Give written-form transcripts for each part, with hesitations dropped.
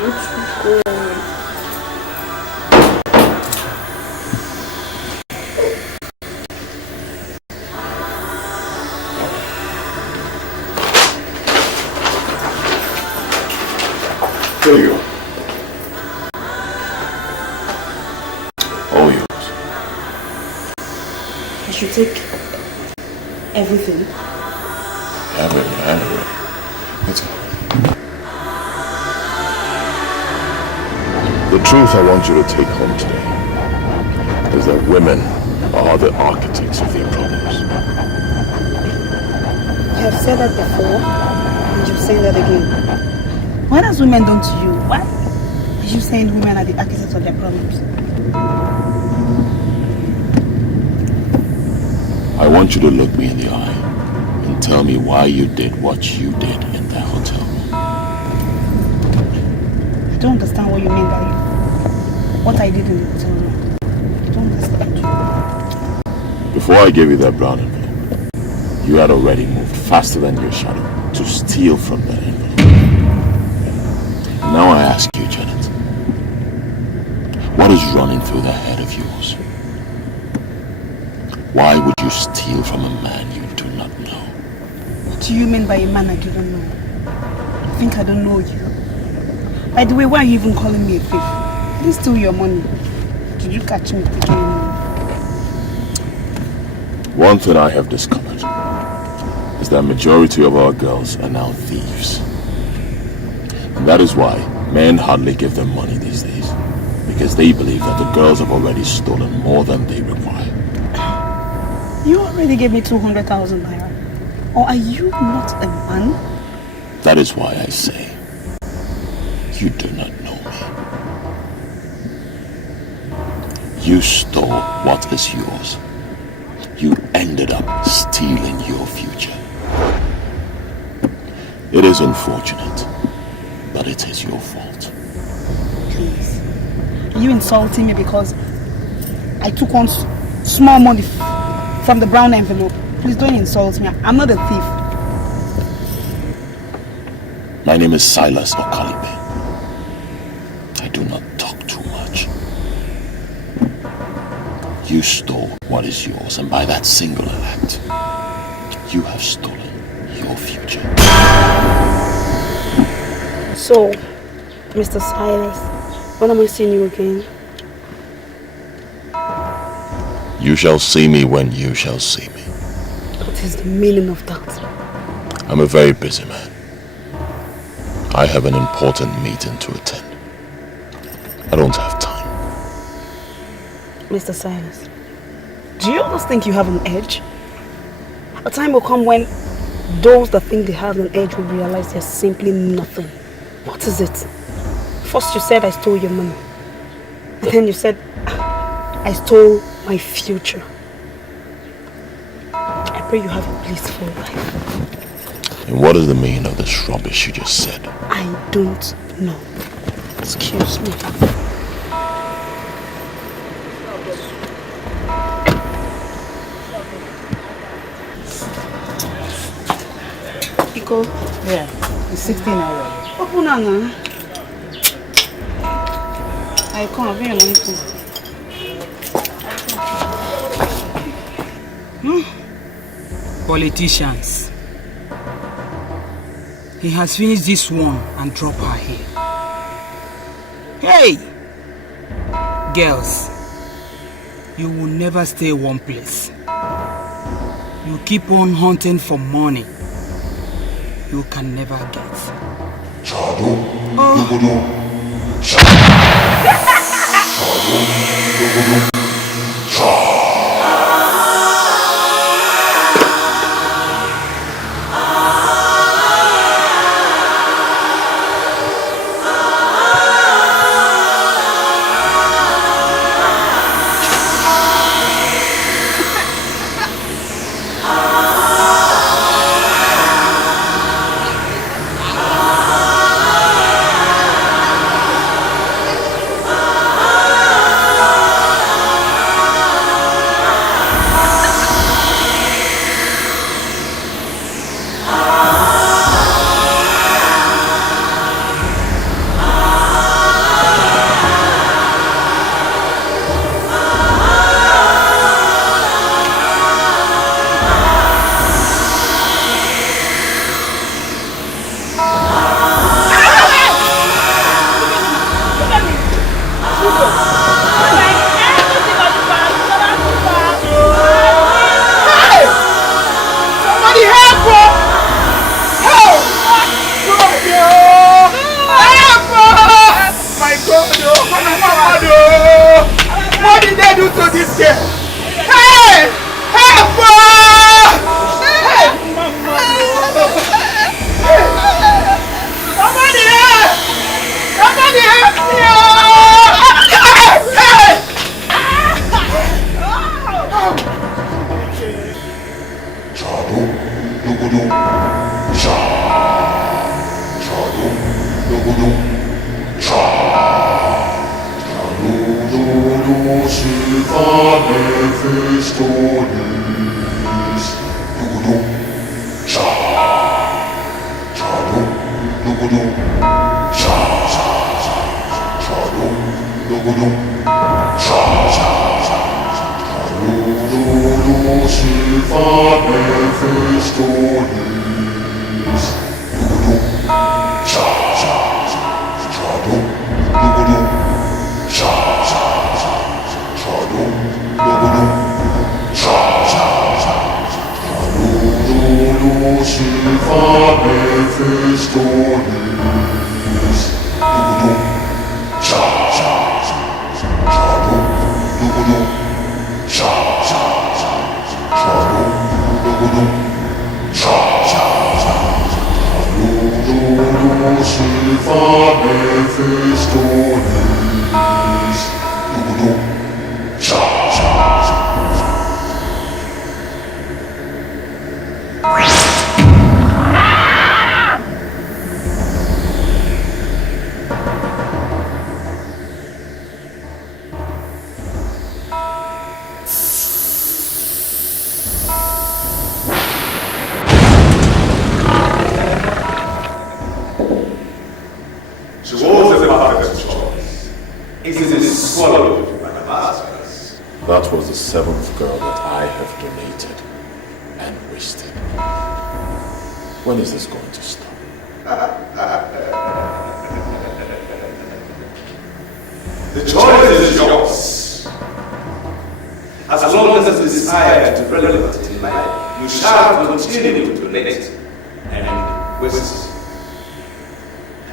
want to go. Here you go. All yours. I should take everything. Everything. It's the truth I want you to take home today is that women are the architects of their problems. You have said that before, and you're saying that again. What has women done to you? Why are you saying women are the architects of their problems? I want you to look me in the eye and tell me why you did what you did in that hotel room. I don't understand what you mean by what I did in the hotel room. I don't understand. Before I gave you that brown envelope, you had already moved faster than your shadow to steal from that envelope. Now I ask you, Janet, what is running through that head of yours? Why would you steal from a man you do not know? What do you mean by a man I do not know? You think I don't know you? By the way, why are you even calling me a thief? I didn't steal your money. Did you catch me taking your money? One thing I have discovered is that majority of our girls are now thieves. And that is why men hardly give them money these days. Because they believe that the girls have already stolen more than they require. You already gave me 200,000 naira. Or are you not a man? That is why I say, you do not know me. You stole what is yours. You ended up stealing your future. It is unfortunate, but it is your fault. Please. Are you insulting me because I took one small money from the brown envelope? Please don't insult me. I'm not a thief. My name is Silas Okalibe. I do not talk too much. You stole what is yours, and by that singular act, you have stolen your future. So, Mr. Silas, when am I seeing you again? You shall see me when you shall see me. What is the meaning of that? I'm a very busy man. I have an important meeting to attend. I don't have time. Mr. Silas, do you always think you have an edge? A time will come when those that think they have an edge will realize they're simply nothing. What is it? First you said I stole your money. And then you said I stole my future. I pray you have a blissful life. And what is the meaning of this rubbish you just said? I don't know. Excuse me. Iko? Yeah, it's 16 naira. Open now. I can't bring your money to. Politicians. He has finished this one and dropped her here. Hey! Girls, you will never stay one place. You keep on hunting for money you can never get. That was the seventh girl that I have donated and wasted. When is this going to stop? The choice is yours. As long as the desire to be relevant in life, you shall continue to donate and waste.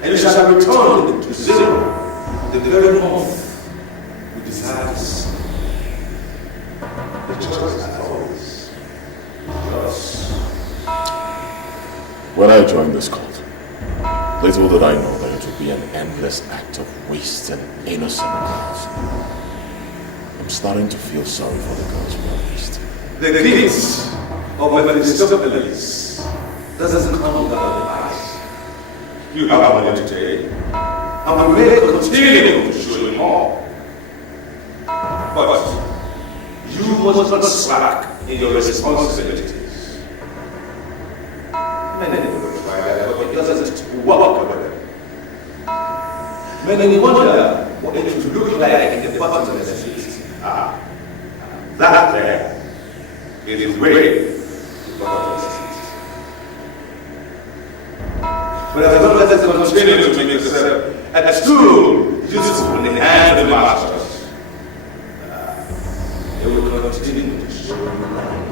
And you shall return to zero the very moment you desire to see. The choice is always yours. When I joined this cult, little did I know that it would be an endless act of wasting innocent girls. I'm starting to feel sorry for the girls we are wasting. The gifts of Mephistopheles doesn't come without the eyes. You have money today, and we may continue to show you more. But you must not slack in your responsibilities. Many people try that, but it doesn't work with them. Many wonder what it would look like in the bottom of the city. That there is the way to the bottom of the city. But as long as they continue to make yourself a tool useful in the hands of the masters, they will continue to show you life.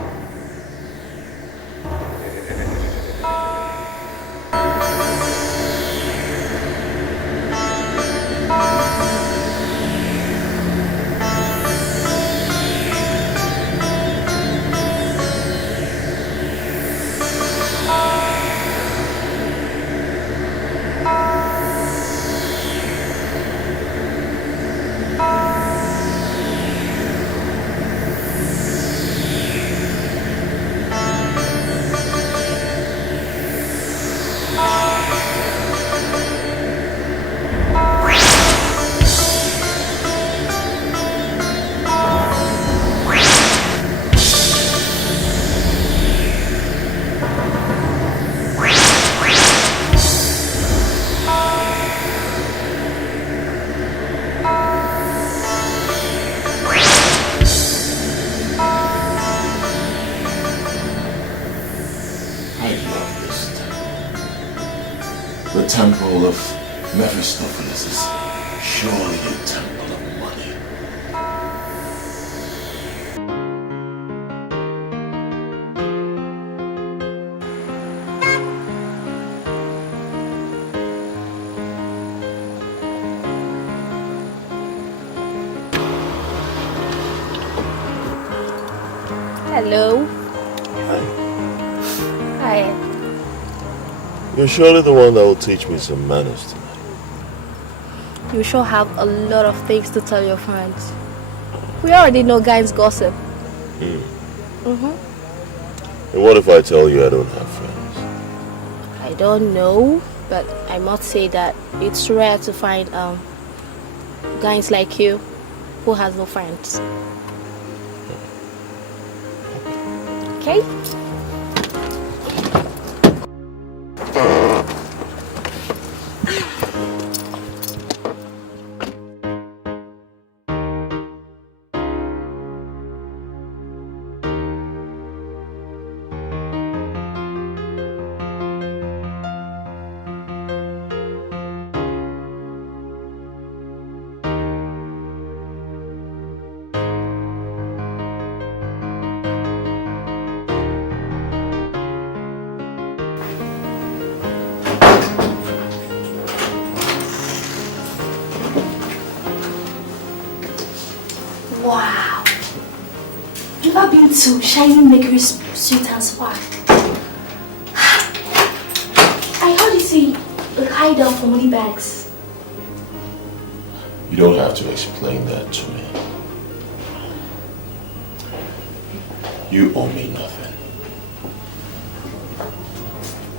The temple of Mephistopheles is surely a temple of money. Hello. Hi. Hi. You're surely the one that will teach me some manners tonight. You sure have a lot of things to tell your friends. We already know guys gossip. And what if I tell you I don't have friends? I don't know. but I must say that it's rare to find guys like you who has no friends. Okay? Wow! You've ever been to Shining Maker's Sweet and Spa? I heard it's a hideout for money bags. You don't have to explain that to me. You owe me nothing.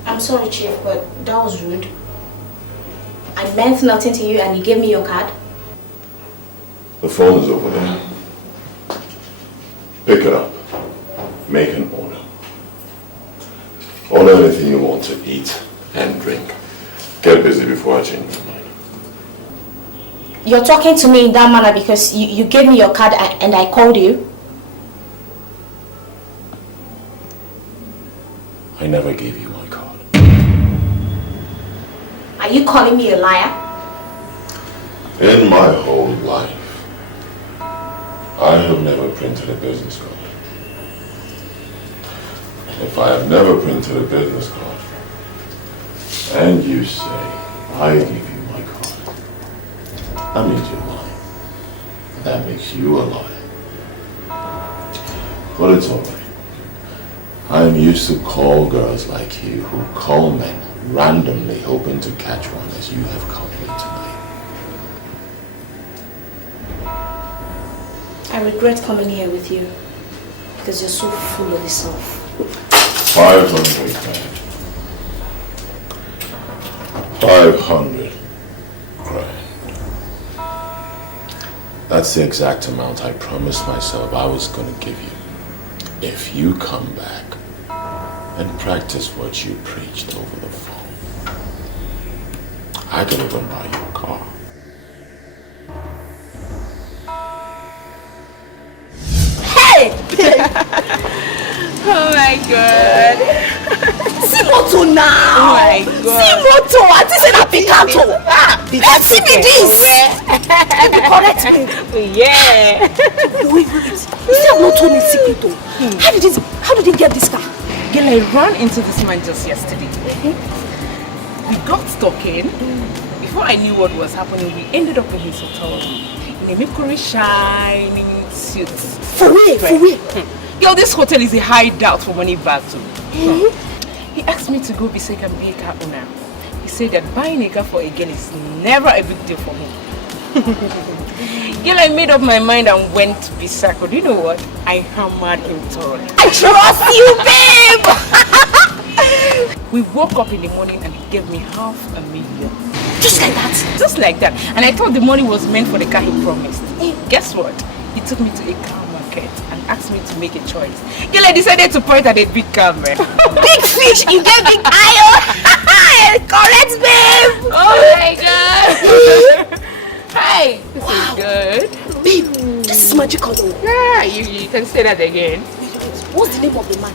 I'm sorry, Chief, but that was rude. I meant nothing to you and you gave me your card. The phone is over there. Pick it up. Make an order. Order anything you want to eat and drink. Get busy before I change my mind. You're talking to me in that manner because you gave me your card and I called you? I never gave you my card. Are you calling me a liar? In my whole life, I have never printed a business card. If I have never printed a business card, and you say I give you my card, that means you're lying. That makes you a liar. But it's alright. I'm used to call girls like you who call men randomly hoping to catch one as you have caught me tonight. I regret coming here with you because you're so full of yourself. 500 grand. 500 grand. That's the exact amount I promised myself I was going to give you if you come back and practice what you preached over the phone. I can even buy you a car. Oh my god. See moto now. Oh my god. See moto. I just said a Picasso. See me this. You correct me. Yeah. Wait. You still have not told me secret though. How did he get this car? Girl, I ran into this man just yesterday. We got talking. Before I knew what was happening, we ended up in his hotel room in a Mercury shining suit. For real? Girl, this hotel is a hideout for money bags. He asked me to go beside and be a car owner. He said that buying a car for a girl is never a big deal for me. Girl, I made up my mind and went to Bisako. Do you know what? I hammered him thoroughly. I trust you, babe! We woke up in the morning and he gave me $500,000. Just like that? Just like that. And I thought the money was meant for the car he promised. Guess what? He took me to a car market and asked me to make a choice. Girl, I decided to point at a big car, man. Big fish in the big aisle! Correct, babe! Oh my god! Hi! This is good. Babe, this is magical though. Yeah, you can say that again. What's the name of the man?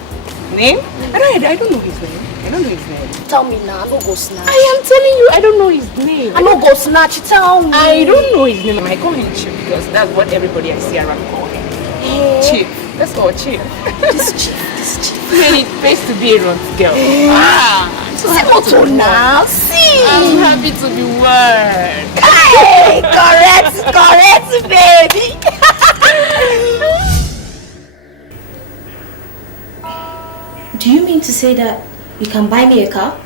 Name? I don't know his name. I don't know his name. Tell me now, I no go snatch. I am telling you, I don't know his name. I no go snatch, tell me. I don't know his name. I call him Chief because that's what everybody I see around call him. Hey. Chief. That's all, Chief. This chief. Man, it pays to be a runt girl. See moto now, see. I'm happy to be one. Hey, correct, baby. Do you mean to say that you can buy me a car?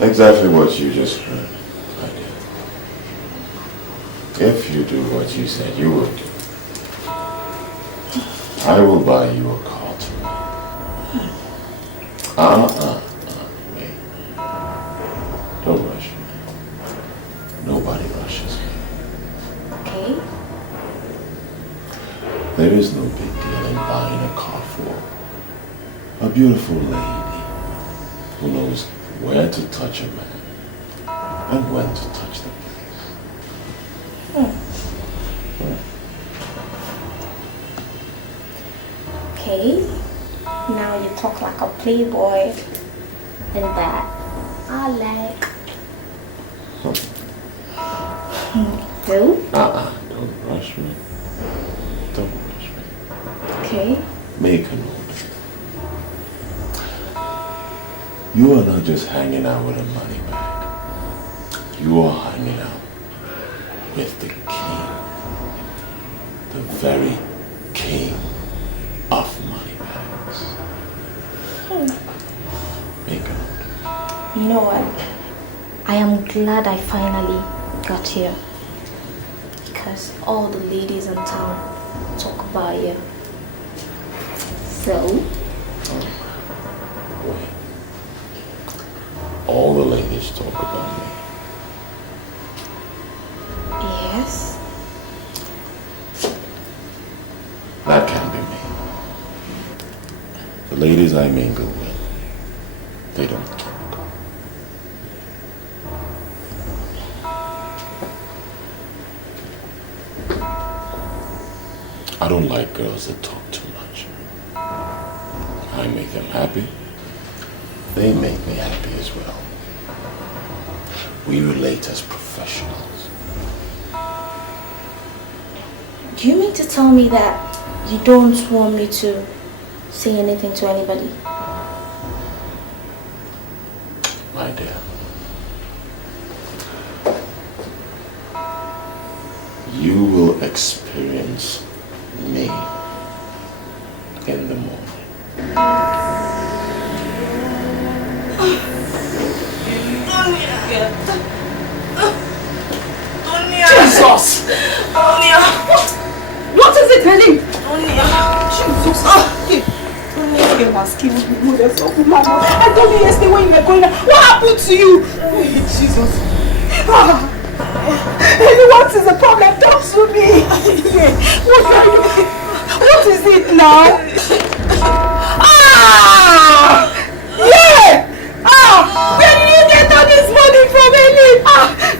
Exactly what you just heard. I did. If you do what you said you would do, I will buy you a car tomorrow. is no big deal in buying a car for a beautiful lady who knows where to touch a man and when to touch the Okay, now you talk like a playboy, and that I like. Do? Don't rush me. Don't rush me. Okay. Make a note. You are not just hanging out with a money bag. You are hanging out with the king. The very king of money bags. Make a note. You know what? I am glad I finally got here. Because all the ladies in town talk about you. So? Wait. All the ladies talk about me. Yes. That can't be me. The ladies I mingle with, they don't talk. I don't like girls that talk too much. I make them happy. They make me happy as well. We relate as professionals. Do you mean to tell me that you don't want me to say anything to anybody? My dear, you will experience me in the morning. Jesus! What is it, Henny? Jesus! You must kill me. I told you yesterday when you were going out. What happened to you? Jesus! Henny, what is the problem? Talk to me. What is it now? Where did you get all this money from, Henny?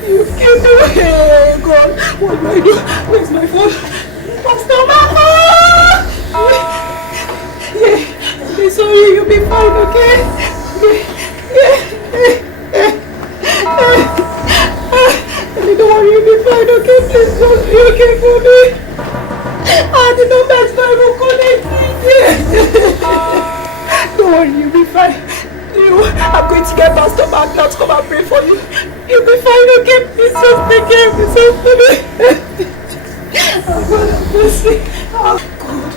You killed me. Hey, God. What do I do? Where's my phone? Pastor Mama! Yeah. Sorry, you'll be fine, okay? Don't worry, you'll be fine, okay? Please just be okay for me. The numbers not even connected. Don't worry, you'll be fine. I'm going to get Pastor Mark now to come and pray for you. You'll be fine, okay? Please just take care of yourself for me. Oh, God, I'm mercy. Oh, God.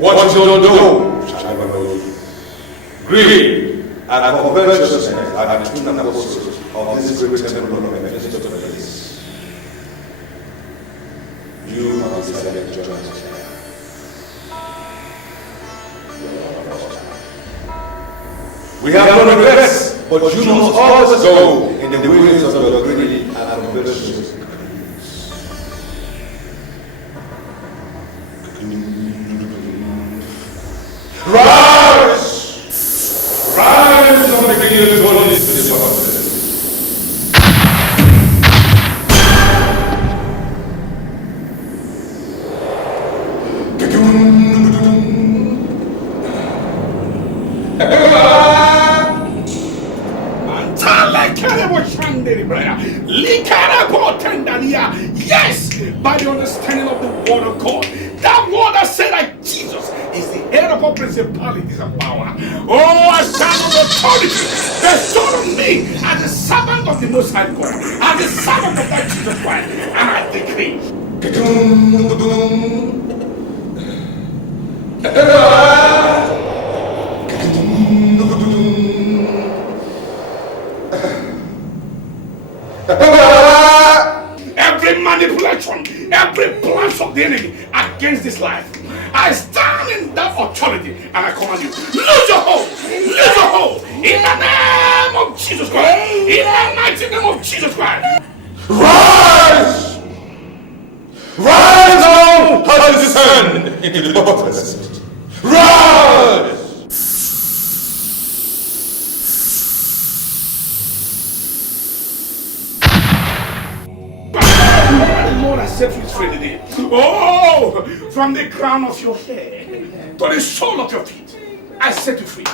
What you don't know, shall never know you. Greed and covetousness are the two apostles of this great temple of Mephistopheles. You have decided to join us here. We have no regrets, but you must always go in the ways of your greed and covetousness. Rise! Rise from the kingdom of God into the Yes, by the understanding of the word of God. That word that said that Jesus is the head of all principalities and power. Oh, I stand on authority bestowed on me as the servant of the Most High God, as the servant of that Jesus Christ, and I decree. Every manipulation, every plan of the enemy against this life, I stand in that authority and I command you, lose your hold, lose your hold, in the name of Jesus Christ, in the mighty name of Jesus Christ. Rise! Rise now and descend into the bottomless. Rise! Lord, I set you free today. Oh, from the crown of your head to the sole of your feet, I set you free.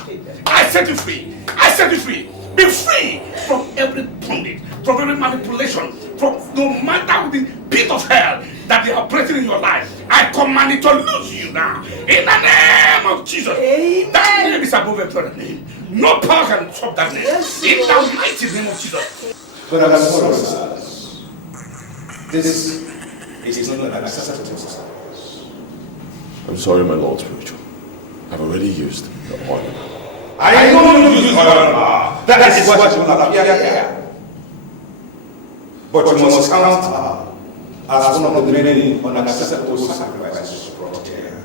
I set you free. I set you free. Be free from every bondage, from every manipulation, from no matter the pit of hell that they are operating in your life. I command it to lose you now. In the name of Jesus. Amen. That name is above every other name. No power can stop that name. In the mighty name of Jesus. But I'm sorry, sir. This is not an acceptable service. I'm sorry, my Lord Spiritual. I've already used the oil. I know you use oil. That is what will appear here. But you must count her as one of the many unacceptable sacrifices brought here.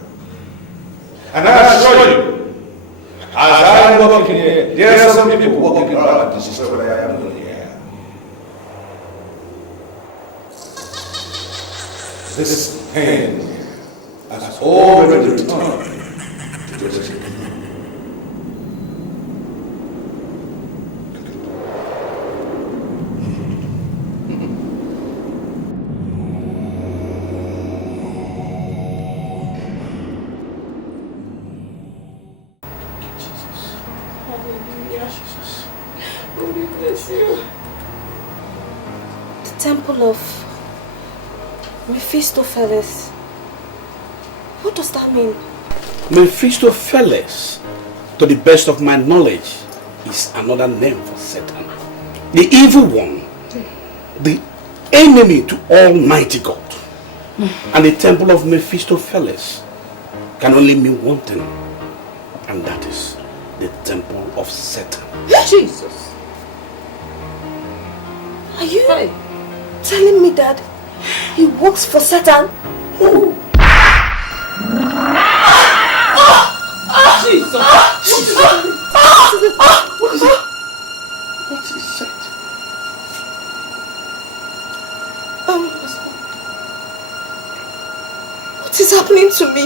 And I assure you, as I am walking here, there are some people walking around to destroy what I am doing here. This pain has already returned to the chicken. The temple of Mephistopheles. What does that mean? Mephistopheles, to the best of my knowledge, is another name for Satan. The evil one, the enemy to Almighty God. And the temple of Mephistopheles can only mean one thing, and that is the temple of Satan. Jesus! Are you telling me that he works for Satan? Who? Jesus! What is it? What is it? What is happening to me?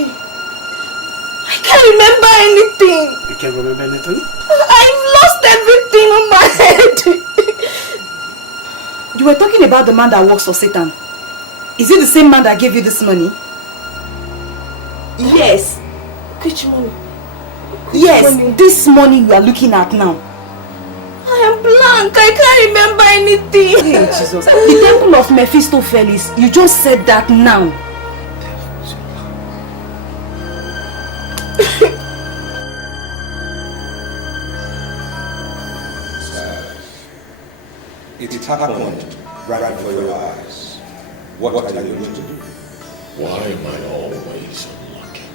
I can't remember anything. You can't remember anything? I've lost everything on my head. You were talking about the man that works for Satan. Is it the same man that gave you this money? Yes. Which money? Yes, this money you are looking at now. I am blank. I can't remember anything. Hey, Jesus. The temple of Mephistopheles. You just said that now. It happened right before your eyes. What are you going to do? Why am I always unlucky?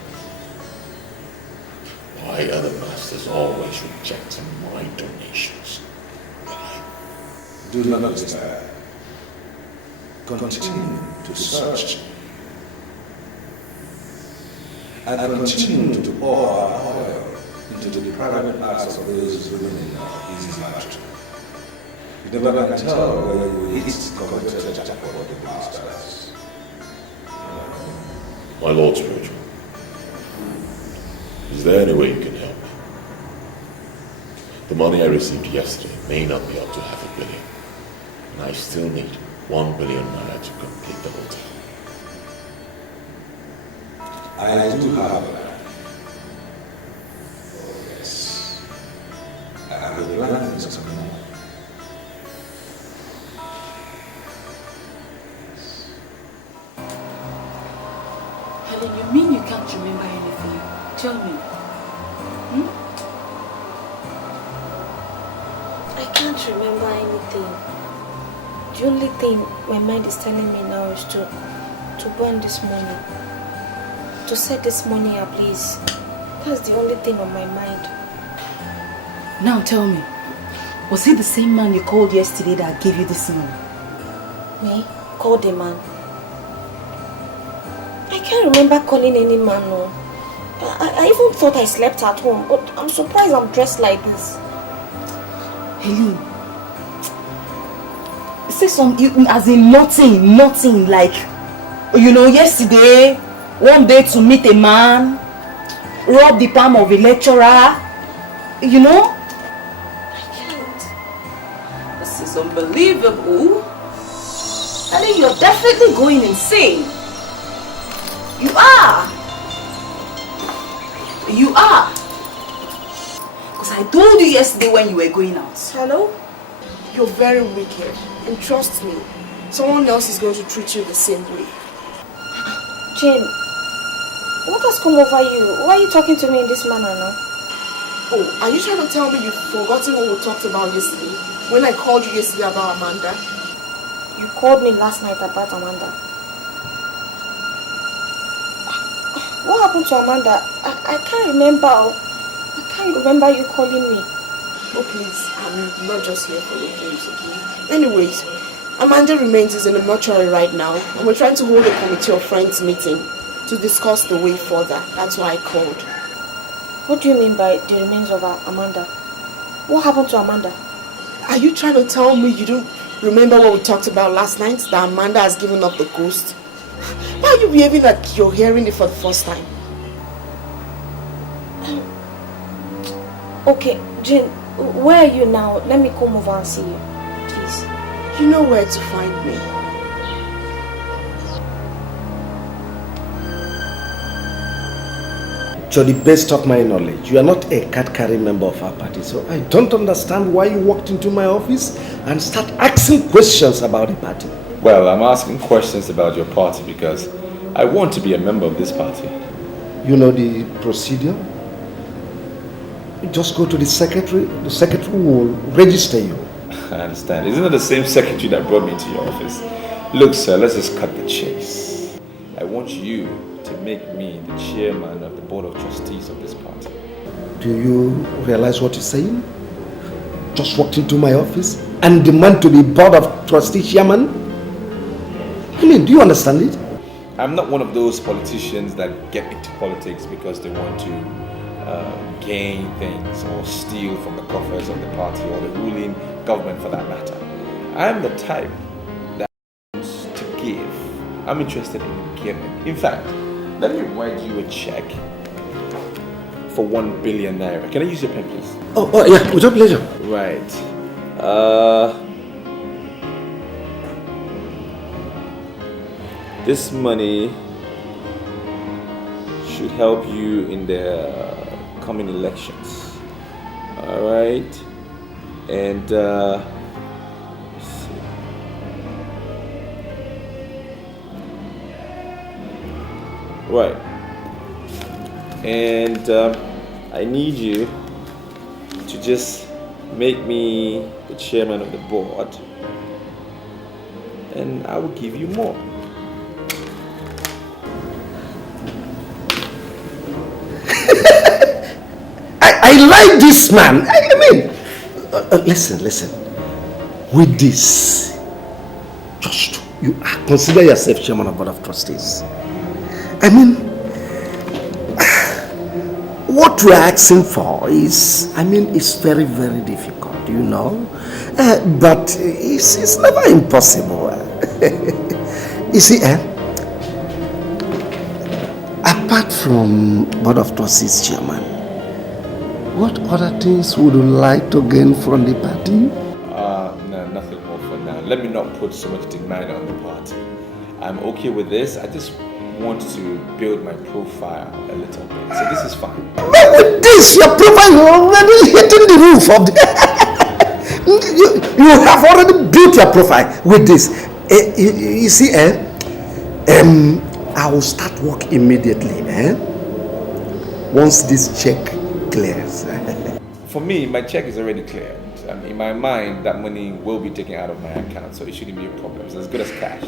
Why are the masters always rejecting my donations? Why? Do not despair. Continue to search. And continue to pour our oil into the private parts of those women in easy marriage. You never can tell where you will hit coveted jackpot of the masters. My Lord Spiritual, is there any way you can help me? The money I received yesterday may not be up to $500 million, and I still need 1 billion naira to complete the hotel. I do have a plan. Oh, yes. I'm really glad that it's okay. Helen, you mean you can't remember anything? Tell me. I can't remember anything. The only thing my mind is telling me now is to burn this money. To set this money ablaze. That's the only thing on my mind. Now tell me, was he the same man you called yesterday that gave you this money? Me? Called the man? I can't remember calling any man, no. I even thought I slept at home, but I'm surprised I'm dressed like this. Helen, say something as in nothing like, you know, yesterday, one day to meet a man, rob the palm of a lecturer, you know? I can't. This is unbelievable. Helen, you're definitely going insane. You are. You are. Because I told you yesterday when you were going out. Hello? You're very wicked. And trust me, someone else is going to treat you the same way. Jane, what has come over you? Why are you talking to me in this manner now? Oh, are you trying to tell me you've forgotten what we talked about yesterday? When I called you yesterday about Amanda? You called me last night about Amanda. What happened to Amanda? I can't remember. I can't remember you calling me. Oh please, I'm not just here for your games, okay? Anyways, Amanda remains in the mortuary right now, and we're trying to hold a committee of friends meeting to discuss the way further. That's why I called. What do you mean by the remains of Amanda? What happened to Amanda? Are you trying to tell me you don't remember what we talked about last night? That Amanda has given up the ghost? Why are you behaving like you're hearing it for the first time? Okay, Jane, where are you now? Let me come over and see you, please. You know where to find me. To the best of my knowledge, you are not a card-carrying member of our party, so I don't understand why you walked into my office and start asking questions about the party. Well, I'm asking questions about your party because I want to be a member of this party. You know the procedure? You just go to the secretary will register you. I understand. Isn't it the same secretary that brought me to your office? Look, sir, let's just cut the chase. I want you to make me the chairman of the board of trustees of this party. Do you realize what you're saying? Just walked into my office and demand to be board of trustee chairman? I mean, do you understand it? I'm not one of those politicians that get into politics because they want to gain things or steal from the coffers of the party or the ruling government for that matter. I'm the type that wants to give. I'm interested in giving. In fact, let me write you a check for 1 billion naira. Can I use your pen, please? Oh yeah, with your pleasure. Right. This money should help you in the coming elections. All right. And let's see. Right. And I need you to just make me the chairman of the board, and I will give you more. I like this man. I mean, listen. With this, just you consider yourself chairman of board of trustees. I mean, what we're asking for is, it's very, very difficult, you know. But it's never impossible. You see, apart from board of trustees chairman, what other things would you like to gain from the party? No, nothing more for now. Let me not put so much demand on the party. I'm okay with this. I just want to build my profile a little bit. So this is fine. But with this, your profile already hitting the roof of the... you have already built your profile with this. You see, I will start work immediately. Once this check clears. For me, my check is already cleared. In my mind, that money will be taken out of my account, so it shouldn't be a problem. It's as good as cash.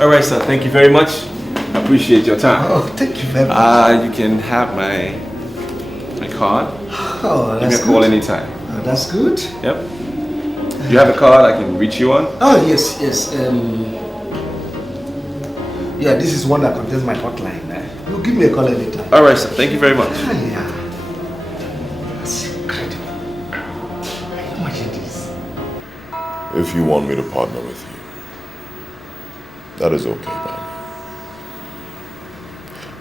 All right, sir. Thank you very much. I appreciate your time. Oh, thank you very much. You can have my card. Oh, that's Give me a call anytime. Oh, that's good. Yep. You have a card I can reach you on? Oh, yes. Yeah, this is one that contains my hotline. You give me a call anytime. All right, sir. Thank you very much. Yeah. That's incredible. Imagine this. If you want me to partner with you, that is okay, man.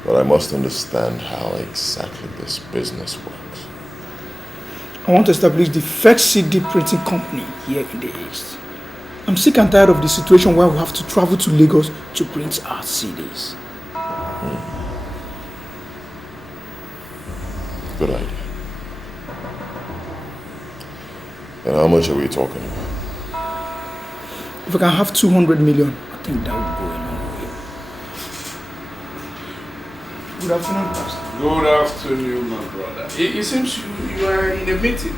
But I must understand how exactly this business works. I want to establish the first CD printing company here in the East. I'm sick and tired of the situation where we have to travel to Lagos to print our CDs. Good idea. And how much are we talking about? If I can have 200 million, I think that would go a long way. Good afternoon, Pastor. Good afternoon, my brother. It seems you are in a meeting.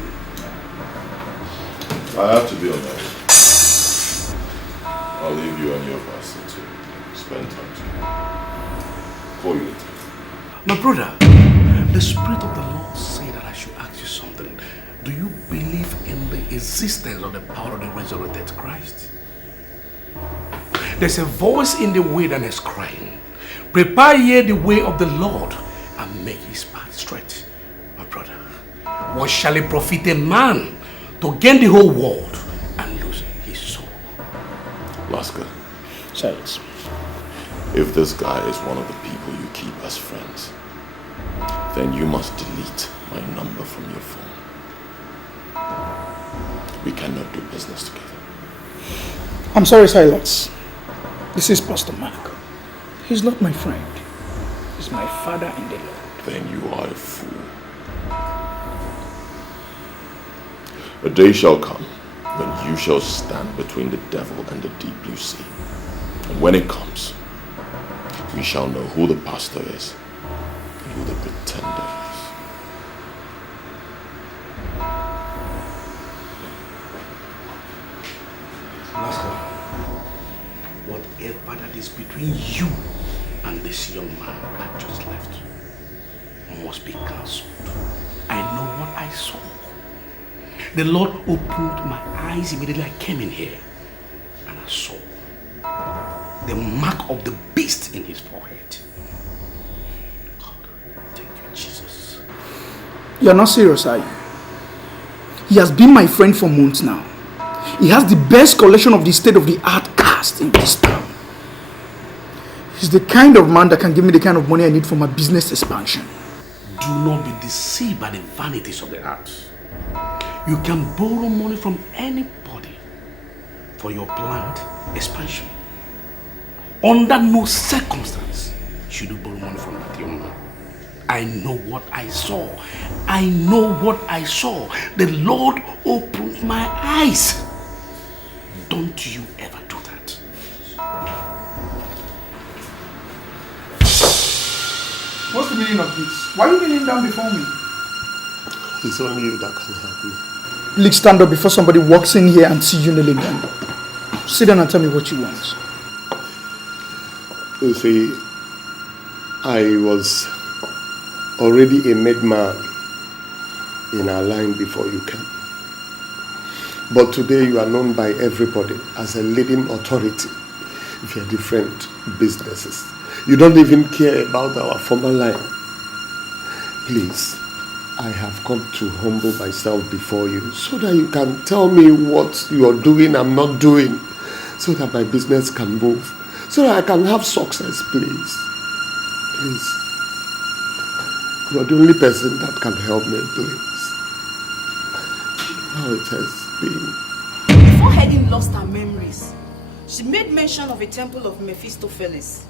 I have to be on that. I'll leave you and your pastor to spend time together. Call you later. My brother, the Spirit of the Lord said that I should ask you something. Do you believe in the existence of the power of the resurrected Christ? There's a voice in the wilderness crying, prepare ye the way of the Lord and make his path straight. My brother, what shall it profit a man to gain the whole world and lose his soul? Laska, Silence. if this guy is one of the people you keep as friends, then you must delete my number from your phone. We cannot do business together. I'm sorry, Silas. This is Pastor Mark. He's not my friend. He's my father in the Lord. Then you are a fool. A day shall come when you shall stand between the devil and the deep blue sea. And when it comes, we shall know who the pastor is and who the pretender is. Master, whatever that is between you and this young man I just left must be cancelled. I know what I saw. The Lord opened my eyes immediately I came in here, and I saw the mark of the beast in his forehead. God, thank you, Jesus. You're not serious, are you? He has been my friend for months now. He has the best collection of the state-of-the-art cast in this town. He's the kind of man that can give me the kind of money I need for my business expansion. Do not be deceived by the vanities of the earth. You can borrow money from anybody for your planned expansion. Under no circumstance should you borrow money from that young man. I know what I saw. I know what I saw. The Lord opened my eyes. Don't you ever do that. What's the meaning of this? Why are you kneeling down before me? It's only you that can help me. Please stand up before somebody walks in here and see you kneeling down. Sit down and tell me what you want. You see, I was already a made man in our line before you came. But today you are known by everybody as a leading authority with your different businesses. You don't even care about our former line. Please, I have come to humble myself before you so that you can tell me what you are doing, I'm not doing, so that my business can move, so that I can have success, please. Please. You are the only person that can help me, please. How it has been. Before Helen lost her memories, she made mention of a temple of Mephistopheles,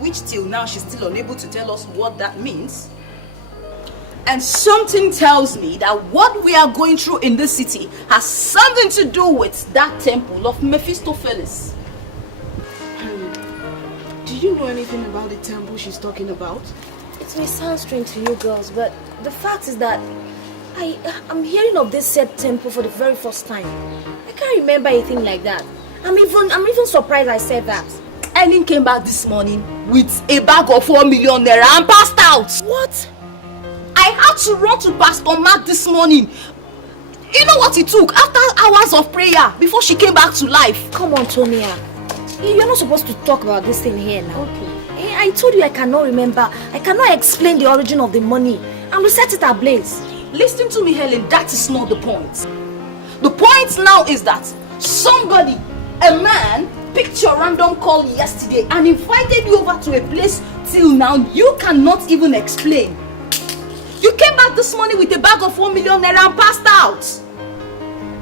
which till now she's still unable to tell us what that means. And something tells me that what we are going through in this city has something to do with that temple of Mephistopheles. Do you know anything about the temple she's talking about? It may sound strange to you girls, but the fact is that I'm hearing of this said temple for the very first time. I can't remember anything like that. I'm even surprised I said that. Ellen came back this morning with a bag of 4 million naira and passed out. What? I had to run to Pastor Mark this morning. You know what it took? After hours of prayer before she came back to life. Come on, Tonia. You're not supposed to talk about this thing here now. Okay. I told you I cannot remember. I cannot explain the origin of the money. And we set it ablaze. Listen to me, Helen. That is not the point. The point now is that somebody, a man, picked your random call yesterday and invited you over to a place till now you cannot even explain. You came back this morning with a bag of 4 million naira and passed out.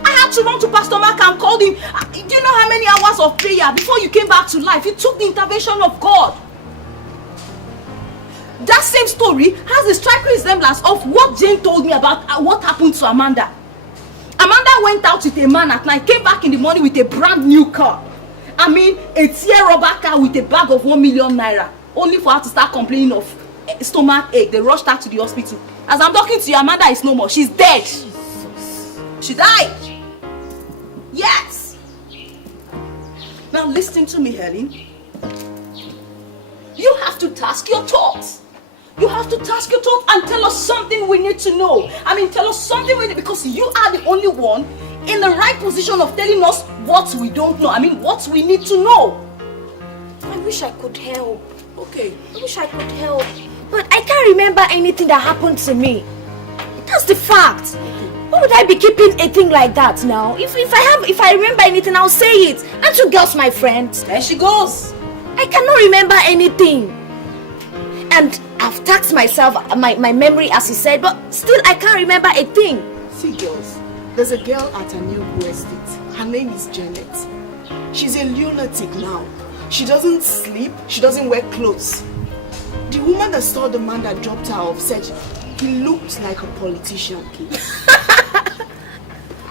I had to run to Pastor Mark and called him. Do you know how many hours of prayer before you came back to life? It took the intervention of God. That same story has a striking resemblance of what Jane told me about what happened to Amanda. Amanda went out with a man at night, came back in the morning with a brand new car. I mean, a tear rubber car with a bag of 1 million naira. Only for her to start complaining of stomach ache. They rushed her to the hospital. As I'm talking to you, Amanda is no more. She's dead. Jesus. She died. Yes. Now listen to me, Helen. You have to task your thoughts. You have to task your thoughts and tell us something we need to know. I mean, tell us something we need, because you are the only one in the right position of telling us what we don't know. I mean, what we need to know. I wish I could help. Okay. I wish I could help. But I can't remember anything that happened to me. That's the fact. Why would I be keeping a thing like that now? If I remember anything, I'll say it. Aren't you girls my friends? There she goes. I cannot remember anything. And I've taxed myself, my memory as he said, but still I can't remember a thing. See girls, there's a girl at a new estate. Her name is Janet. She's a lunatic now. She doesn't sleep, she doesn't wear clothes. The woman that saw the man that dropped her off said he looked like a politician.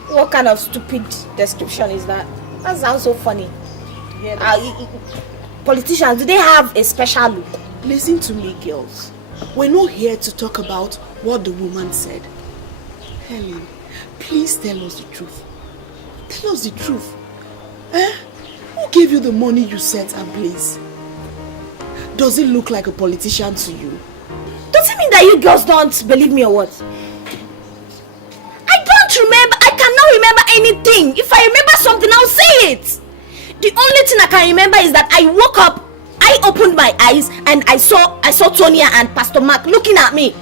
What kind of stupid description is that? That sounds so funny. Politicians, do they have a special look? Listen to me, girls. We're not here to talk about what the woman said. Helen, please tell us the truth. Tell us the truth. Who gave you the money you set ablaze? Does it look like a politician to you? Does it mean that you girls don't believe me or what? I don't remember. I cannot remember anything. If I remember something, I'll say it. The only thing I can remember is that I woke up, I opened my eyes, and I saw Tonia and Pastor Mark looking at me.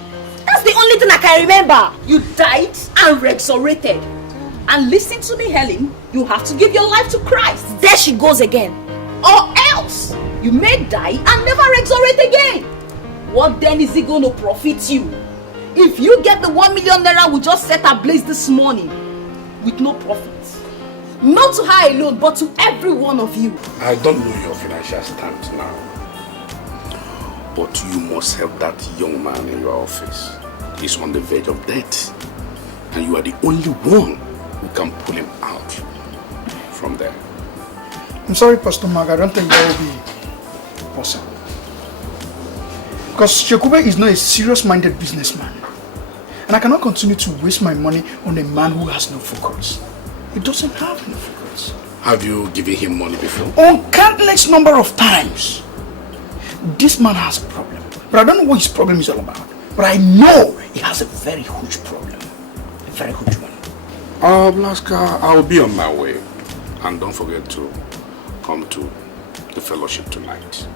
That's the only thing I can remember. You died and resurrected. And listen to me, Helen. You have to give your life to Christ. There she goes again. Or else you may die and never resurrect again. What then is it going to profit you? If you get the 1 million naira we just set ablaze this morning with no profit. Not to her alone, but to every one of you. I don't know your financial stance now, but you must help that young man in your office. He's on the verge of death, and you are the only one who can pull him out from there. I'm sorry, Pastor Mark, I don't think that will be possible. Because Shekube is not a serious-minded businessman. And I cannot continue to waste my money on a man who has no focus. He doesn't have any focus. Have you given him money before? On countless number of times. This man has a problem. But I don't know what his problem is all about. But I know he has a very huge problem. A very huge one. Blaska, I'll be on my way. And don't forget to come to the fellowship tonight.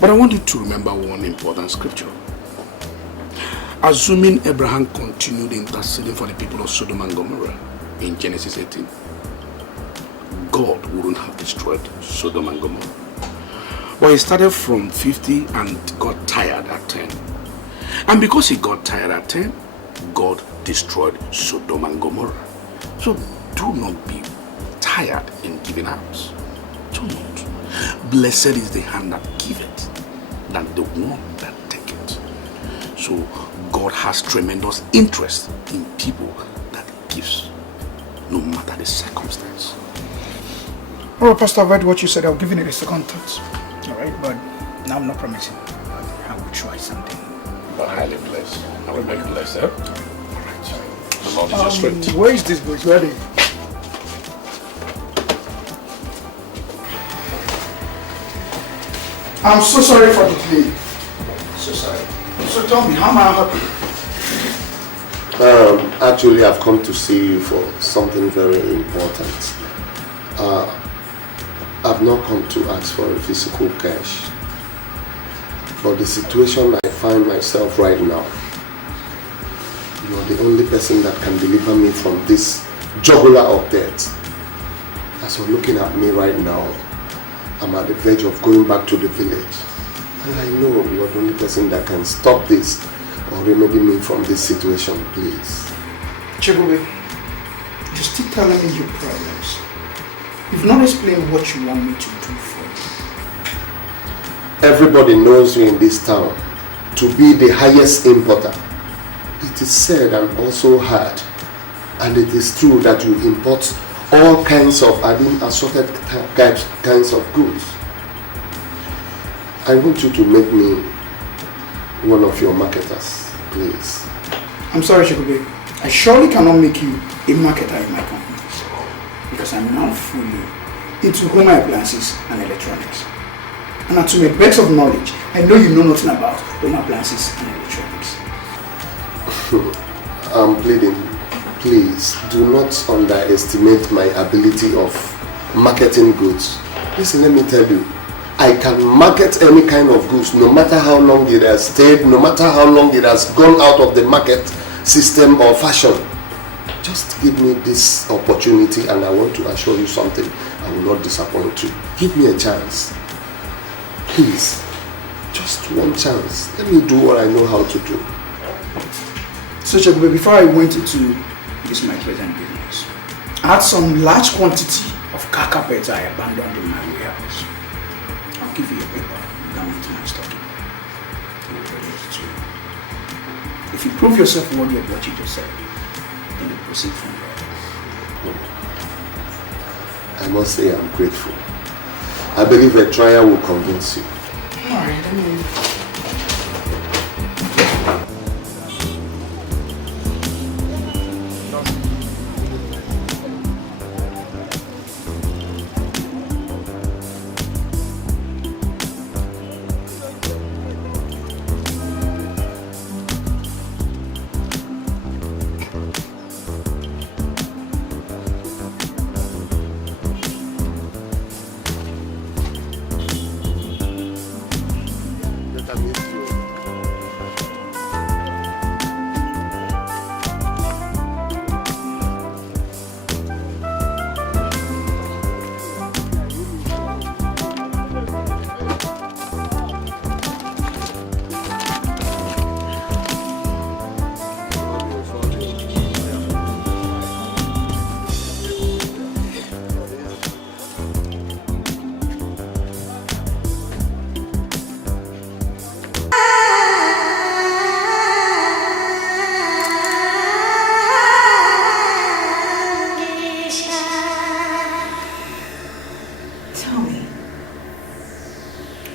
But I want you to remember one important scripture. Assuming Abraham continued interceding for the people of Sodom and Gomorrah in Genesis 18, God wouldn't have destroyed Sodom and Gomorrah. But he started from 50 and got tired at 10. And because he got tired at 10, God destroyed Sodom and Gomorrah. So do not be tired in giving out. Do not. Blessed is the hand that giveth, than the one that taketh. So God has tremendous interest in people that He gives, no matter the circumstance. Well, Pastor, I've heard what you said. I'll give you a second thought. Alright, but now I'm not promising. I will try something. But highly blessed. I will make blessed, eh? Alright. The Lord is your strength. Where is this boy? Where are they? I'm so sorry for the delay. So sorry. So tell me, how may I help you? Actually, I've come to see you for something very important. I've not come to ask for a physical cash. For the situation I find myself right now, you are the only person that can deliver me from this jugular of death. As you're looking at me right now, I'm at the verge of going back to the village. And I know you're the only person that can stop this or remedy me from this situation, please. Chigube, you still telling me your problems. You've not explained what you want me to do for you. Everybody knows you in this town to be the highest importer. It is said and also heard, and it is true that you import all kinds of assorted kinds of goods. I want you to make me one of your marketers, please. I'm sorry, Chigube. I surely cannot make you a marketer in my company because I'm now fully into home appliances and electronics. And to my best of knowledge, I know you know nothing about home appliances and electronics. I'm pleading, please do not underestimate my ability of marketing goods. Listen, let me tell you, I can market any kind of goods, no matter how long it has stayed, no matter how long it has gone out of the market system or fashion. Just give me this opportunity and I want to assure you something. I will not disappoint you. Give me a chance. Please, just one chance. Let me do what I know how to do. So Chigube, before I went into this my present business, I had some large quantity of car carpets I abandoned in my warehouse. I'll give you a paper. Down into my stocking. If you prove yourself worthy of what you just said, then we'll proceed from there. I must say I'm grateful. I believe a trial will convince you. Alright, let me...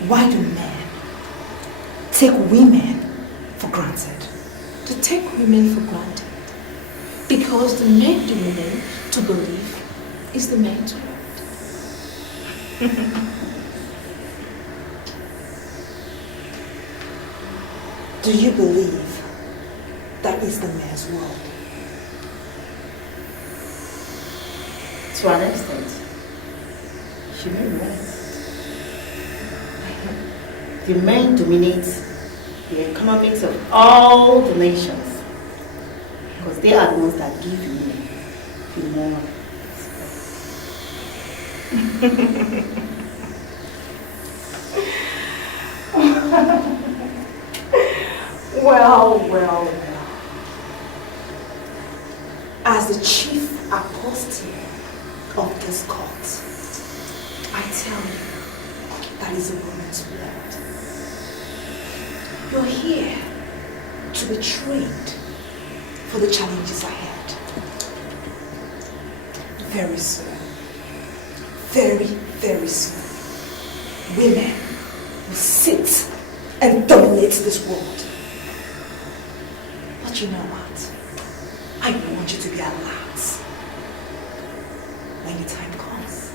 Why do men take women for granted? To take women for granted. Because the men do women to believe is the man to want. Do you believe that is the man's world? To an extent, she may be right. The men dominate the economics of all the nations because they are the ones that give women the more Well. As the chief apostle of this cult, I tell you, that is a woman's blood. You're here to to be trained for the challenges ahead. Very soon, very, very soon, women will sit and dominate this world. But you know what? I want you to be alert when the time comes.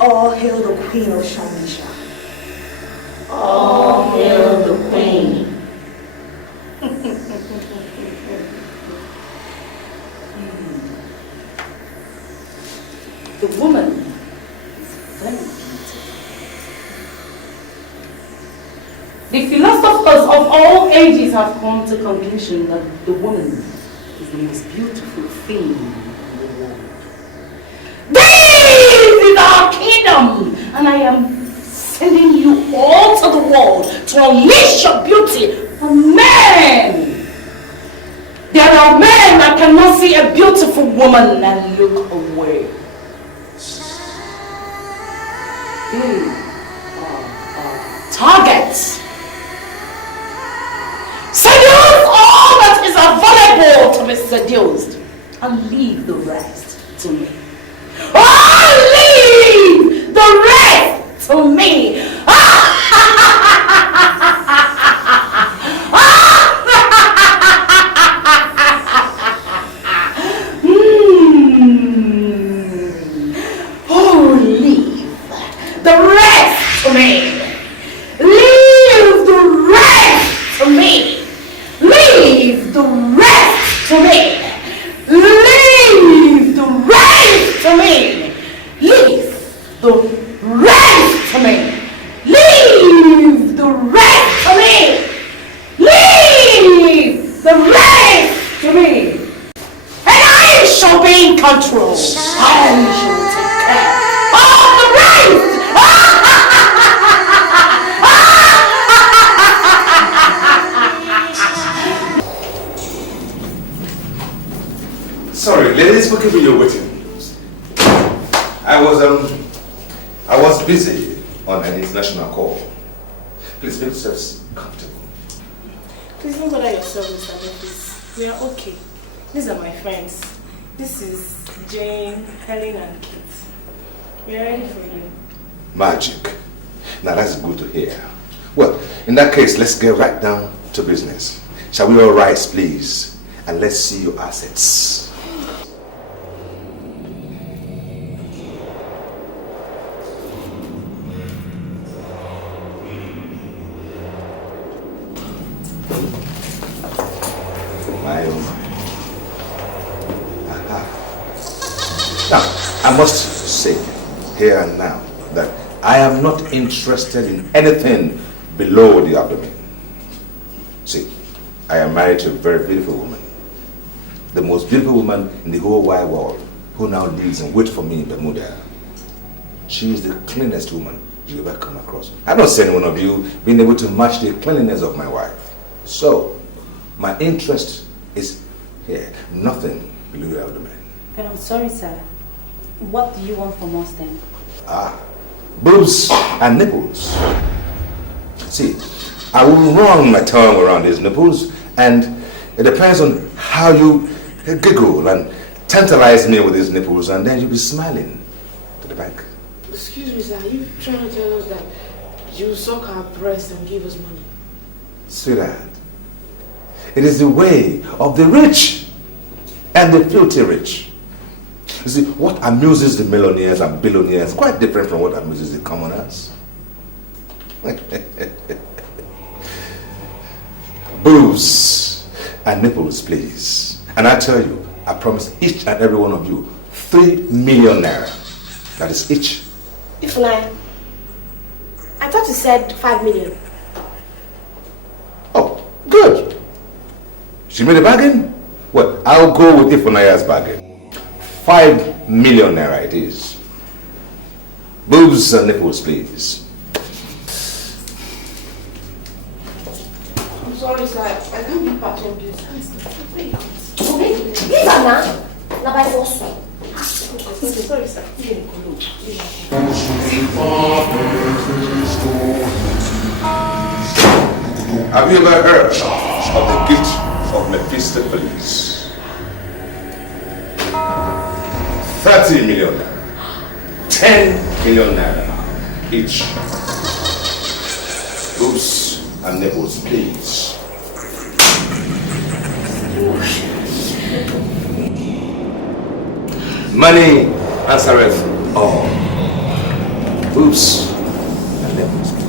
All hail the Queen of Shamisha. All hail the Queen. The woman is very The philosophers of all ages have come to the conclusion that the woman is the most beautiful thing in the world. This is our kingdom, and I am sending you all to the world to unleash your beauty on men. There are men that cannot see a beautiful woman and look away. Targets. Seduce all that is available to be seduced and leave the rest to me. Oh, leave the rest to me. Oh, leave the rest to me. Leave the rest to me. Leave the rest to me. Leave the rest to me. Leave the rest to me. Leave the rest to me. Leave the rest to me. And I shall be in control. I shall take care of the rest. Sorry, ladies, forgive me your waiting. I was busy on an international call. Please make yourselves comfortable. Please don't bother yourself, Mr. Memphis. We are okay. These are my friends. This is Jane, Helen, and Kate. We are ready for you. Magic. Now that's good to hear. Well, in that case, let's get right down to business. Shall we all rise, please? And let's see your assets. Now, I must say here and now that I am not interested in anything below the abdomen. See, I am married to a very beautiful woman. The most beautiful woman in the whole wide world, who now lives and waits for me in Bermuda. She is the cleanest woman you ever come across. I don't see any one of you being able to match the cleanliness of my wife. So, my interest is here, nothing below your abdomen. Then I'm sorry, sir. What do you want from us then? Boobs and nipples. See, I will run my tongue around these nipples, and it depends on how you giggle and tantalize me with these nipples, and then you'll be smiling to the bank. Excuse me, sir. Are you trying to tell us that you suck our breasts and give us money? Sweetheart, it is the way of the rich and the filthy rich. You see, what amuses the millionaires and billionaires is quite different from what amuses the commoners. Boobs and nipples, please. And I tell you, I promise each and every one of you 3 million naira. That is each. If I thought you said 5 million. Oh, good. She made a bargain? Well, I'll go with Ifunaya's bargain. 5 million naira it is. Boobs and nipples, please. I'm sorry, sir. I can't be part of this. Leave her now. Now by force. Sorry, sir. Have you ever heard of the gift of Mephistopheles? 30 million naira. 10 million naira each. Boobs and nipples, please. Money answereth all. Boobs and nipples, please.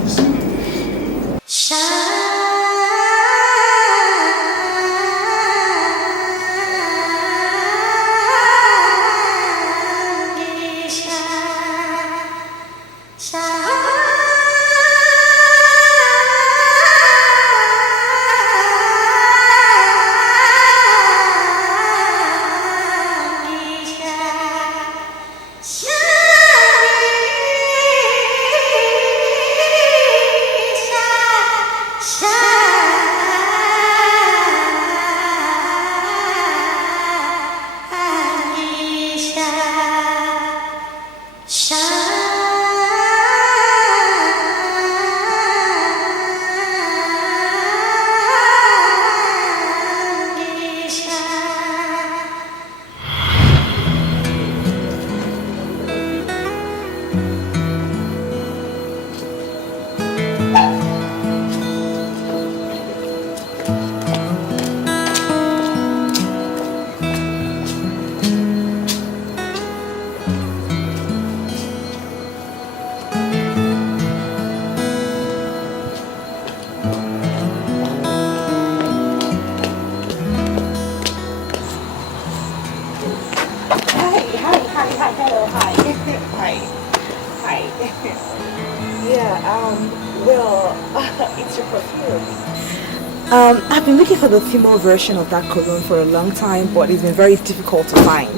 I've been looking for the female version of that cologne for a long time, but it's been very difficult to find.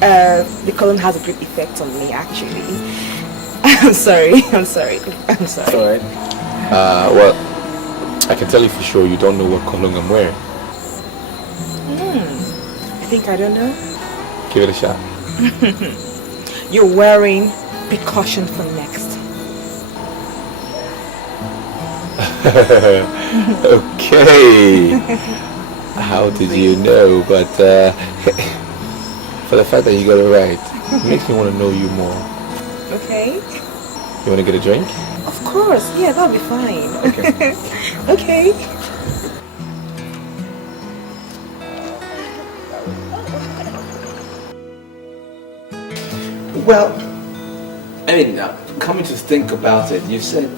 The cologne has a great effect on me, actually. I'm sorry. Alright. Well, I can tell you for sure you don't know what cologne I'm wearing. I think I don't know. Give it a shot. You're wearing precaution for next. Okay. How did you know? But for the fact that you got it right, it makes me want to know you more. Okay. You want to get a drink? Of course. Yeah, that'll be fine. Okay. Okay. Well, I mean, coming to think about it, you said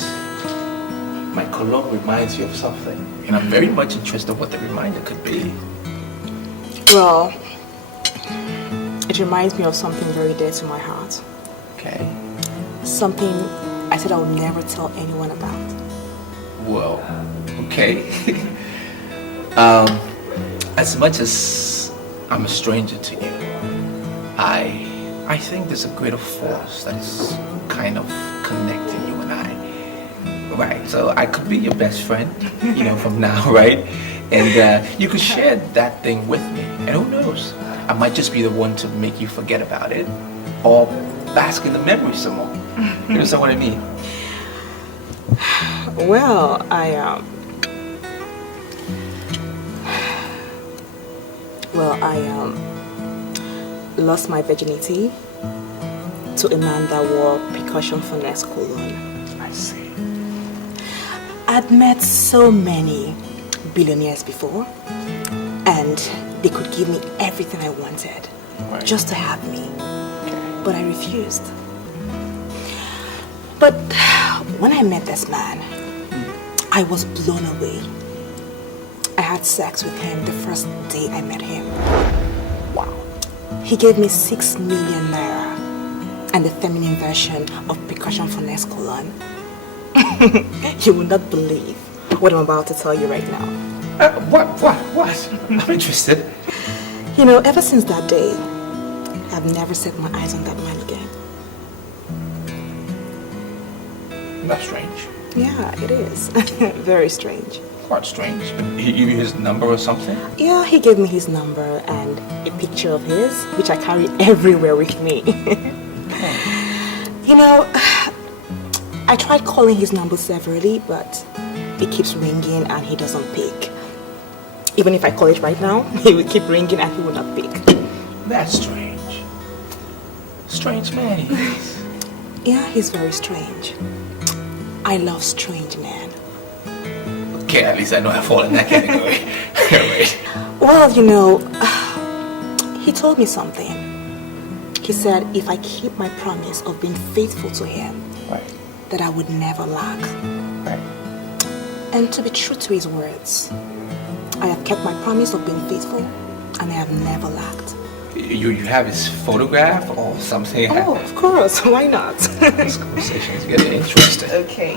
my cologne reminds you of something, and I'm very much interested in what the reminder could be. Well, it reminds me of something very dear to my heart. Okay. Something I said I would never tell anyone about. Well, okay. As much as I'm a stranger to you, I think there's a greater force that is kind of connecting you and I. Right, so I could be your best friend, from now, right? And you could share that thing with me. And who knows? I might just be the one to make you forget about it or bask in the memory some more. You understand what I mean? Well, I lost my virginity to a man that wore precaution for next cologne. I see. I'd met so many billionaires before, and they could give me everything I wanted, just to have me. But I refused. But when I met this man, I was blown away. I had sex with him the first day I met him. Wow. He gave me 6 million naira and the feminine version of precaution for next cologne. You will not believe what I'm about to tell you right now. What? I'm interested. Ever since that day, I've never set my eyes on that man again. That's strange. Yeah, it is. Very strange. Quite strange. He gave you his number or something? Yeah, he gave me his number and a picture of his, which I carry everywhere with me. I tried calling his number severally, but it keeps ringing and he doesn't pick. Even if I call it right now, he will keep ringing and he will not pick. That's strange. Strange man he is. Yeah, he's very strange. I love strange men. Okay, at least I know I fall in that category. Right. Well, you know, he told me something. He said if I keep my promise of being faithful to him, right, that I would never lack. Right. And to be true to his words, I have kept my promise of being faithful and I have never lacked. You have his photograph or something? Oh, of course. Why not? This conversation is getting interesting. Okay.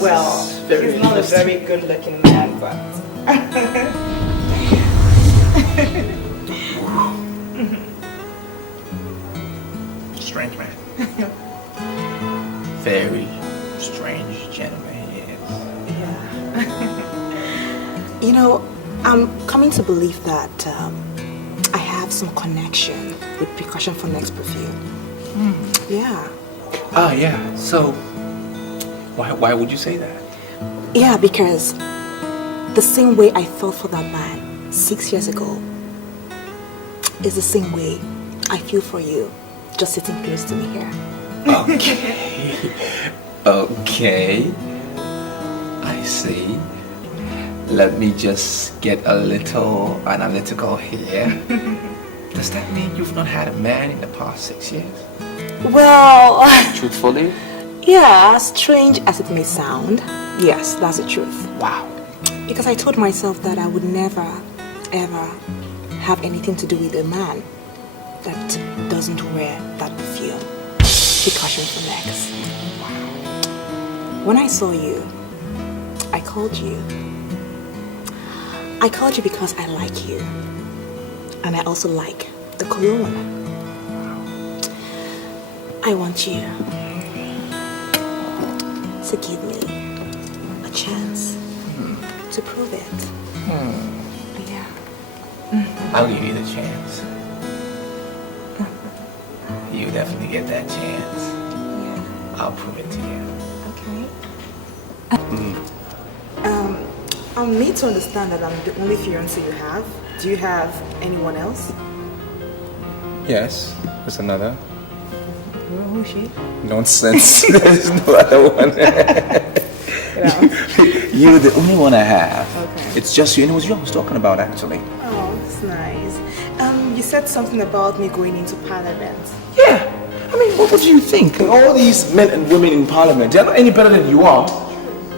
Well, he's not a very good-looking man, but... Strange man. Very strange gentleman he is. Yeah. You know, I'm coming to believe that I have some connection with Percussion for Next Perfume. Yeah. Oh, yeah. So, why would you say that? Yeah, because the same way I felt for that man 6 years ago is the same way I feel for you just sitting close to me here. Okay. Okay. I see. Let me just get a little analytical here. Does that mean you've not had a man in the past 6 years? Well... Truthfully? Yeah, strange as it may sound, yes, that's the truth. Wow. Because I told myself that I would never, ever have anything to do with a man that doesn't wear that perfume. Percussion for Next. Wow. When I saw you, I called you. I called you because I like you. And I also like the cologne. I want you to give me a chance to prove it. Yeah. I'll give you the chance. You definitely get that chance. Yeah. I'll prove it to you. Okay. I'm made to understand that I'm the only fiancé you have. Do you have anyone else? Yes, there's another. Who's she? Nonsense. There's no other one. You're the only one I have. Okay. It's just you, and it was you I was talking about actually. Oh, that's nice. You said something about me going into parliament. Yeah. I mean, what do you think? All these men and women in parliament, they're not any better than you are.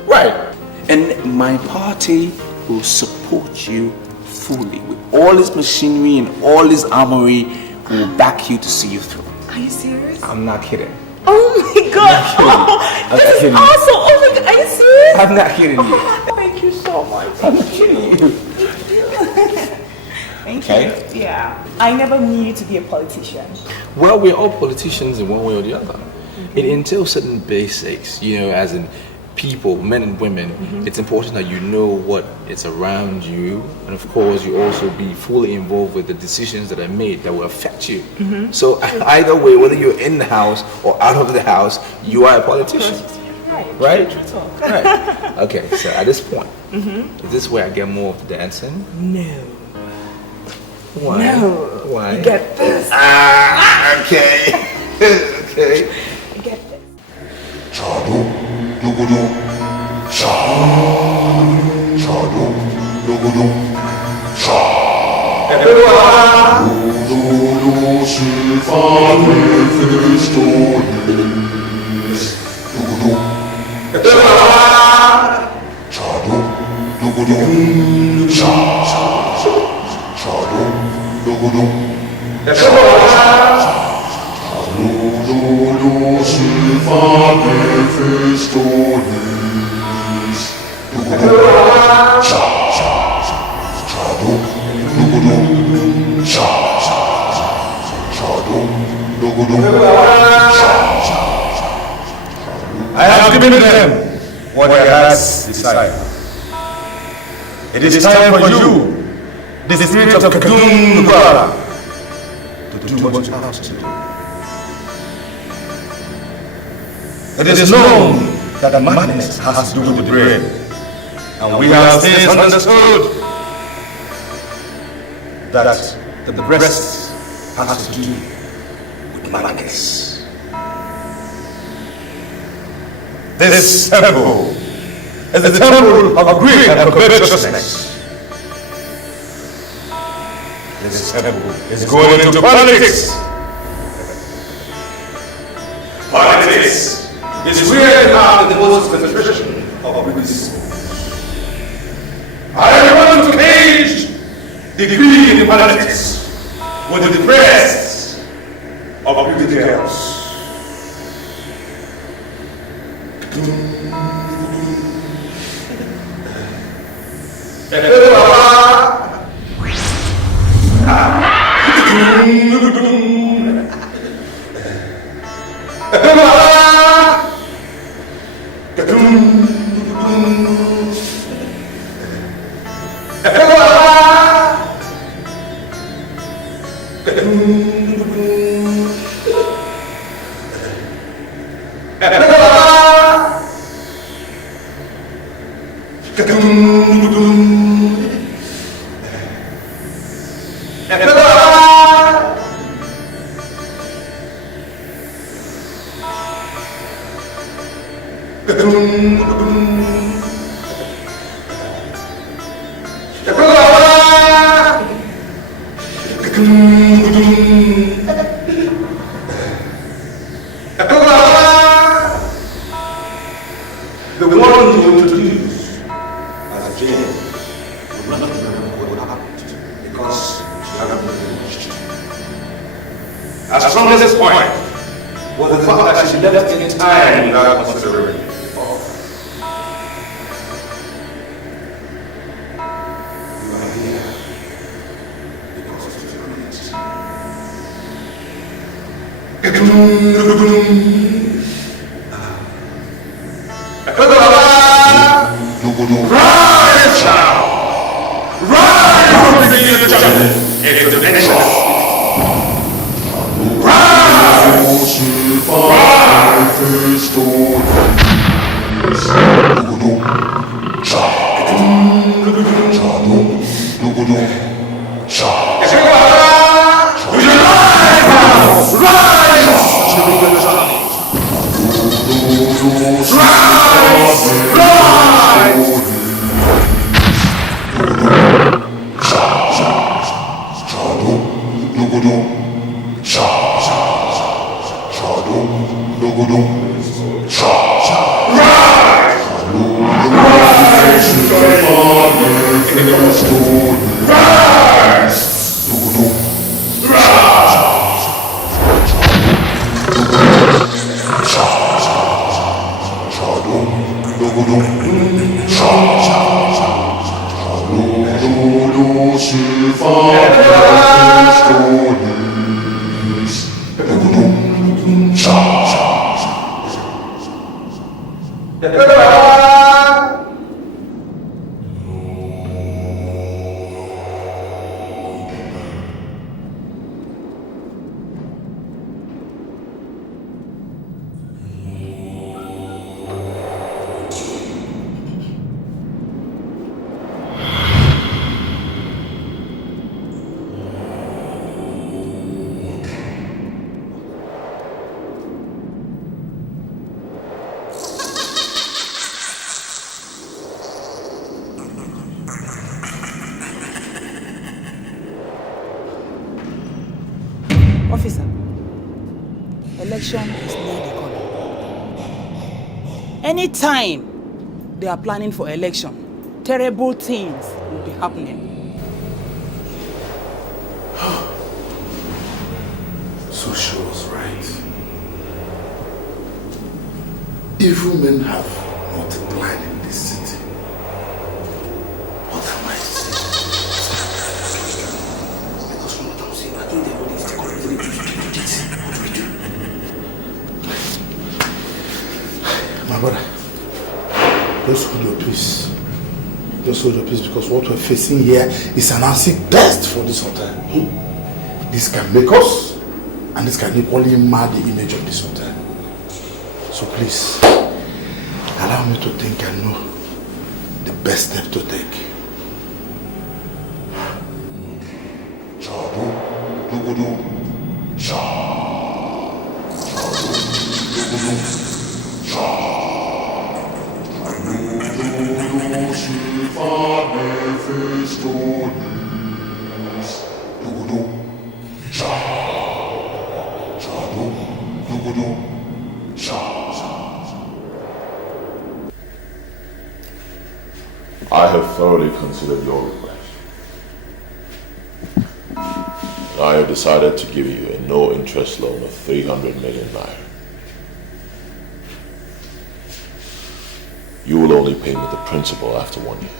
Right. And my party will support you fully with all this machinery and all this armory. Will back you to see you through. Are you serious? I'm not kidding. Oh my god! I'm This is kidding. awesome! Oh my god, are you serious? I'm not kidding you. Thank you so much. I'm not kidding you. Thank Okay. you. Yeah. I never knew you to be a politician. Well, we're all politicians in one way or the other. It entails certain basics, you know, as in people, men and women. It's important that you know what is around you, and of course you also be fully involved with the decisions that are made that will affect you. So either way, whether you're in the house or out of the house, you are a politician. Right? Right. Okay, so at this point, is this where I get more of the dancing? No. Why? No. Why? You get this. Okay. Okay. You get this. I have given them what their hearts desire. It is time for you, the spirit of Kadum Nugara, to do what you asked to do. It is known that madness has to do with the brain. And we have since understood that the breast has to do with madness. This temple is the temple of greed and covetousness. This temple is going into politics. Politics is where you have the most concentration of greedy. I want to cage the greed in politics with the breasts of greedy girls. The one you introduced as Jane will not remember what happened because she hadn't been watched. As strong as this point was the fact that she left in time without considering. You are here because of your Rise now! Rise from the jungle into the nation! Rise! Officer, election is near the corner. Anytime they are planning for election, terrible things will be happening. So she was right. Evil men have multiplied in this city. What am I saying? Because from what I'm saying, I think the body is correctly to what do we do? My brother, just hold your peace. Just hold your peace because what we're facing here is an acid test for this hotel. This can make us, and this can equally mar the image of this hotel. So please, I allow me to think I know the best step to take. I have thoroughly considered your request. I have decided to give you a no-interest loan of 300 million naira. You will only pay me the principal after 1 year.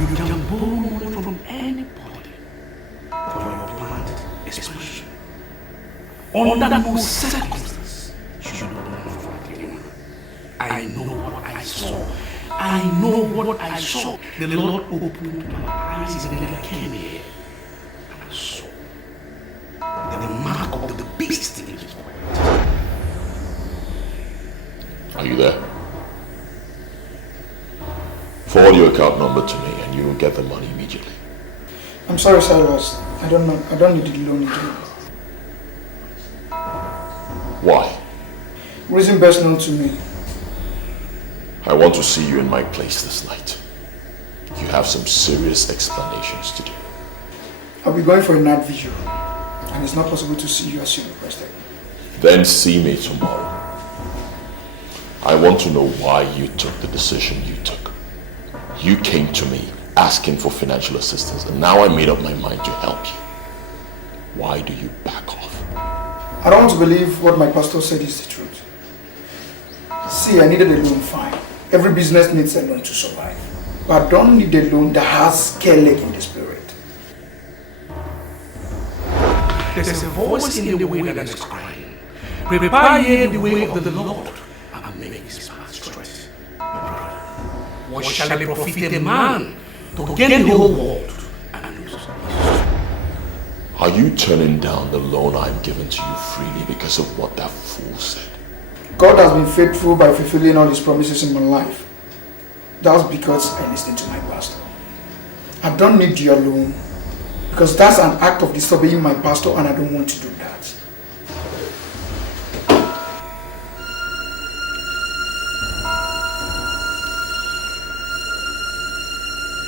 You can borrow money from anybody for your planned expansion. Under no circumstance should you loan from anyone. I know what I saw. I know what I saw. The Lord opened my eyes and then I came here. And I saw the mark of the beast in his pocket. Are you there? Forward your account number to me and you will get the money immediately. I'm sorry, Silas. I don't need the loan again. Why? Reason best known to me. I want to see you in my place this night. You have some serious explanations to do. I'll be going for a night vigil, and it's not possible to see you as you requested. Then see me tomorrow. I want to know why you took the decision you took. You came to me asking for financial assistance, and now I made up my mind to help you. Why do you back off? I don't want to believe what my pastor said is the truth. See, I needed a loan, fine. Every business needs a loan to survive. But I don't need a loan that has scare leg in the spirit. There's a voice in the way that is crying. Prepare ye the way of the Lord and make his path straight. What shall it profit a man to gain the whole world and lose his soul? Are you turning down the loan I'm giving to you freely because of what that fool said? God has been faithful by fulfilling all his promises in my life. That's because I listened to my pastor. I don't need your loan because that's an act of disobeying my pastor and I don't want to do that.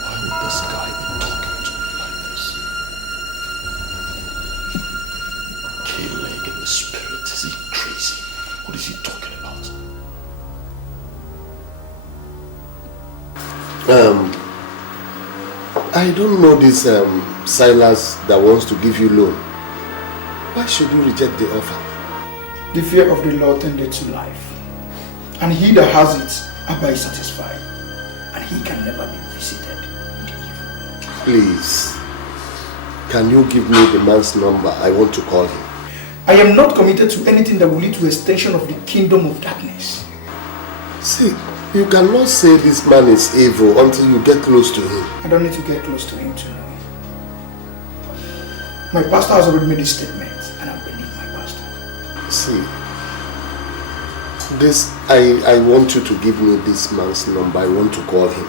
Why would this guy be talking to me like this? K-leg in the spirit, is he crazy? What is he talking about? I don't know this Silas that wants to give you loan. Why should you reject the offer? The fear of the Lord tended to life. And he that has it abide satisfied. And he can never be visited with evil. Please, can you give me the man's number? I want to call him. I am not committed to anything that will lead to extension of the kingdom of darkness. See, you cannot say this man is evil until you get close to him. I don't need to get close to him to know him. My pastor has already made a statement and I believe my pastor. See, this, I want you to give me this man's number. I want to call him.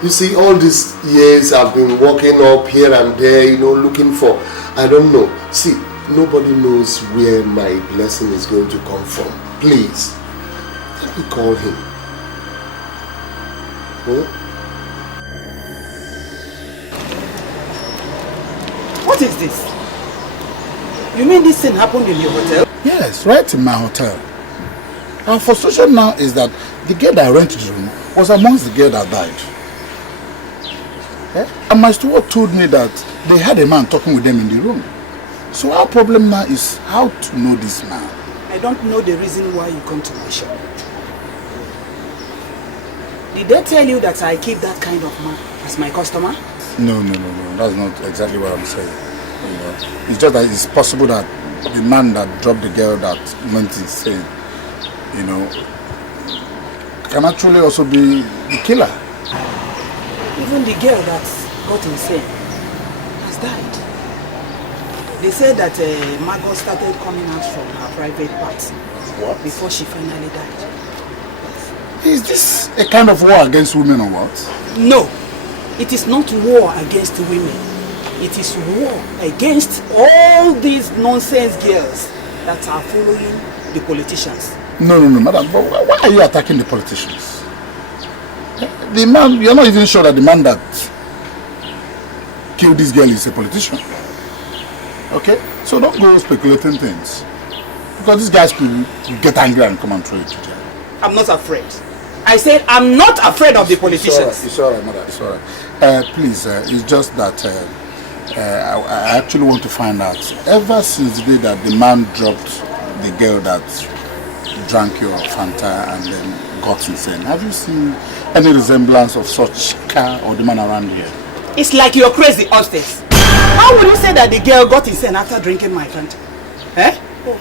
You see, all these years I've been walking up here and there, looking for, I don't know. See, nobody knows where my blessing is going to come from. Please, let me call him. Huh? What is this? You mean this thing happened in your hotel? Yes, right in my hotel. Our frustration now is that the girl that rented the room was amongst the girl that died. And my steward told me that they had a man talking with them in the room. So our problem now is how to know this man. I don't know the reason why you come to my shop. Did they tell you that I keep that kind of man as my customer? No. That's not exactly what I'm saying. It's just that it's possible that the man that dropped the girl that went insane, can actually also be the killer. Even the girl that got insane has died. They said that Margot started coming out from her private parts What? Before she finally died. Is this a kind of war against women or what? No, it is not war against women. It is war against all these nonsense girls that are following the politicians. No, madam, but why are you attacking the politicians? The man, you're not even sure that the man that killed this girl is a politician. Okay? So don't go speculating things. Because these guys could get angry and come and throw you to jail. I'm not afraid. I said I'm not afraid of the politicians. It's alright, madam, it's alright. Please, it's just that I actually want to find out, ever since the day that the man dropped the girl that drank your Fanta and then got insane, have you seen any resemblance of such car or the man around here? It's like you're crazy upstairs. How would you say that the girl got insane after drinking my Fanta? Eh? Oh.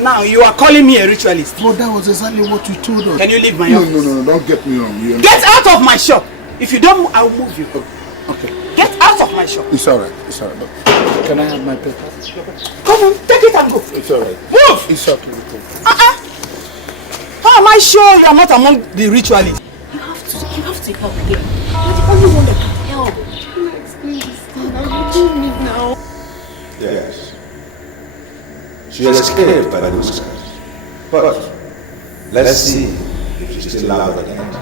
Now you are calling me a ritualist. Well, that was exactly what you told us. Can you leave my office? No, don't get me wrong. Get out of my shop. If you don't, I will move you. Okay. Get out of my shop. It's alright. But can I have my paper? Come on, take it and go. It's alright. Move! It's okay. How am I sure you are not among the ritualists? You have to help again. You're the only one that can help. Can I explain this thing? I don't need now. Yes. She escaped by the whiskers. But let's see if she's still alive at the end.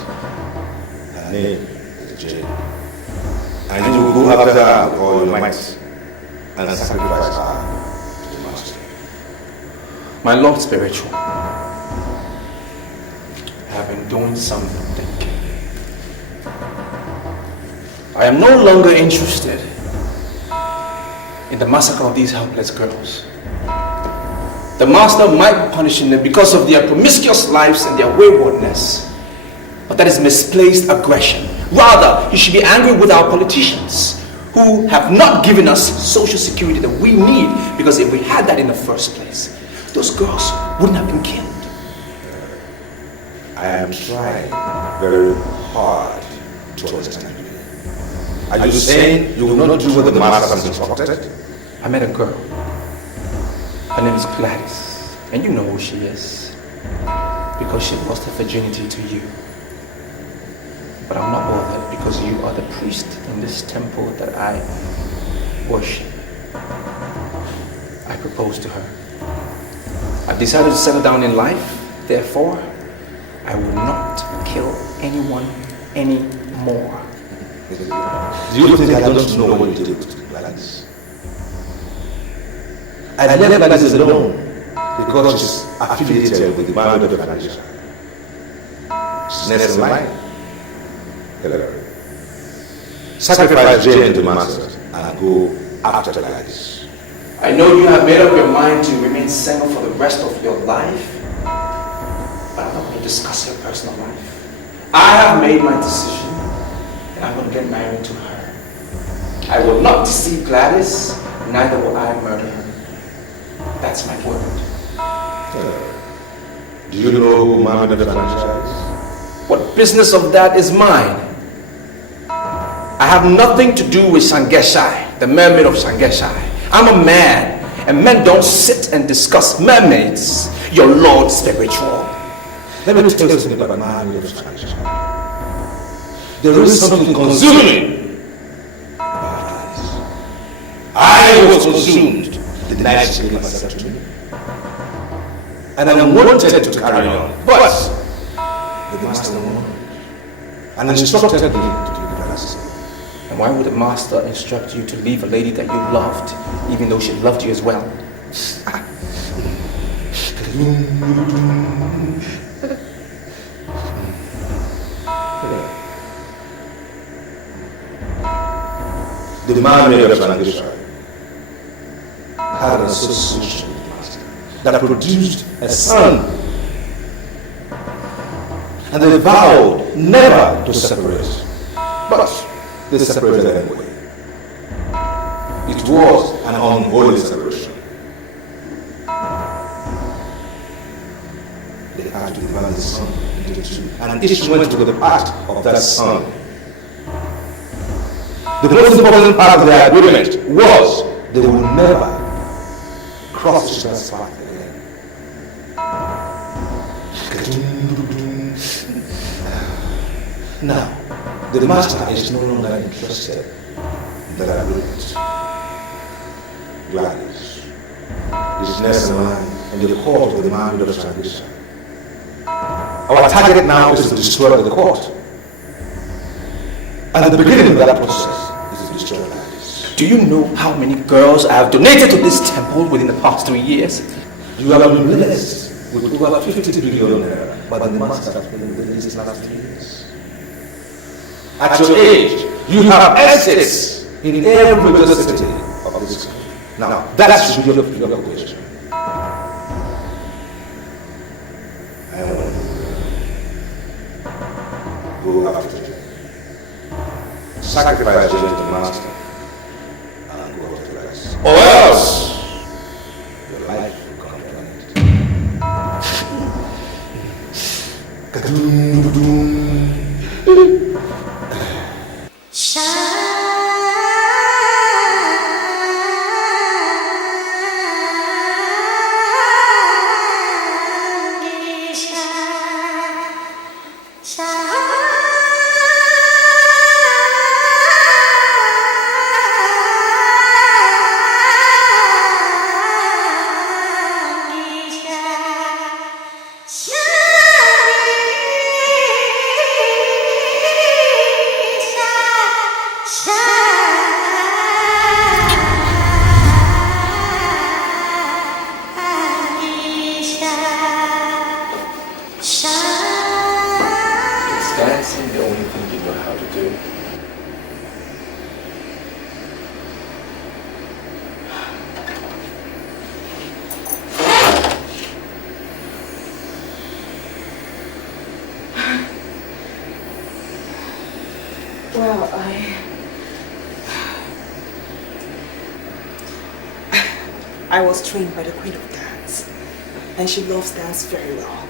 Her name is Jane. And you will go after her with all your might and sacrifice her to the master. My Lord Spiritual, I have been doing something. I am no longer interested in the massacre of these helpless girls. The master might be punishing them because of their promiscuous lives and their waywardness, but that is misplaced aggression. Rather, he should be angry with our politicians who have not given us social security that we need, because if we had that in the first place, those girls wouldn't have been killed. I am trying very hard to understand you. Are you saying you will not do what the master has instructed? I met a girl. Her name is Gladys, and you know who she is, because she lost her virginity to you. But I'm not bothered, because you are the priest in this temple that I worship. I proposed to her. I've decided to settle down in life, therefore, I will not kill anyone anymore. Do you think I don't know what you did to Gladys? I left Gladys alone because she's affiliated with the band of Nigeria. She's next in line. Hillary. Sacrifice Jane to the master and go after Gladys. I know you have made up your mind to remain single for the rest of your life, but I'm not going to discuss your personal life. I have made my decision, and I'm going to get married to her. I will not deceive Gladys, neither will I murder her. That's my word. Do you know who Mohammed the franchise? What business of that is mine? I have nothing to do with Shangeshai, the mermaid of Shangeshai. I'm a man, and men don't sit and discuss mermaids, your Lord Spiritual. Let me tell you something about Mohammed of Shangeshai. There is something consuming. I was consumed the night she gave herself to me. And I wanted to carry on, but the master warned and instructed me to do the same. And why would the master instruct you to leave a lady that you loved, even though she loved you as well? The man of Shangeshai had an association with the master that produced a son. And they vowed never to separate. But they separated anyway. It was an unholy separation. They had to divide the son into two, and each went to the part of that son. The most important part of their agreement was they would never cross each other's path again. Now, the master is no longer interested in that agreement. Gladys is next in line and the court will demand the transition. Our target now is to destroy the court. And the beginning of that process is to destroy Gladys. Do you know how many girls I have donated to this temple within the past 3 years? You have been blessed with over 50 billion naira by the master within these last 3 years. At your age, you have assets in every major city of this country. Now, that should be your question. I want you to go after Jane. Sacrifice Jane to the master and go after Gladys. Or else, your life will come to an end. Ka-doom-doom. I was trained by the Queen of Dance, and she loves dance very well.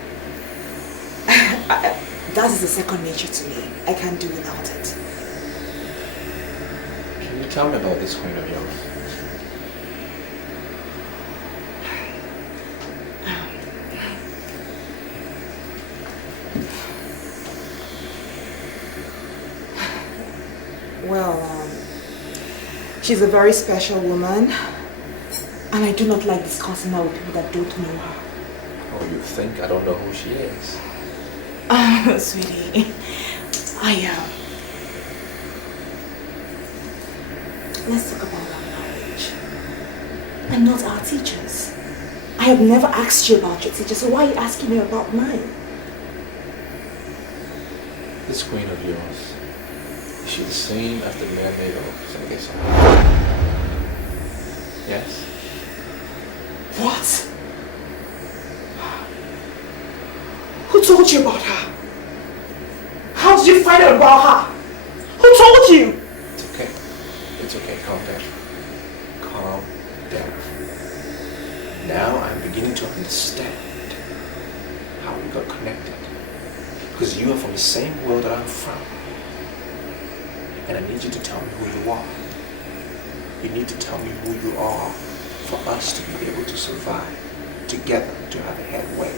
Dance is a second nature to me. I can't do without it. Can you tell me about this queen of yours? Well, she's a very special woman, and I do not like discussing her with people that don't know her. Oh, you think I don't know who she is? Sweetie, let's talk about our marriage and not our teachers. I have never asked you about your teachers, so why are you asking me about mine? This queen of yours, is she the same as the mermaid of Dikeh? Yes? What? Who told you about her? How did you find out about her? Who told you? It's okay. It's okay. Calm down. Calm down. Now I'm beginning to understand how we got connected. Because you are from the same world that I'm from. And I need you to tell me who you are. You need to tell me who you are for us to be able to survive together, to have a headway.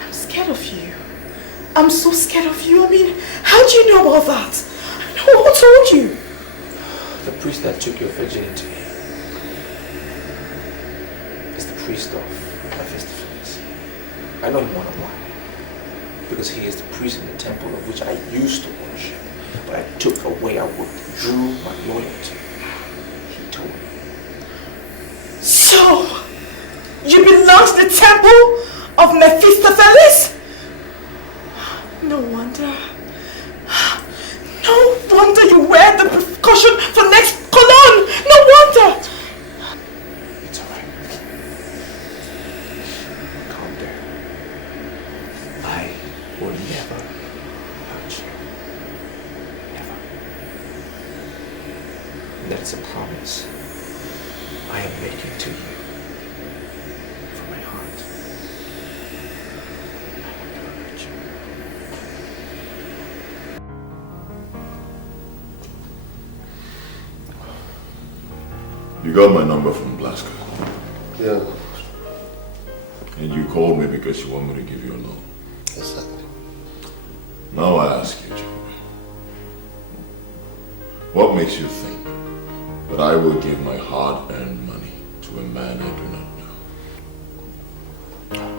I'm scared of you. I'm so scared of you. I mean, how do you know about that? Who told you? The priest that took your virginity is the priest of Mephistopheles. I know him one-on-one because he is the priest in the temple of which I used to worship, but I took away, I withdrew my loyalty. He told me. So, you belong to the temple of Mephistopheles? No wonder. No wonder you wear the precaution for next cologne. No wonder. It's alright. Calm down. I will never hurt you. Never. And that's a promise I am making to you from my heart. I will never hurt you. You got my number from Blaska? Yeah. And you called me because you want me to give you a loan. Exactly. Now I ask you, Joe, what makes you think that I will give my hard-earned money to a man I do not know?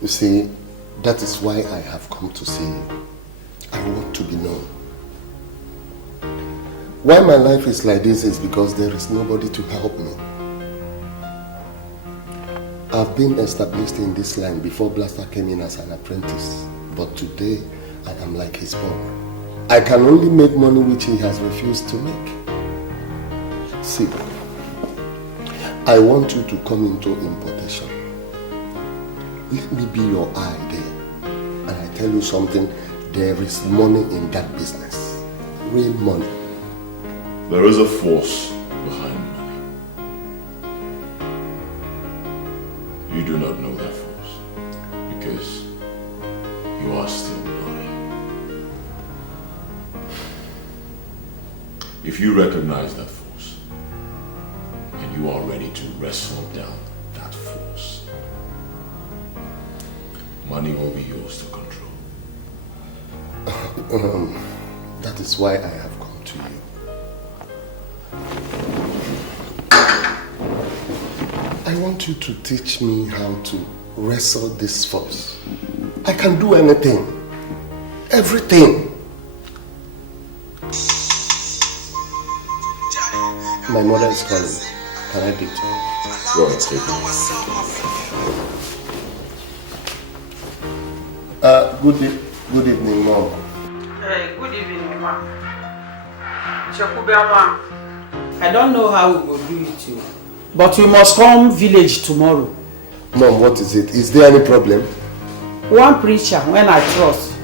You see, that is why I have come to see you. I want to be known. Why my life is like this is because there is nobody to help me. I've been established in this line before Blaster came in as an apprentice, but today I am like his boy. I can only make money which he has refused to make. See, I want you to come into importation. Let me be your eye there. And I tell you something, there is money in that business. Real money. There is a force behind money. You do not know that force because you are still blind. If you recognize that force and you are ready to wrestle down that force, money will be yours to control. That is why I have come to you. I want you to teach me how to wrestle this force. I can do anything. Everything. My mother is calling. Can I beat her? Go ahead, take it. Good evening, Mom. Hey, good evening, Mama. I don't know how we will do it, you. But we must come village tomorrow. Mom, what is it? Is there any problem? One preacher, when I trust,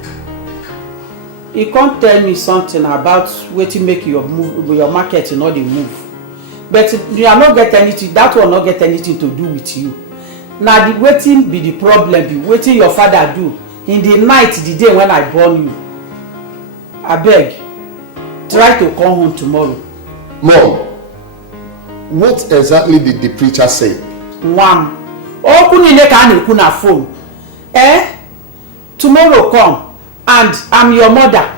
he can't tell me something about where to make your market not the move. But you are not get anything, that will not get anything to do with you. Now the waiting be the problem, be waiting your father do in the night, the day when I born you. I beg, try to come home tomorrow. Mom, what exactly did the preacher say? One. Oh, phone. Tomorrow come and I'm your mother.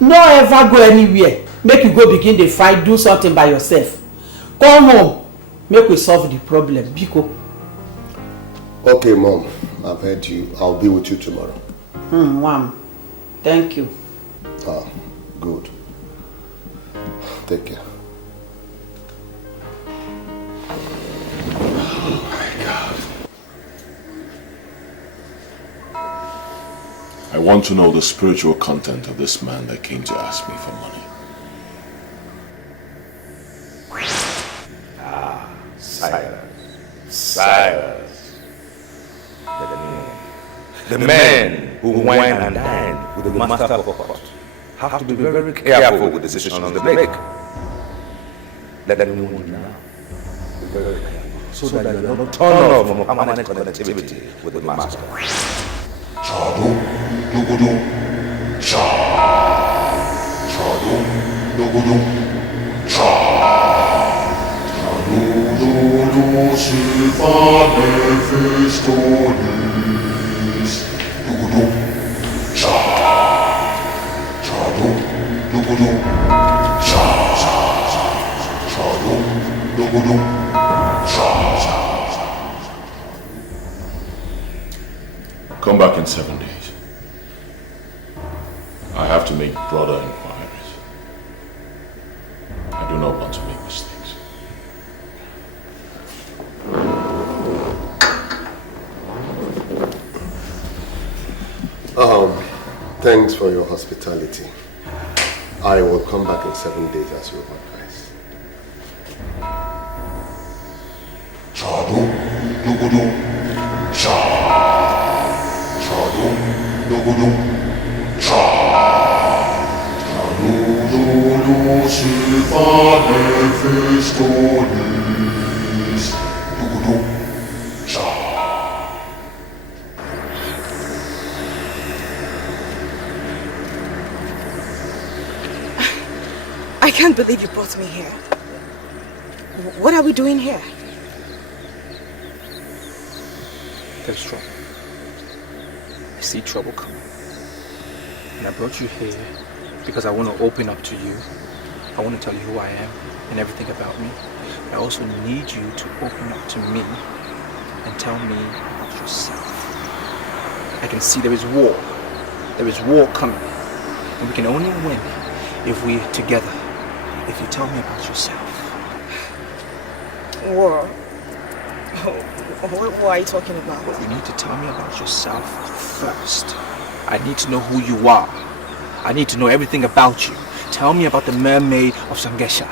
No ever go anywhere. Make you go begin the fight, do something by yourself. Come home. Make we solve the problem. Biko. Okay, Mom. I've heard you. I'll be with you tomorrow. Mom. Thank you. Ah, good. Take care. Oh my God. I want to know the spiritual content of this man that came to ask me for money. Silence. The men who wine and dine with the master of pot have to be very careful with the decisions they make. Let them know now. Be very careful so that you are not turned off from permanent connectivity with the master. Come back in 7 days. I have to make broader inquiries. I do not want to make mistakes. Thanks for your hospitality. I will come back in 7 days as you advise. I can't believe you brought me here. What are we doing here? there's trouble. I see trouble coming. And I brought you here because I want to open up to you. I want to tell you who I am and everything about me. But I also need you to open up to me and tell me about yourself. I can see there is war. There is war coming. And we can only win if we're together. If you tell me about yourself. War? What are you talking about? You need to tell me about yourself first. I need to know who you are. I need to know everything about you. Tell me about the mermaid of Sangesha.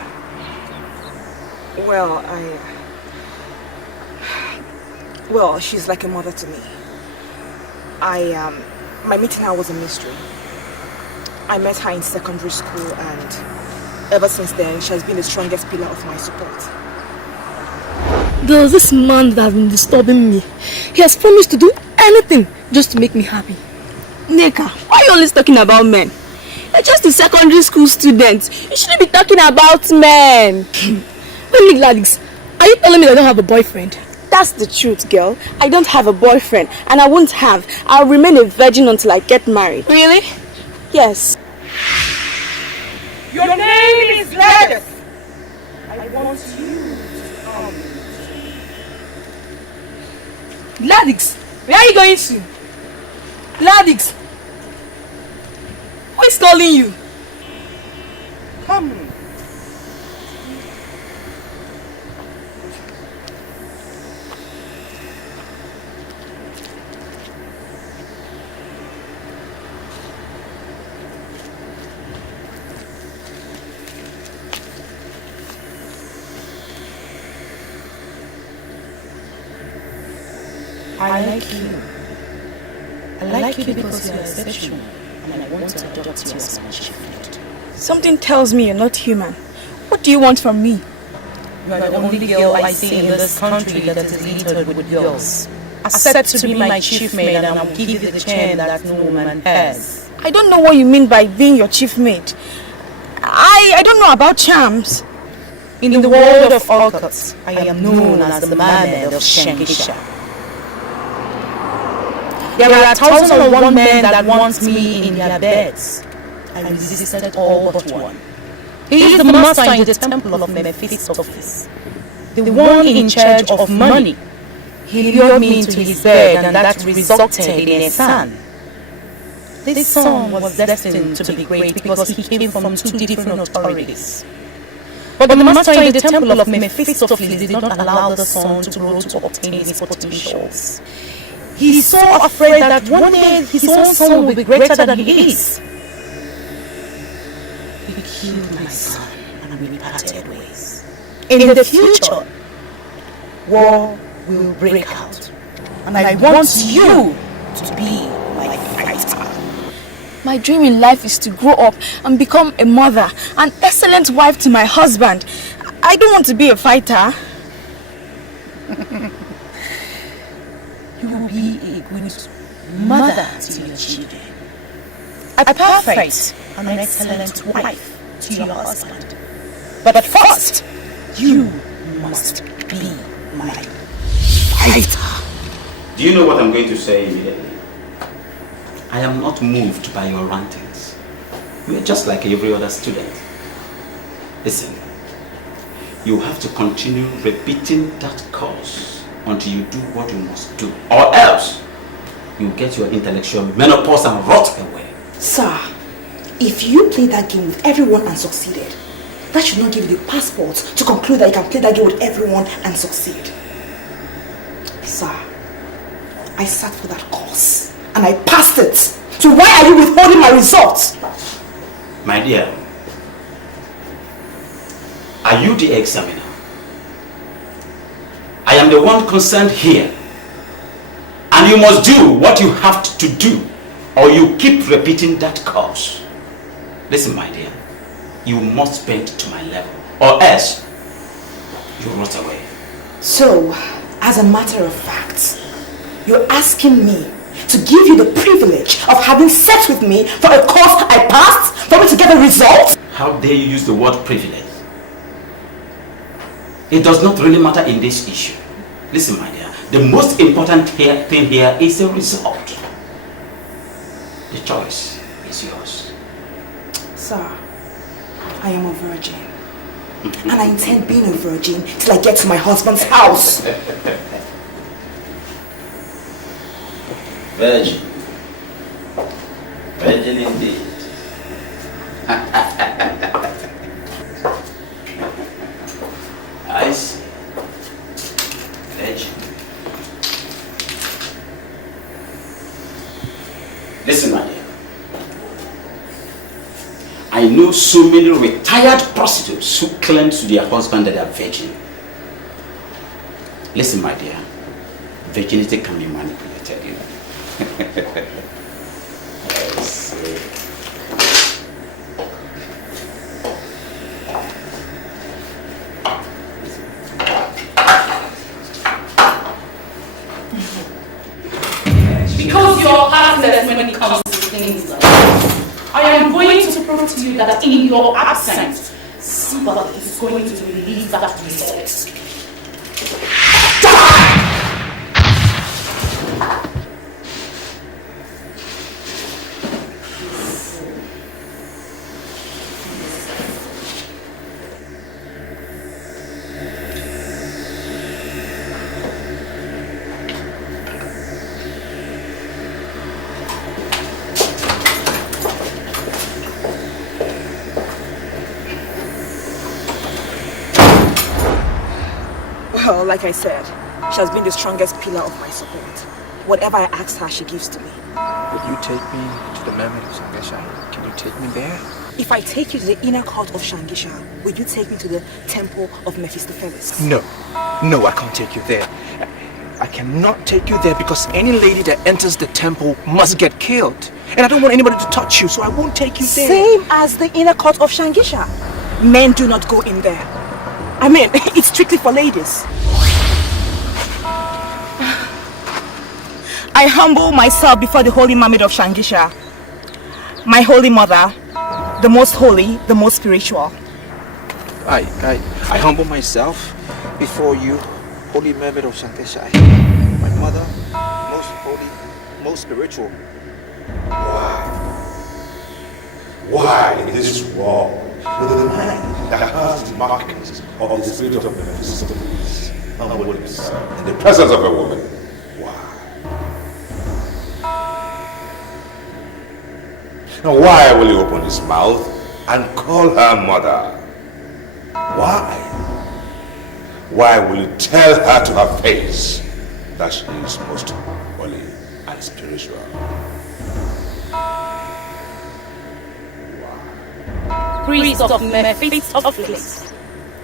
Well, she's like a mother to me. My meeting her was a mystery. I met her in secondary school and ever since then, she has been the strongest pillar of my support. There's this man that has been disturbing me. He has promised to do anything just to make me happy. Neka, why are you always talking about men? You're just a secondary school student. You shouldn't be talking about men. Wait, Gladys, are you telling me that I don't have a boyfriend? That's the truth, girl. I don't have a boyfriend and I won't have. I'll remain a virgin until I get married. Really? Yes. Your name is Gladys. I want you to come. Gladys, where are you going to? Gladys, who is calling you? Come. I like you. I like you because you are exceptional, and I want to adopt you as my child. Something tells me you're not human. What do you want from me? You are the only girl I see in this country that is littered with girls. Accept to be my chief maid and I will give you the chain that no woman has. I don't know what you mean by being your chief maid. I don't know about charms. In the world of Orcuts, I am known as the mermaid of Shankisha. There are 1,001 men that want me in their beds. I resisted all but one. He is the master in the temple of Mephistopheles, the one in charge of money. He lured me into his bed and that resulted in a son. This son was destined to be great because he came from two different authorities. But the master in the temple of Mephistopheles did not allow the son to grow to obtain his potentials. He is so afraid that one day his own son will be greater than he is. He killed my son and we parted ways. In the future, war will break out. And I want you to be my fighter. My dream in life is to grow up and become a mother, an excellent wife to my husband. I don't want to be a fighter. You will be a good mother to your children, a perfect and excellent wife to your husband. But first, you must be my fighter. Do you know what I'm going to say immediately? I am not moved by your rantings. You are just like every other student. Listen, you have to continue repeating that course until you do what you must do, or else you get your intellectual menopause and rot away. Sir, if you play that game with everyone and succeeded, that should not give you the passport to conclude that you can play that game with everyone and succeed. Sir, I sat for that course and I passed it. So why are you withholding my results? My dear, are you the examiner? I am the one concerned here. And you must do what you have to do, or you keep repeating that course. Listen, my dear, you must bend to my level, or else you rot away. So, as a matter of fact, you're asking me to give you the privilege of having sex with me for a course I passed, for me to get a result? How dare you use the word privilege? It does not really matter in this issue. Listen, my dear, The most important thing here is the result. The choice is yours. Sir, I am a virgin. And I intend being a virgin till I get to my husband's house. Virgin. Virgin indeed. I see. Virgin. Listen, my dear. I know so many retired prostitutes who claim to their husband that they are virgin. Listen, my dear. Virginity can be manipulated, you know. I see. Because you're heartless when it comes to things like this, I am going to prove to you that in your absence, somebody is going to release that result. Well, like I said, she has been the strongest pillar of my support. Whatever I ask her, she gives to me. Will you take me to the Mermaid of Sangesha? Can you take me there? If I take you to the inner court of Shangisha, will you take me to the temple of Mephistopheles? No. No, I can't take you there. I cannot take you there because any lady that enters the temple must get killed. And I don't want anybody to touch you, so I won't take you there. Same as the inner court of Shangisha. Men do not go in there. I mean, it's strictly for ladies. I humble myself before the holy Mermaid of Shangisha, my holy mother, the most holy, the most spiritual. I humble myself before you, holy Mermaid of Shangesha, my mother, most holy, most spiritual. Why in this world, with a man that has the markings of the spirit of Mephistopheles, humble himself in the presence of a woman? Now why will he open his mouth and call her mother? Why? Why will he tell her to her face that she is most holy and spiritual? Priest of Mephistopheles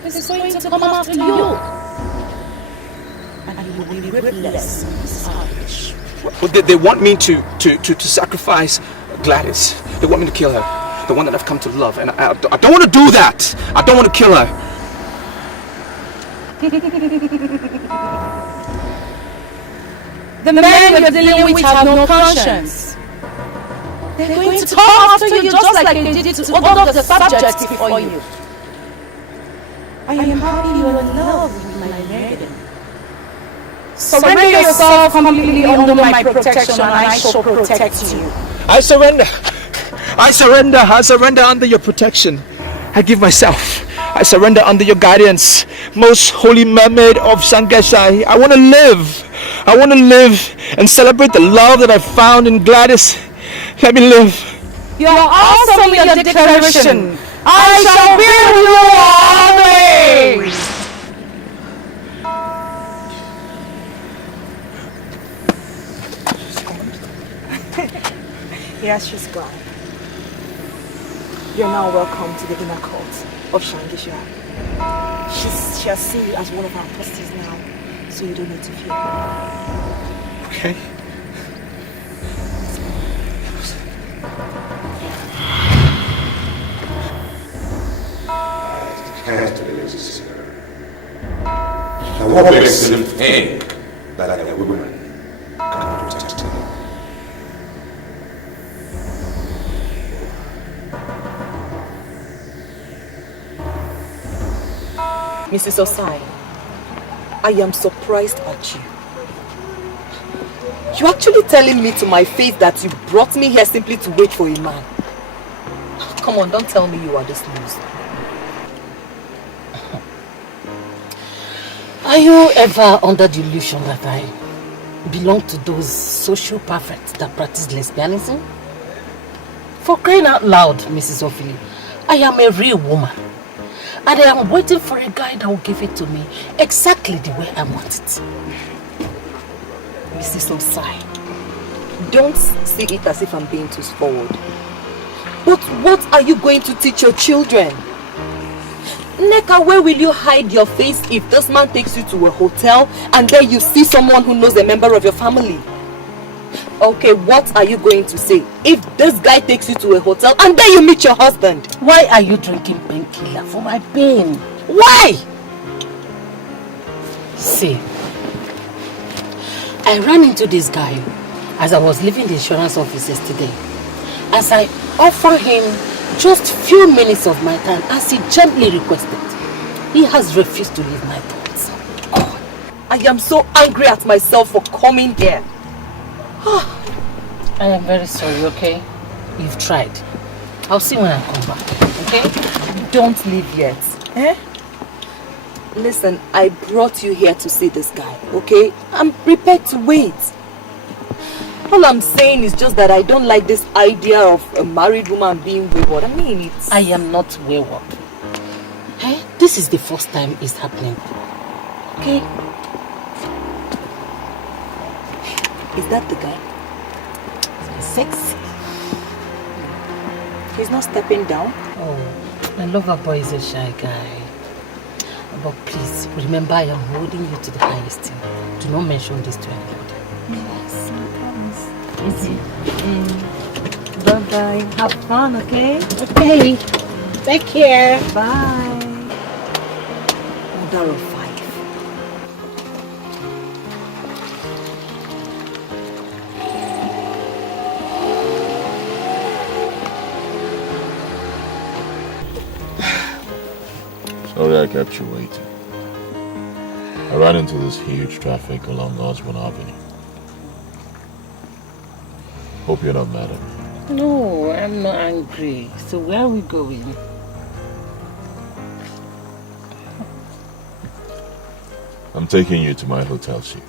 is going to come after you. And you will be ruthless and savage. Well, they want me to sacrifice Gladys. They want me to kill her, the one that I've come to love, and I don't want to do that. I don't want to kill her. The men you're dealing with have no conscience. They're going to come after you just like they did to all of the subjects before you. I am happy you're in love with my maiden. Surrender yourself completely under my protection and I shall protect you. I surrender. I surrender. I surrender under your protection. I give myself. I surrender under your guidance. Most holy Mermaid of Sangesha. I want to live. I want to live and celebrate the love that I found in Gladys. Let me live. You are awesome with your declaration. I shall be with you always. Yes, she's gone. You're now welcome to the inner court of Shangisha. She has seen you as one of our apostles now, so you don't need to fear. Okay. Can't release her. Now what makes him think that a woman can protect him? Mrs. Osai, I am surprised at you. You actually telling me to my face that you brought me here simply to wait for a man? Come on, don't tell me you are this loose. Are you ever under the illusion that I belong to those social perfects that practice lesbianism? For crying out loud, Mrs. Ophelia, I am a real woman. And I am waiting for a guy that will give it to me exactly the way I want it. Mrs. Osai, don't see it as if I'm being too forward. But what are you going to teach your children? Neka, where will you hide your face if this man takes you to a hotel and then you see someone who knows a member of your family? Okay, what are you going to say if this guy takes you to a hotel and then you meet your husband? Why are you drinking painkiller for my pain? Why? See, I ran into this guy as I was leaving the insurance office yesterday. As I offered him just few minutes of my time as he gently requested, he has refused to leave my thoughts. God, I am so angry at myself for coming here. I am very sorry, okay? You've tried. I'll see when I come back, okay? Don't leave yet. Eh? Listen, I brought you here to see this guy, okay? I'm prepared to wait. All I'm saying is just that I don't like this idea of a married woman being wayward. I mean, it's... I am not wayward. Eh? This is the first time it's happening. Okay? Is that the guy? Sexy. He's not stepping down? Oh, my lover boy is a shy guy. But please, remember I am holding you to the highest thing. Do not mention this to anybody. Yes, I promise. Easy. Bye-bye. Have fun, okay? Okay. Take care. Bye. Mother of 5. Sorry I kept you waiting. I ran into this huge traffic along Osborne Avenue. Hope you're not mad at me. No, I'm not angry. So where are we going? I'm taking you to my hotel suite,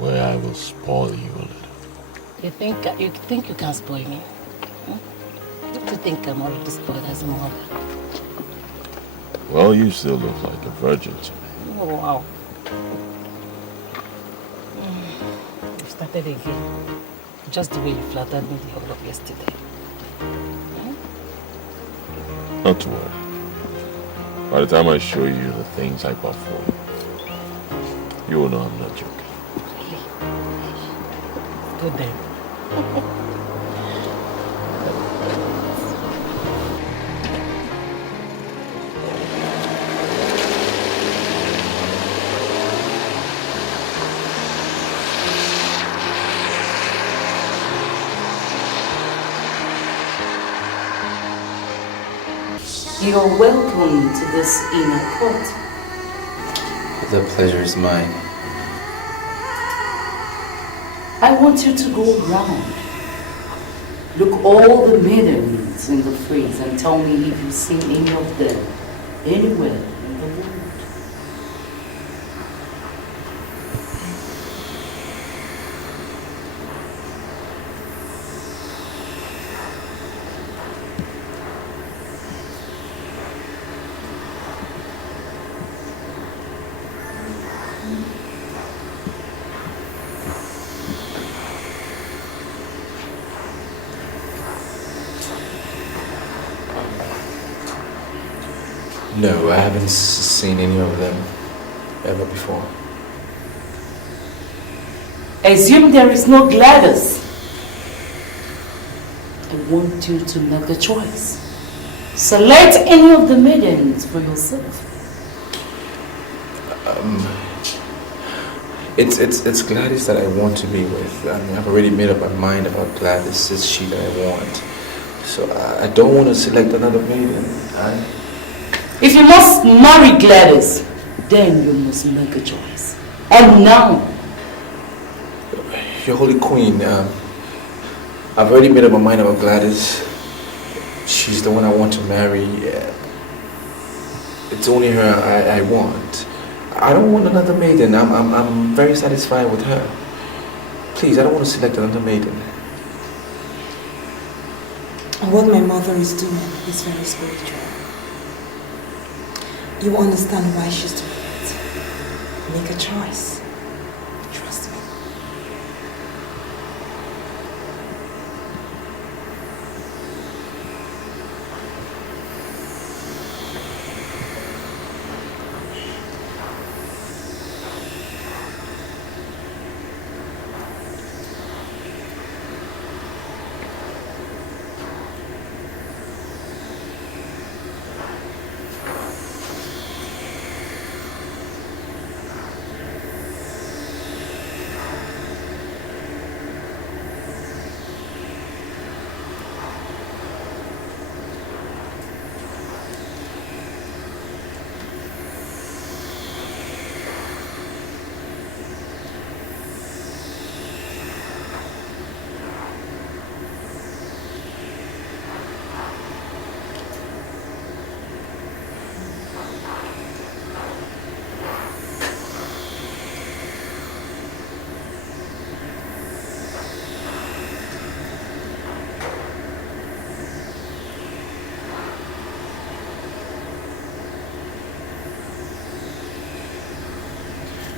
where I will spoil you a little. You think you can spoil me? You think I'm already spoiled as a mother? Well, you still look like a virgin to me. Oh, wow. You started again. Just the way you flattered me the whole of yesterday. Not to worry. By the time I show you the things I bought for you, you will know I'm not joking. Good then. You're welcome to this inner court. The pleasure is mine. I want you to go around. Look all the maidens in the phrase and tell me if you've seen any of them anywhere in the world. No, I haven't seen any of them ever before. Assume there is no Gladys. I want you to make the choice. Select any of the maidens for yourself. It's Gladys that I want to be with. I mean, I've already made up my mind about Gladys. It's she that I want. So I don't want to select another maiden. If you must marry Gladys, then you must make a choice. And now. Your Holy Queen, I've already made up my mind about Gladys. She's the one I want to marry. It's only her I want. I don't want another maiden. I'm very satisfied with her. Please, I don't want to select another maiden. What my mother is doing is very spiritual. You understand why she's doing it. Make a choice. Trust me.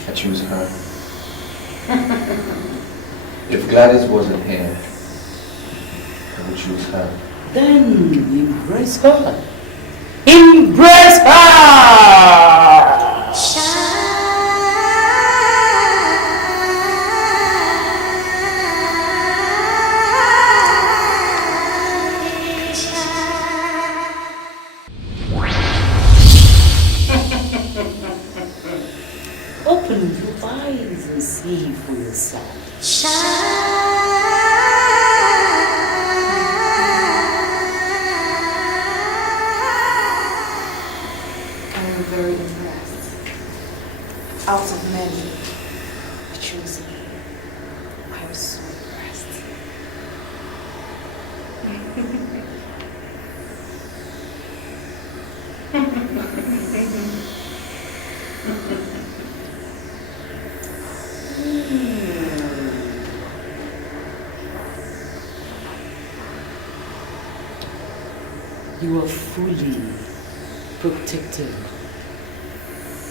I choose her. If Gladys wasn't here, I would choose her. Then embrace her. Embrace her! Open your eyes and see for yourself. I'm very impressed. Out of many, I chose you. I was so impressed. You are fully protected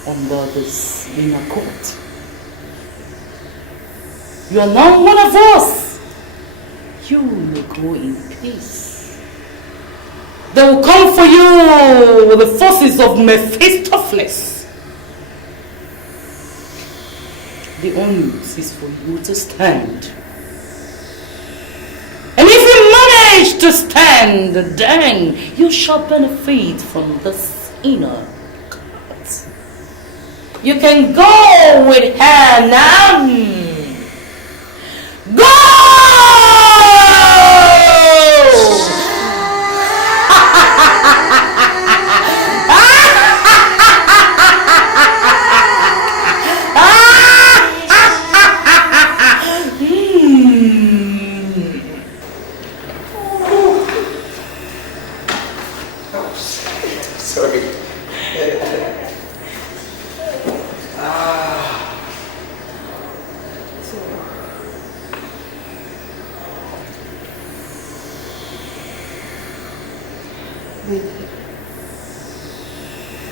under this inner court. You are now one of us. You will go in peace. They will come for you with the forces of Mephistopheles. The onus is for you to stand. And if you manage to stand, then you shall benefit from this inner court. You can go with her now. Go!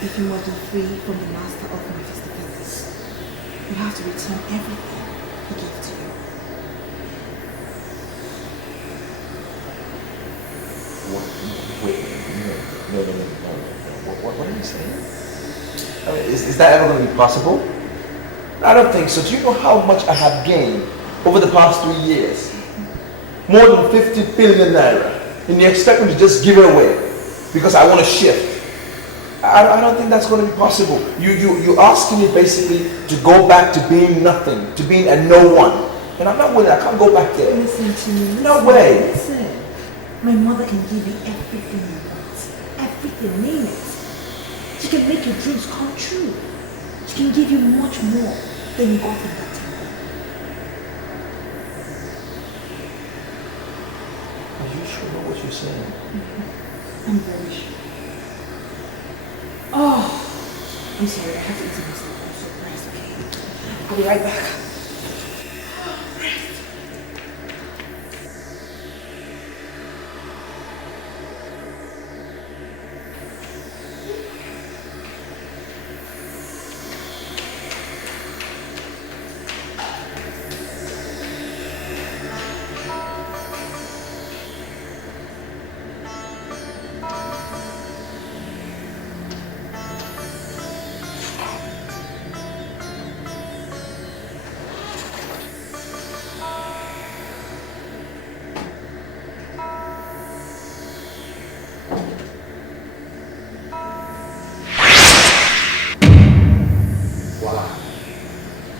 If you want to free from the master of Mephistopheles, you have to return everything he gave to you. Wait, no. What are you saying? I mean, is that ever going to be possible? I don't think so. Do you know how much I have gained over the past 3 years? More than 50 billion naira. And you expect me to just give it away because I want to shift? I don't think that's going to be possible. You're asking me basically to go back to being nothing, to being a no one. And I'm not willing. I can't go back there. Listen to me. No way. Listen. My mother can give you everything you want. Everything, name it. She can make your dreams come true. She can give you much more than you got in that time. you're saying. I'm very sure. Oh, I'm sorry, I have to eat myself. I'm so pressed, okay? I'll be right back.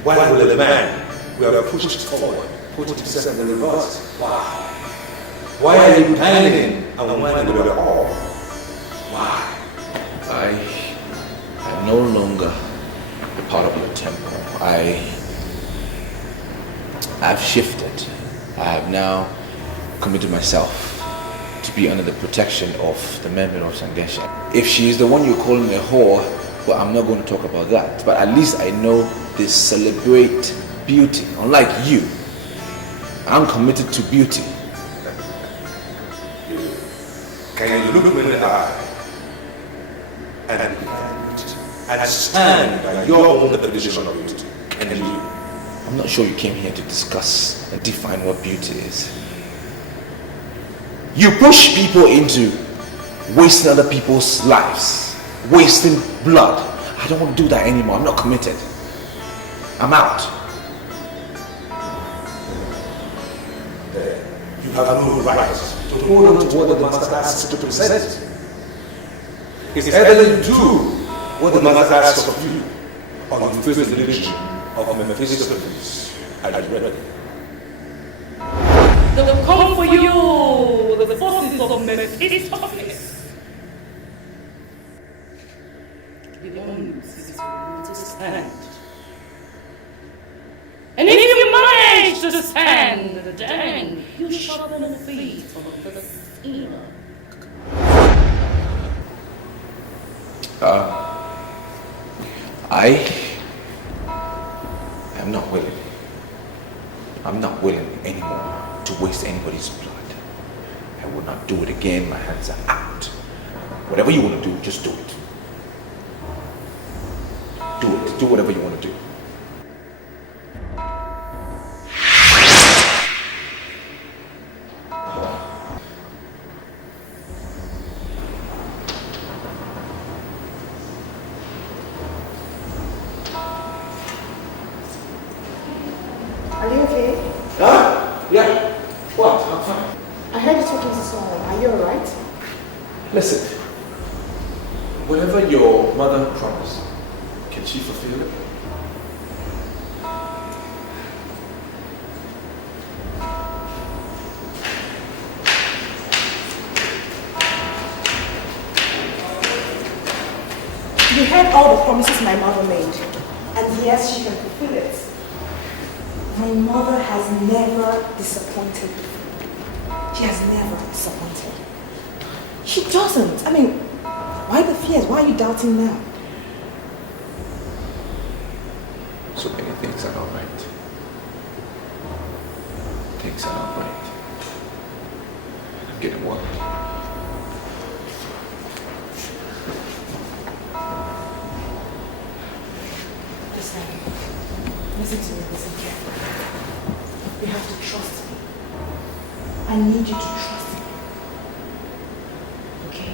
Why will a man who have pushed forward put himself in reverse? Why? Why are you hanging and when we are all? Why? I'm no longer a part of your temple. I've shifted. I have now committed myself to be under the protection of the member of Sangesha. If she is the one you're calling a whore, well, I'm not going to talk about that. But at least I know they celebrate beauty. Unlike you, I'm committed to beauty. Can you look me in the eye and stand by your own definition of beauty? Can you? I'm not sure you came here to discuss and define what beauty is. You push people into wasting other people's lives, wasting blood. I don't want to do that anymore. I'm not committed. I'm out. You have no right to hold on to what the master asks you to present. It's either you do what the master asks of you, or you face the legion of Mephistopheles. Are you ready? They will come for you, the forces of Mephistopheles. The onmovies will to stand. And if you manage to stand, then you shall benefit from the sinner. I am not willing. I'm not willing anymore to waste anybody's blood. I will not do it again. My hands are out. Whatever you want to do, just do it. Do it. Do whatever you want to do. Are you okay? Huh? Yeah. What? I'm fine. I heard you talking to someone. Are you alright? Listen. Whatever your mother promised, can she fulfill it? You heard all the promises my mother made. And yes, she can fulfill it. My mother has never disappointed before. She has never disappointed. She doesn't. I mean, why the fears? Why are you doubting now? So many things are not right. Things are not right. I'm getting worried. Listen to me, listen carefully. You have to trust me. I need you to trust me. Okay?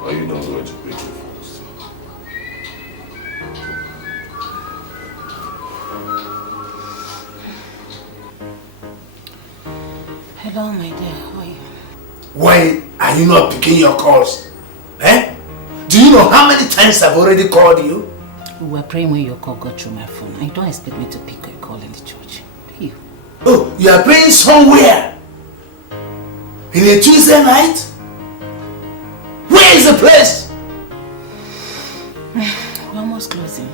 Are you not going to break your fast? Hello, my dear. How are you? Why are you not picking your calls? Eh? Do you know how many times I've already called you? We were praying when your call got through my phone. I don't expect me to pick a call. call in the church. You. Oh, you are praying somewhere? In a Tuesday night? Where is the place? We're almost closing.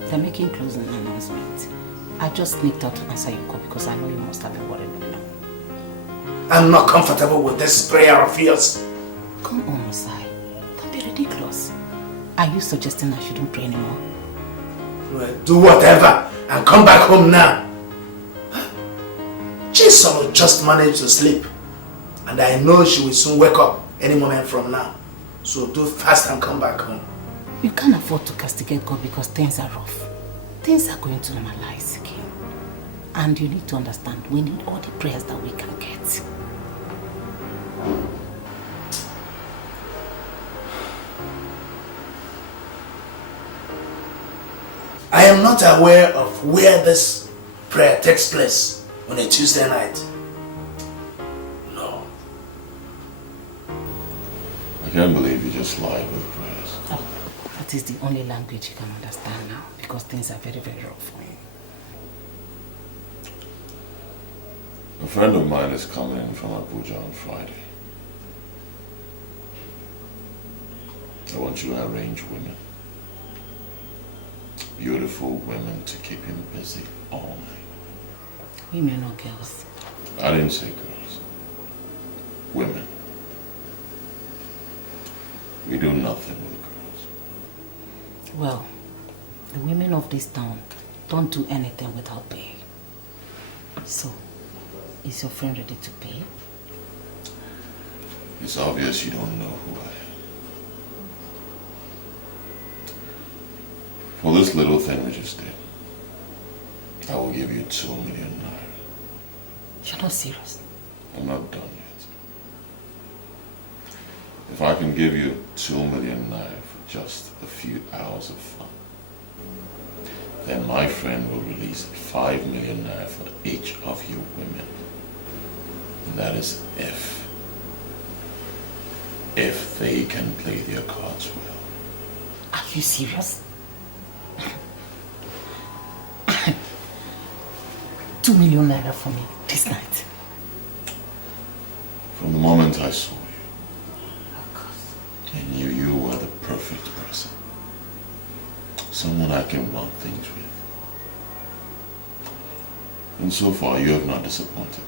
They're making closing announcement. I just sneaked out to answer your call because I know you must have been worried by now. I'm not comfortable with this prayer of yours. Come on, Osai. Don't be ridiculous. Are you suggesting I shouldn't pray anymore? Well, do whatever and come back home now. Jason will just manage to sleep. And I know she will soon wake up any moment from now. So do fast and come back home. You can't afford to castigate God because things are rough. Things are going to normalize again. And you need to understand, we need all the prayers that we can get. I am not aware of where this prayer takes place on a Tuesday night. No. I can't believe you just lied with prayers. Oh, that is the only language you can understand now because things are very, very rough for you. A friend of mine is coming in from Abuja on Friday. I want you to arrange women. Beautiful women to keep him busy all night. Women or girls? I didn't say girls. Women. We do nothing with girls. Well, the women of this town don't do anything without pay. So, is your friend ready to pay? It's obvious you don't know who I am. For this little thing we just did, I will give you 2 million naira. You're not serious? I'm not done yet. If I can give you 2 million naira for just a few hours of fun, then my friend will release 5 million naira for each of you women. And that is if they can play their cards well. Are you serious? 2 million naira for me this night. From the moment I saw you, I knew you were the perfect person. Someone I can run things with. And so far, you have not disappointed me.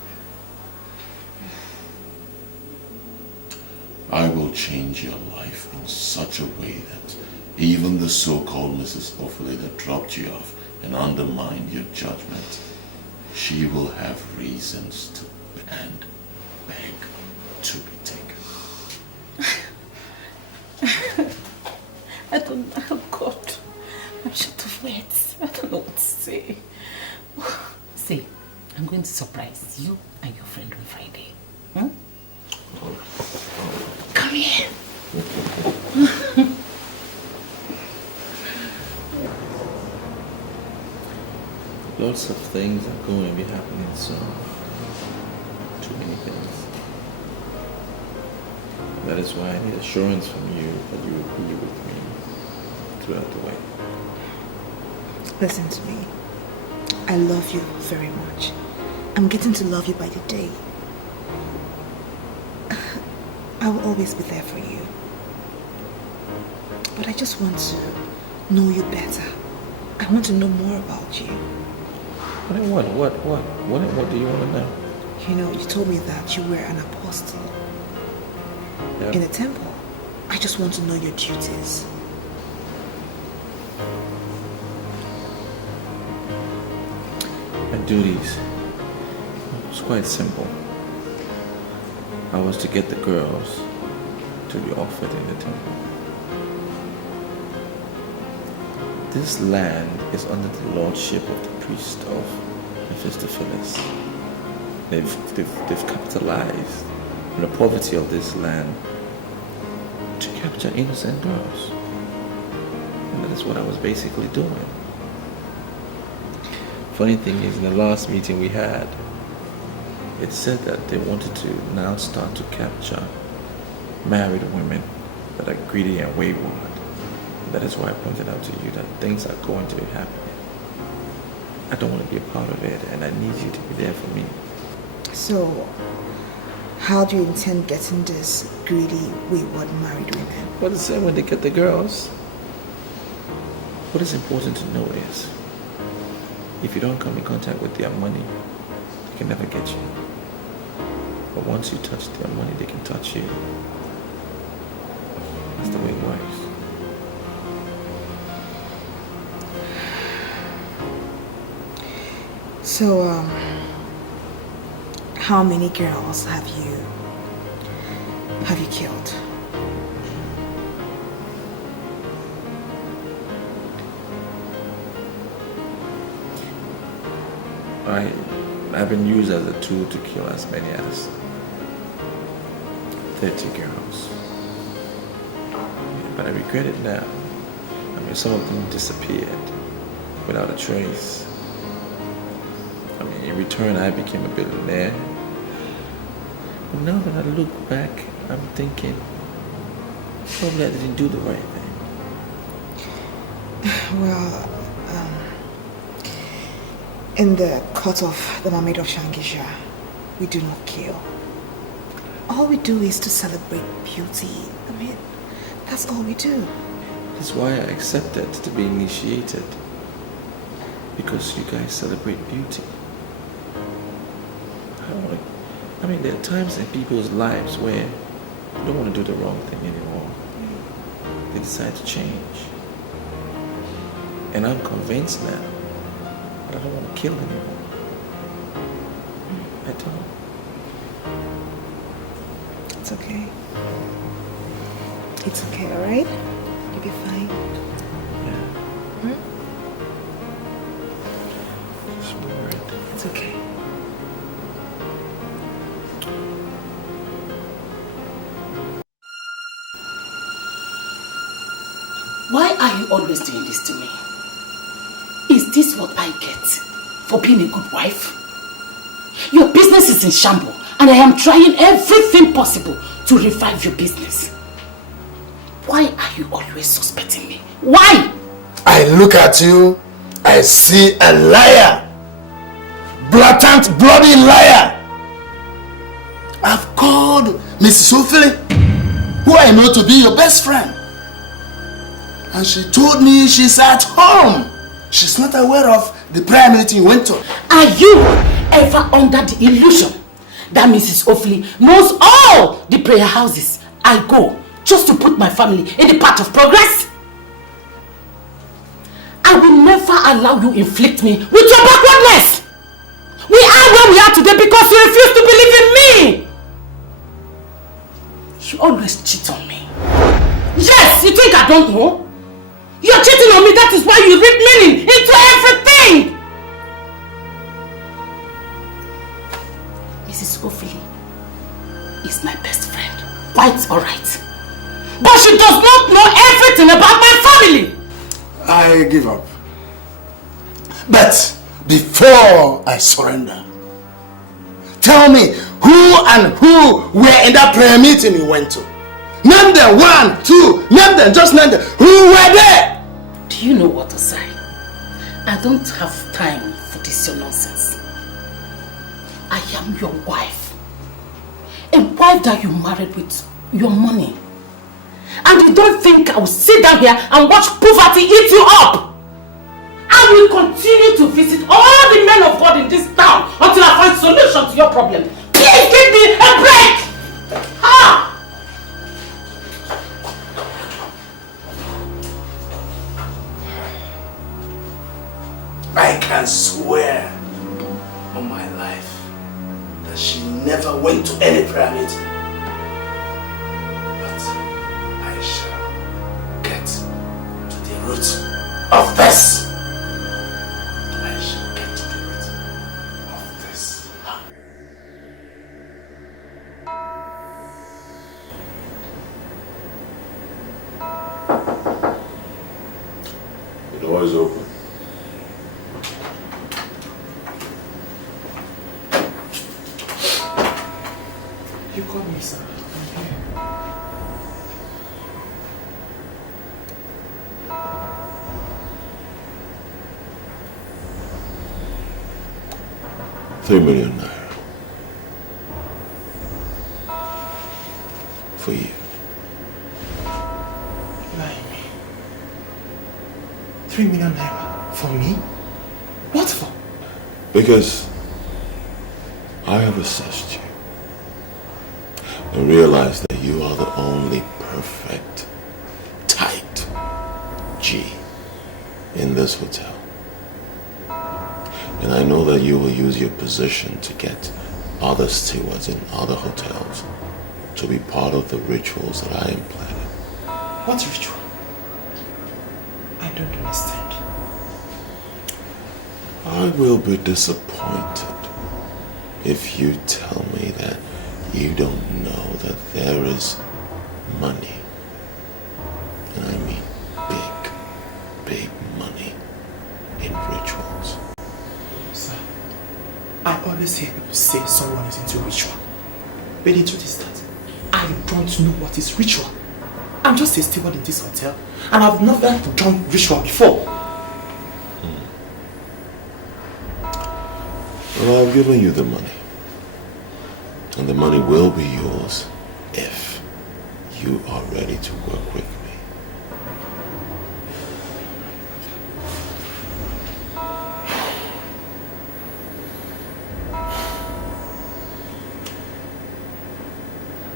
I will change your life in such a way that even the so-called Mephistopheles that dropped you off and undermined your judgment, she will have reasons to and beg to be taken. I don't know, oh God. I'm short of words. I don't know what to say. See, I'm going to surprise you and your friend on Friday. Hmm? Come here. Lots of things are going to be happening soon. Too many things. That is why I need assurance from you that you will be with me throughout the way. Listen to me. I love you very much. I'm getting to love you by the day. I will always be there for you. But I just want to know you better. I want to know more about you. What do you want to know? You know, you told me that you were an apostle in a temple. I just want to know your duties. My duties. It's quite simple. I was to get the girls to be offered in the temple. This land is under the lordship of the priest of Mephistopheles. They've capitalized on the poverty of this land to capture innocent girls. And that is what I was basically doing. Funny thing is, in the last meeting we had, it said that they wanted to now start to capture married women that are greedy and wayward. That is why I pointed out to you that things are going to be happening. I don't want to be a part of it, and I need you to be there for me. So, how do you intend getting these greedy, wayward married women? Well, the same way they get the girls. What is important to know is, if you don't come in contact with their money, they can never get you. But once you touch their money, they can touch you. That's the way it works. So, how many girls have you killed? I've been used as a tool to kill as many as 30 girls. Yeah, but I regret it now. I mean, some of them disappeared without a trace. I mean, in return, I became a billionaire. But now that I look back, I'm thinking, probably I didn't do the right thing. Well, in the court of the Mermaid of Shangisha, we do not kill. All we do is to celebrate beauty. I mean, that's all we do. That's why I accepted to be initiated. Because you guys celebrate beauty. I mean, there are times in people's lives where they don't want to do the wrong thing anymore. They decide to change. And I'm convinced now that I don't want to kill anymore. I don't. It's okay. It's okay, alright? You'll be fine. Yeah. Just worried. It's okay. Why are you always doing this to me? Is this what I get for being a good wife? Your business is in shambles, and I am trying everything possible to revive your business. Why are you always suspecting me? Why? I look at you, I see a liar. Blatant, bloody liar. I've called Mrs. Ophelia, who I know to be your best friend. And she told me she's at home. She's not aware of the prayer meeting you went to. Are you ever under the illusion that Mrs. Ophelia knows all the prayer houses I go just to put my family in the path of progress? I will never allow you inflict me with your backwardness. We are where we are today because you refuse to believe in me. You always cheat on me. Yes, you think I don't know? You're cheating on me, that is why you read meaning into everything! Mrs. Ophelia is my best friend. Quite alright. But she does not know everything about my family! I give up. But before I surrender, tell me who were in that prayer meeting you went to? Name them, 1, 2, name them, just name them. Who were there? Do you know what to say? I don't have time for this your nonsense. I am your wife. A wife that you married with your money. And you don't think I will sit down here and watch poverty eat you up? I will continue to visit all the men of God in this town until I find solution to your problem. Please give me a break! Ha! I can swear on my life that she never went to any prayer meeting. But I shall get to the root of this. I shall get to the root of this. The door is open. You call me, sir. I'm here. 3 million naira. For you. Lie me. 3 million naira for me? What for? Because I have assessed you and realized that you are the only perfect, tight G in this hotel. And I know that you will use your position to get other stewards in other hotels to be part of the rituals that I am planning. What ritual? I don't understand. I will be disappointed if you tell me that you don't know that there is money. And I mean big, big money in rituals. Sir, I always hear people say someone is into ritual. But the truth is that I don't know what is ritual. I'm just a steward in this hotel and I've never done ritual before. Well, I've given you the money. And the money will be yours if you are ready to work with me.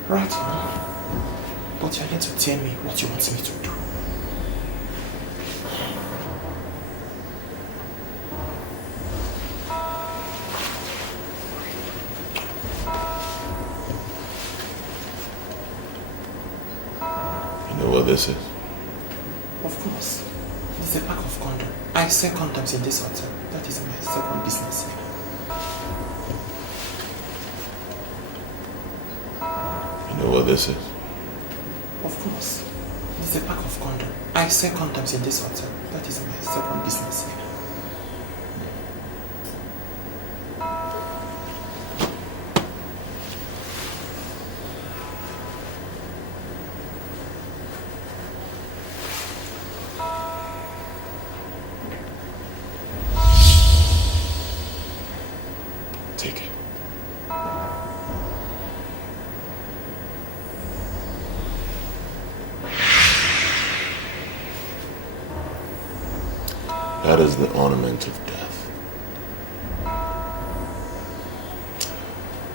Right. But you're here to tell me what you want me to do. You know what this is? Of course. It's a pack of condoms. I sell condoms in this hotel. That is my second business here. You know what this is? Of course. It's a pack of condoms. I sell condoms in this hotel. That is my second business here. Take it. That is the ornament of death.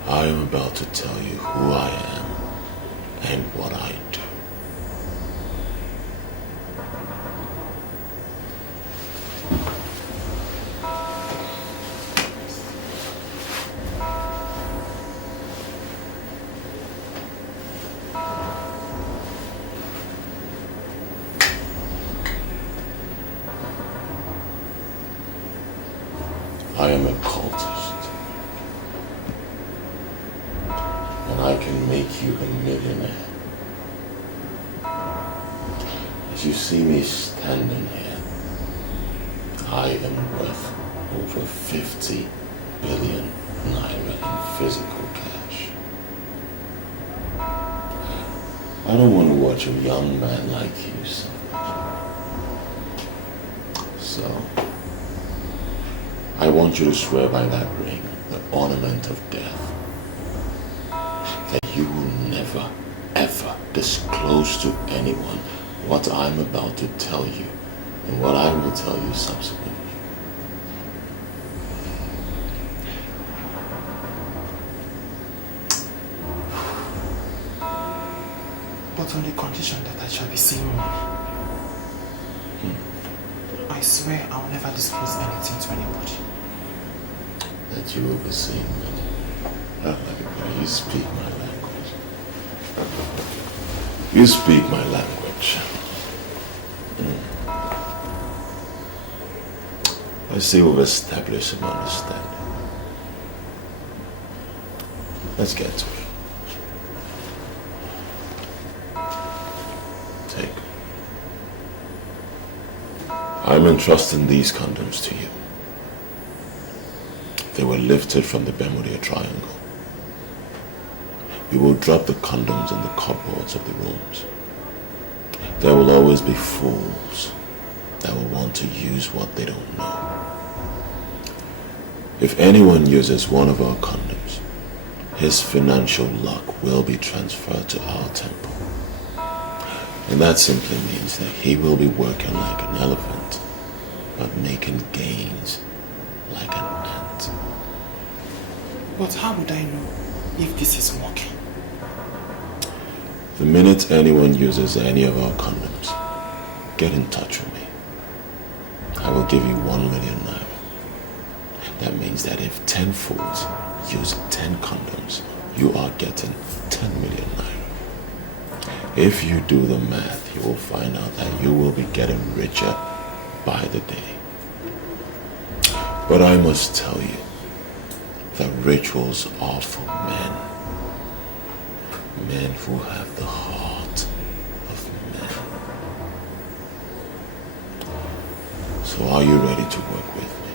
I am about to tell you who I am and what I do. I am a cultist, and I can make you a millionaire. As you see me standing here, I am worth over 50 billion naira in physical cash. I don't want to watch a young man like you suffer. So, I want you to swear by that ring, the ornament of death, that you will never, ever disclose to anyone what I'm about to tell you and what I will tell you subsequently. But on the condition that I shall be seeing money. I swear I'll never disclose anything to anybody. That you will be seeing money. You speak my language. You speak my language. I see we've established some understanding. Let's get to it. Take. I'm entrusting these condoms to you. They were lifted from the Bermuda Triangle. You will drop the condoms in the cupboards of the rooms. There will always be fools that will want to use what they don't know. If anyone uses one of our condoms, his financial luck will be transferred to our temple. And that simply means that he will be working like an elephant, but making gains like an ant. But how would I know if this is working? The minute anyone uses any of our condoms, get in touch with me. I will give you 1 million naira. That means that if 10 fools use 10 condoms, you are getting 10 million naira. If you do the math, you will find out that you will be getting richer by the day. But I must tell you that rituals are for men. Men who have the heart of men. So are you ready to work with me?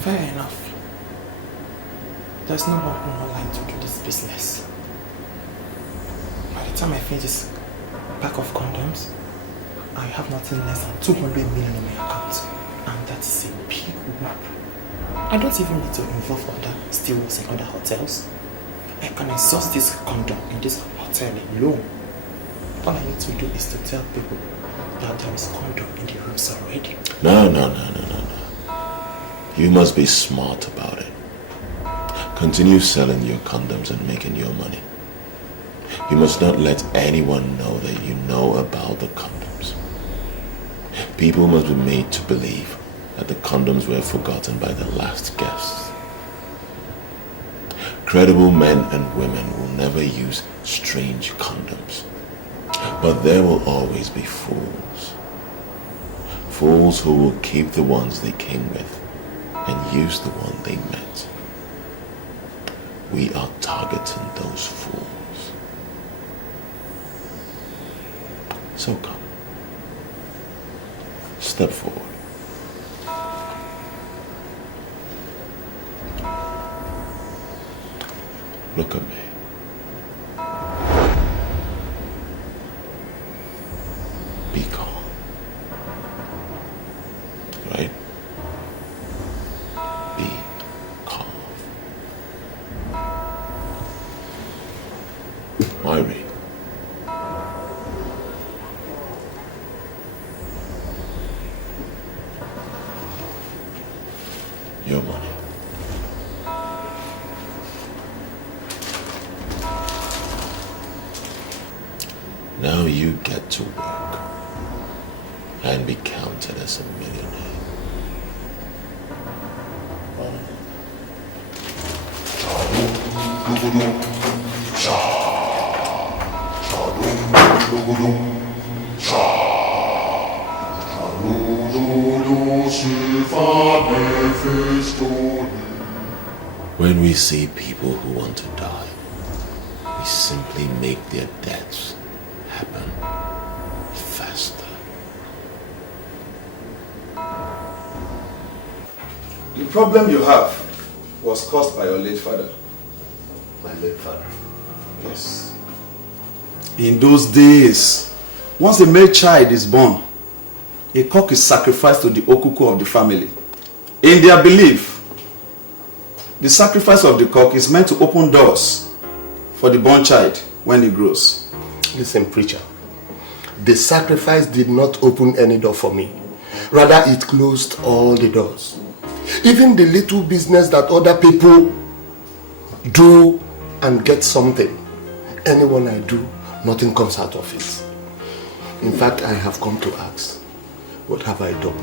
Fair enough. There's no more room online to do this business. By the time I finish this pack of condoms, I have nothing less than 200 million in my account. And that is a big whoop. I don't even need to involve other stewards in other hotels. I can exhaust this condom in this hotel alone. All I need to do is to tell people that there is condom in the rooms already. No. You must be smart about it. Continue selling your condoms and making your money. You must not let anyone know that you know about the condoms. People must be made to believe that the condoms were forgotten by the last guests. Credible men and women will never use strange condoms. But there will always be fools. Fools who will keep the ones they came with and use the one they met. We are targeting those fools. So come. Step forward. Look at me. Be calm. Right? Be calm. Myri. Your money. Now you get to work and be counted as a millionaire. When we see people who want to die, we simply make their deaths happen faster. The problem you have was caused by your late father. My late father? Yes. In those days, once a male child is born, a cock is sacrificed to the okuku of the family. In their belief, the sacrifice of the cock is meant to open doors for the born child when he grows. Listen, preacher. The sacrifice did not open any door for me. Rather, it closed all the doors. Even the little business that other people do and get something, anyone I do, nothing comes out of it. In fact, I have come to ask, what have I done?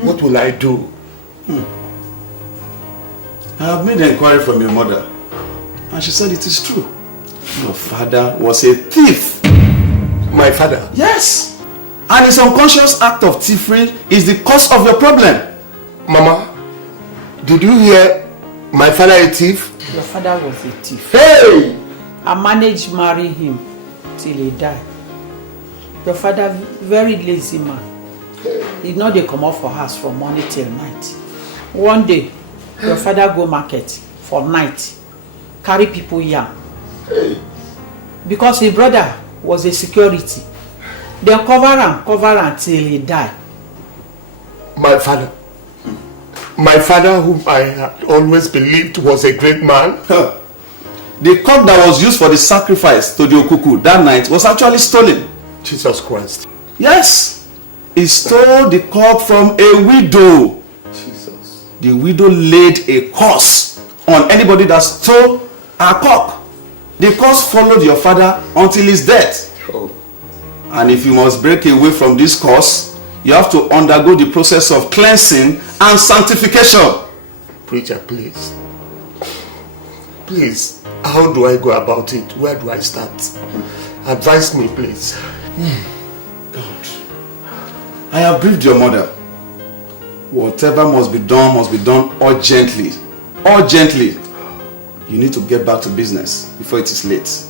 What will I do? I have made an inquiry from your mother, and she said it is true. Your father was a thief. My father? Yes. And his unconscious act of thievery is the cause of your problem. Mama, did you hear my father a thief? Your father was a thief. Hey! I managed to marry him till he died. Your father, very lazy man. He know they come out for house from morning till night. One day, your father go market for night, carry people yam. Because his brother was a security. They cover him till he die. My father? My father, whom I had always believed was a great man. The cup that was used for the sacrifice to the Okuku that night was actually stolen. Jesus Christ. Yes. He stole the cup from a widow. Jesus. The widow laid a curse on anybody that stole her cup. The curse followed your father until his death. Oh. And if you must break away from this curse, you have to undergo the process of cleansing and sanctification. Preacher, please. Please, how do I go about it? Where do I start? Advise me, please. God, I have briefed your mother. Whatever must be done urgently. Urgently. You need to get back to business before it is late.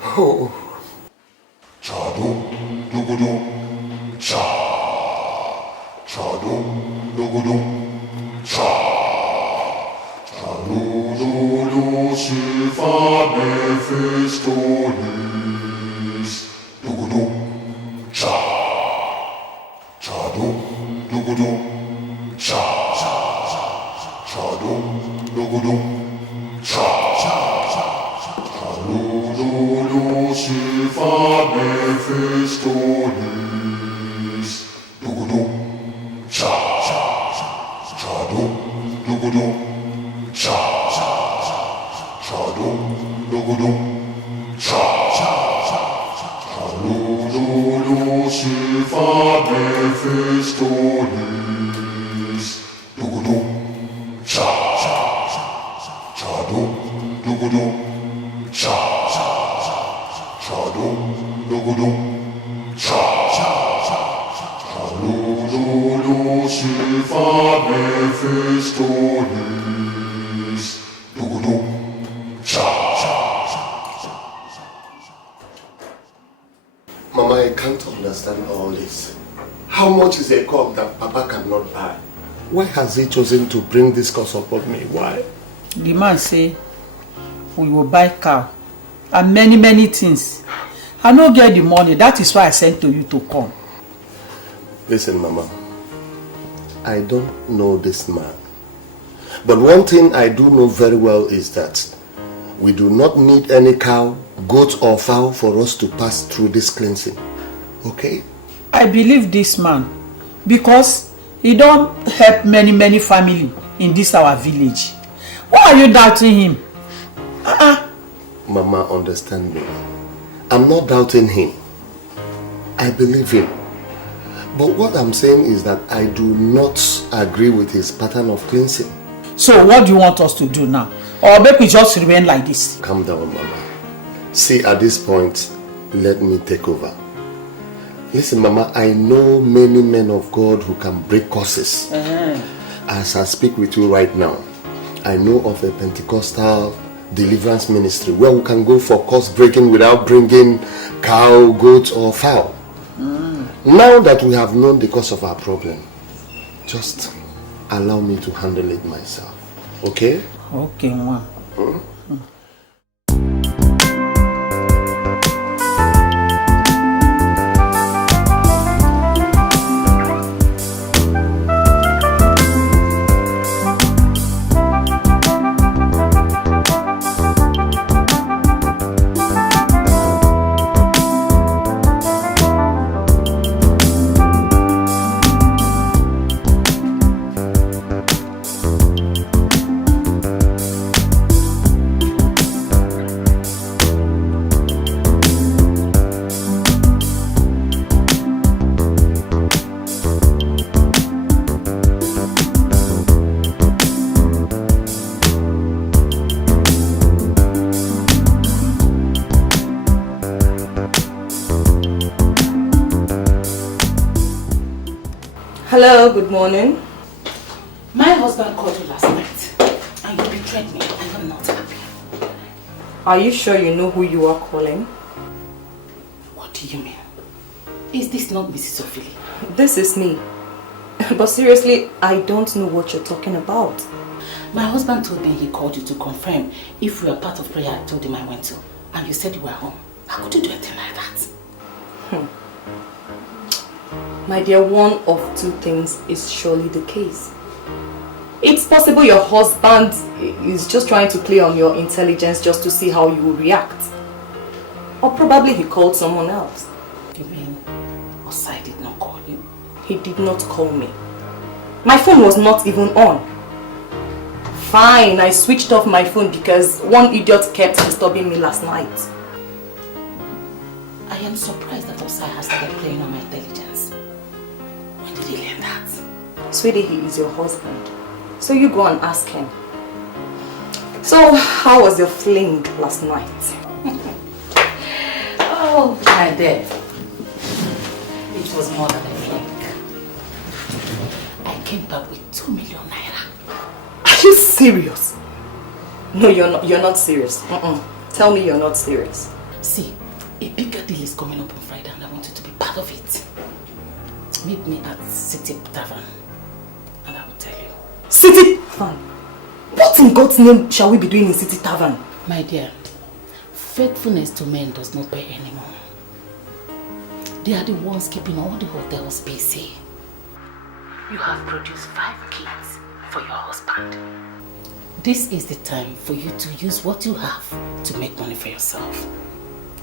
Oh. Chadum dugudum cha. Chadum dugudum cha. Chalulu silva Mephistopheles. Dugudum cha. Chadum dugudum cha. Chadum dugudum cha. Chalulu silva Mephistopheles. Dugudum cha. Chadum dugudum cha. Chadum dugudum cha. Chalulu silva Mephistopheles. Dugudum cha. Chadum dugudum cha. Chadum dugudum cha. Chalulu silva Mephistopheles. Dugudum cha. Mama, I can't understand all this. How much is a cup that Papa cannot buy? Why has he chosen to bring this curse upon me? Why? The man say, we will buy cow and many things. I no get the money. That is why I sent to you to come. Listen, Mama. I don't know this man. But one thing I do know very well is that we do not need any cow, goat or fowl for us to pass through this cleansing. Okay? I believe this man because he don't help many family in this our village. Why are you doubting him? Mama, understand me. I'm not doubting him. I believe him. But what I'm saying is that I do not agree with his pattern of cleansing. So what do you want us to do now? Or make we just remain like this? Calm down, Mama. See, at this point, let me take over. Listen, Mama, I know many men of God who can break curses. As I speak with you right now, I know of a Pentecostal deliverance ministry where we can go for curse breaking without bringing cow, goat or fowl. Now that we have known the cause of our problem, just allow me to handle it myself. Okay? Okay, Ma. Hello, good morning. My husband called you last night and you betrayed me. I am not happy. Are you sure you know who you are calling? What do you mean? Is this not Mrs. Ophelia? This is me. But seriously, I don't know what you're talking about. My husband told me he called you to confirm if we were part of prayer I told him I went to. And you said you were home. How could you do a thing like that? My dear, one of two things is surely the case. It's possible your husband is just trying to play on your intelligence just to see how you will react. Or probably he called someone else. You mean Osai did not call you? He did not call me. My phone was not even on. Fine, I switched off my phone because one idiot kept disturbing me last night. I am surprised that Osai has started playing on my intelligence. When did he learn that? Sweetie, he is your husband. So you go and ask him. So, how was your fling last night? Oh, my dear. It was more than a fling. I came back with 2 million naira. Are you serious? No, you're not serious. Tell me you're not serious. See, a bigger deal is coming up on Friday and I want you to be part of it. Meet me at City Tavern and I will tell you. City Tavern? What in God's name shall we be doing in City Tavern? My dear, faithfulness to men does not pay anymore. They are the ones keeping all the hotels busy. You have produced 5 kids for your husband. This is the time for you to use what you have to make money for yourself.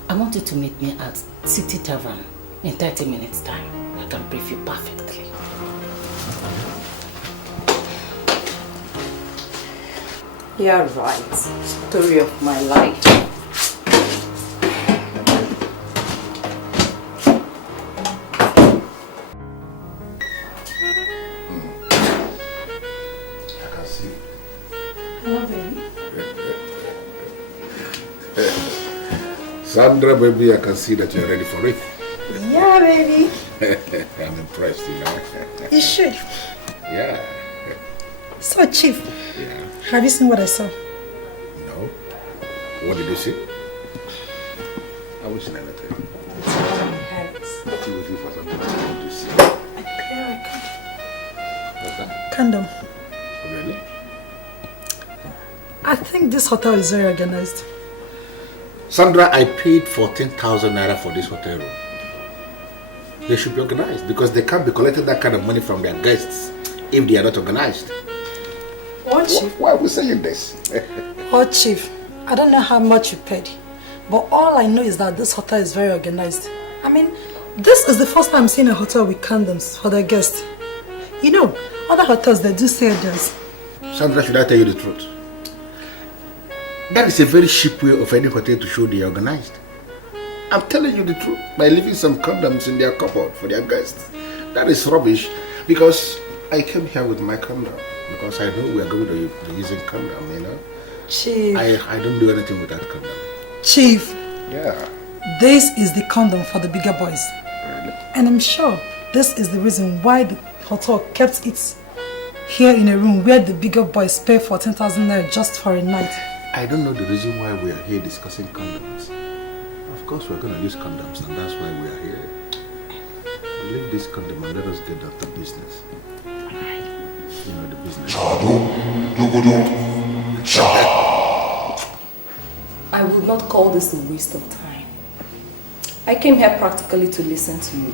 I want you to meet me at City Tavern in 30 minutes time. I can brief you perfectly. You're right. Story of my life. Sandra, baby, I can see that you're ready for it. Yeah, baby. I'm impressed, you know. You should. Yeah. So, Chief, Yeah. have you seen what I saw? No. What did you see? I wish I never tell you. What you would do for something to see? What's that? Condom. Really? I think this hotel is very organized. Sandra, I paid 14,000 naira for this hotel room. They should be organized because they can't be collecting that kind of money from their guests if they are not organized. What, Chief? Why are we saying this? Oh, Chief, I don't know how much you paid, but all I know is that this hotel is very organized. I mean, this is the first time I'm seeing a hotel with condoms for their guests. You know, other hotels, they do say this. Sandra, should I tell you the truth? That is a very cheap way of any hotel to show they are organized. I'm telling you the truth by leaving some condoms in their cupboard for their guests. That is rubbish because I came here with my condom because I know we are going to be using condom, you know. Chief. I don't do anything with that condom. Chief. Yeah. This is the condom for the bigger boys. Really? And I'm sure this is the reason why the hotel kept it here in a room where the bigger boys pay 14,000 naira just for a night. I don't know the reason why we are here discussing condoms. Of course we're going to use condoms and that's why we are here. Leave this condom and let us get down to business. You know the business. I would not call this a waste of time. I came here practically to listen to you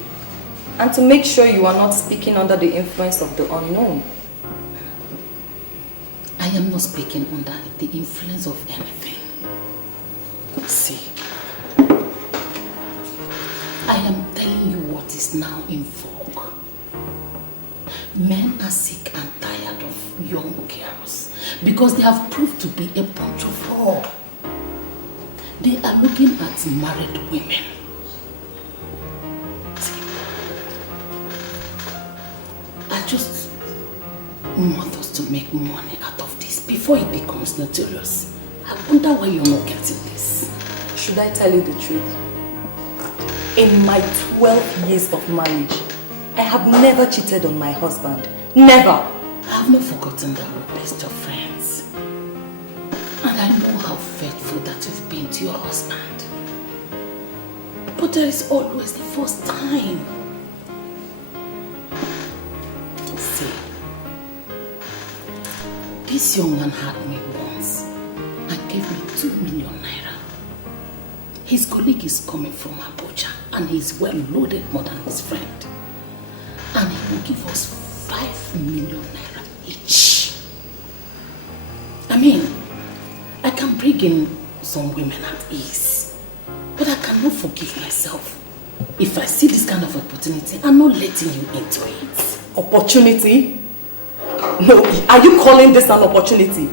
and to make sure you are not speaking under the influence of the unknown. I am not speaking under the influence of anything. See, I am telling you what is now in vogue. Men are sick and tired of young girls because they have proved to be a bunch of whore. They are looking at married women. See, I just want us to make money out of this before it becomes notorious. I wonder why you're not getting this. Should I tell you the truth? In my 12 years of marriage, I have never cheated on my husband. Never. I have not forgotten that we're best of friends. And I know how faithful that you've been to your husband. But there is always the first time. See, this young man had me once and gave me 2 million naira. His colleague is coming from Abuja and he's well loaded more than his friend. and he will give us 5 million naira each. I mean, I can bring in some women at ease, but I cannot forgive myself if I see this kind of opportunity. I'm not letting you into it. Opportunity? No, are you calling this an opportunity?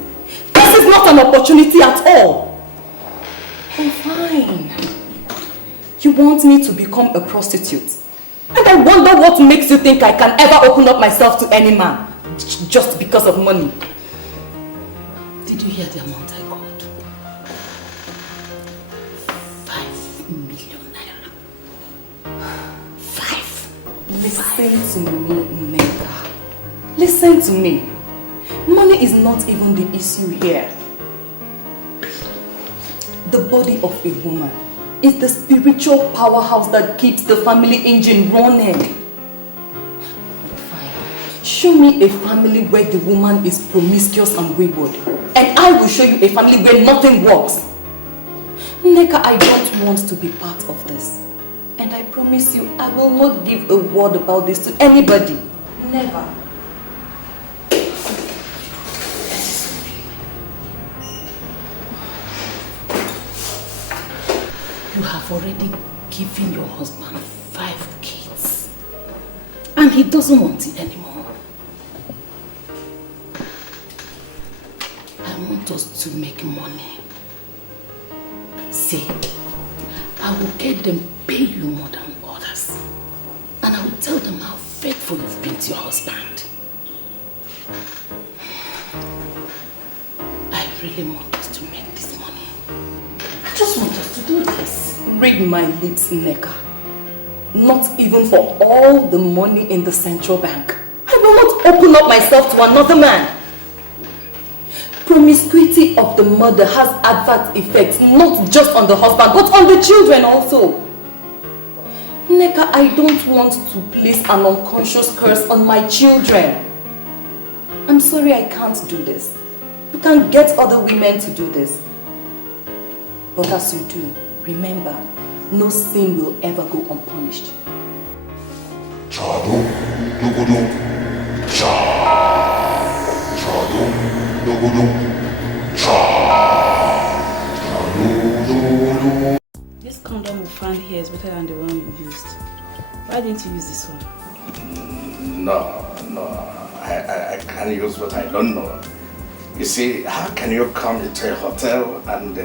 This is not an opportunity at all. Oh, fine. You want me to become a prostitute? And I wonder what makes you think I can ever open up myself to any man just because of money. Did you hear the amount I got? 5 million naira. 5. Listen to me, Neka. Listen to me. Money is not even the issue here. The body of a woman is the spiritual powerhouse that keeps the family engine running. Fine. Show me a family where the woman is promiscuous and wayward, and I will show you a family where nothing works. Neka, I don't want to be part of this. And I promise you, I will not give a word about this to anybody. Never. You have already given your husband 5 kids, and he doesn't want it anymore. I want us to make money. See, I will get them pay you more than others, and I will tell them how faithful you've been to your husband. I really want us to make this money. I just want us to do this. Read my lips, Neka. Not even for all the money in the central bank. I will not open up myself to another man. Promiscuity of the mother has adverse effects, not just on the husband, but on the children also. Neka, I don't want to place an unconscious curse on my children. I'm sorry I can't do this. You can get other women to do this. But as you do, remember, no sin will ever go unpunished. This condom we found here is better than the one you used. Why didn't you use this one? No. I can't use what I don't know. You see, how can you come into a hotel and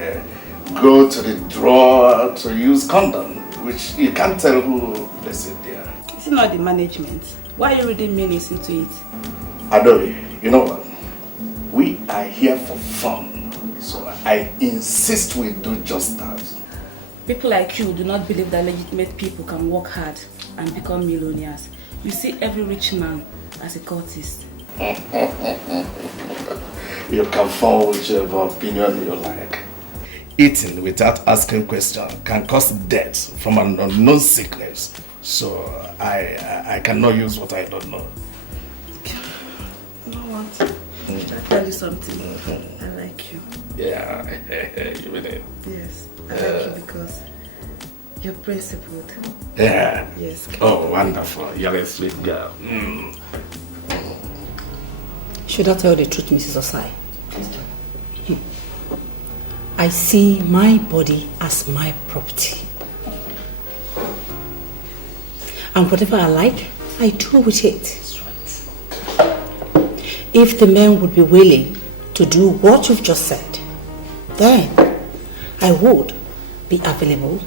go to the drawer to use condom, which you can't tell who placed it there? It's not the management. Why are you reading meanings into it? Adobe, you know what? We are here for fun, so I insist we do just that. People like you do not believe that legitimate people can work hard and become millionaires. You see every rich man as a cultist. You can form whichever opinion you like. Eating without asking questions can cause death from an unknown sickness. So I cannot use what I don't know. You know what? Should I tell you something? I like you. Yeah, you mean it? Yes, I like you because you're principled. Yeah. Yes. Oh, wonderful. You're a sweet girl. Should I tell the truth, Mrs. Osai? I see my body as my property. And whatever I like, I do with it. If the men would be willing to do what you've just said, then I would be available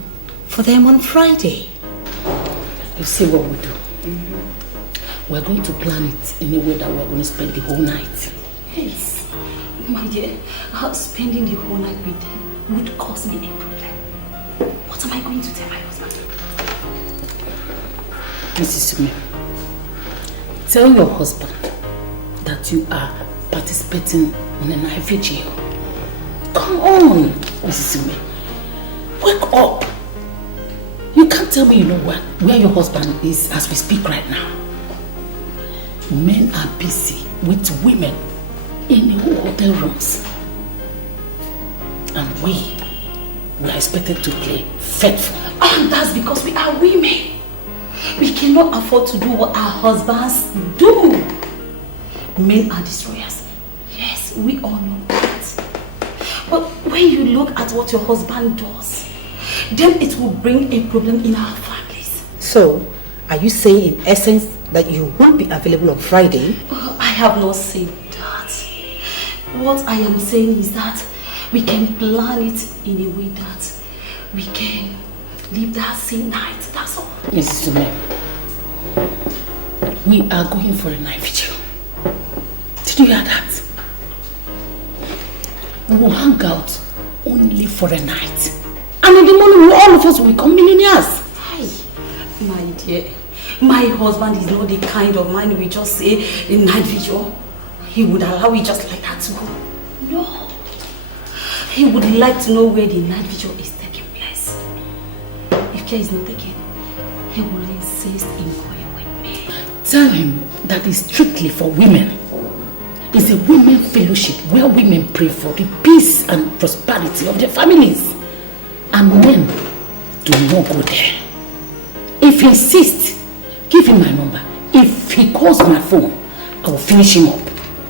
for them on Friday. You see what we do? We're going to plan it in a way that we're going to spend the whole night. Yes. My dear, spending the whole night with them would cause me a problem. What am I going to tell my husband? Mrs. Sume, tell your husband that you are participating in an IV jail. Come on, Mrs. Sume. Wake up. You can't tell me you know where your husband is as we speak right now. Men are busy with women in hotel rooms. And we are expected to play faithful. And that's because we are women. We cannot afford to do what our husbands do. Men are destroyers. Yes, we all know that. But when you look at what your husband does, then it will bring a problem in our families. So, are you saying in essence that you won't be available on Friday? I have not said that. What I am saying is that we can plan it in a way that we can leave that same night. That's all. Mrs. Sume, we are going for a night vigil. Did you hear that? We will hang out only for a night. And in the morning, all of us will become millionaires. Hi, my dear. My husband is not the kind of man we just say a night vigil. He would allow it just like that to go. No. He would like to know where the night vigil is taking place. If care is not taken, he will insist in going with me. Tell him that it's strictly for women. It's a women fellowship where women pray for the peace and prosperity of their families. And men do not go there. If he insists, give him my number. If he calls my phone, I will finish him up.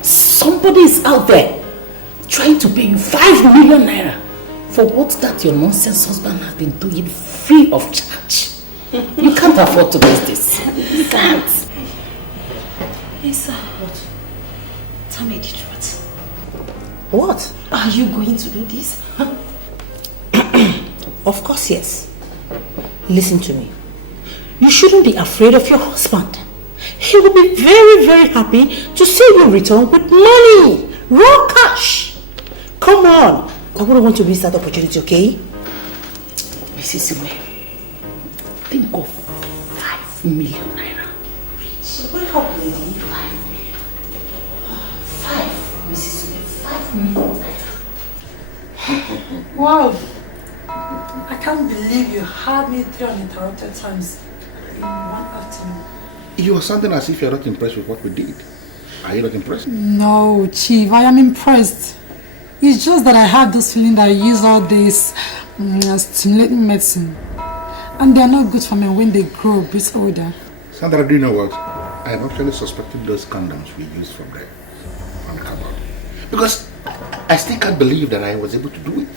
Somebody is out there trying to pay you 5 million naira for what that your nonsense husband has been doing free of charge. You can't afford to miss this. You can't. Lisa, what? Tell me the truth. What? Are you going to do this? Of course, yes. Listen to me. You shouldn't be afraid of your husband. He will be very, very happy to see you return with money. Raw cash. Come on. I wouldn't want to miss that opportunity, okay? Mrs. Sume, think of 5 million naira. Wake up, lady. 5 million. 5, Mrs. Sume, 5 million naira. Wow. I can't believe you had me 3 uninterrupted times in one afternoon. You are sounding as if you're not impressed with what we did. Are you not impressed? No, Chief, I am impressed. It's just that I have this feeling that I use all this stimulating medicine. And they are not good for me when they grow a bit older. Sandra, do you know what? I have actually suspected those condoms we used from the cupboard. Because I still can't believe that I was able to do it.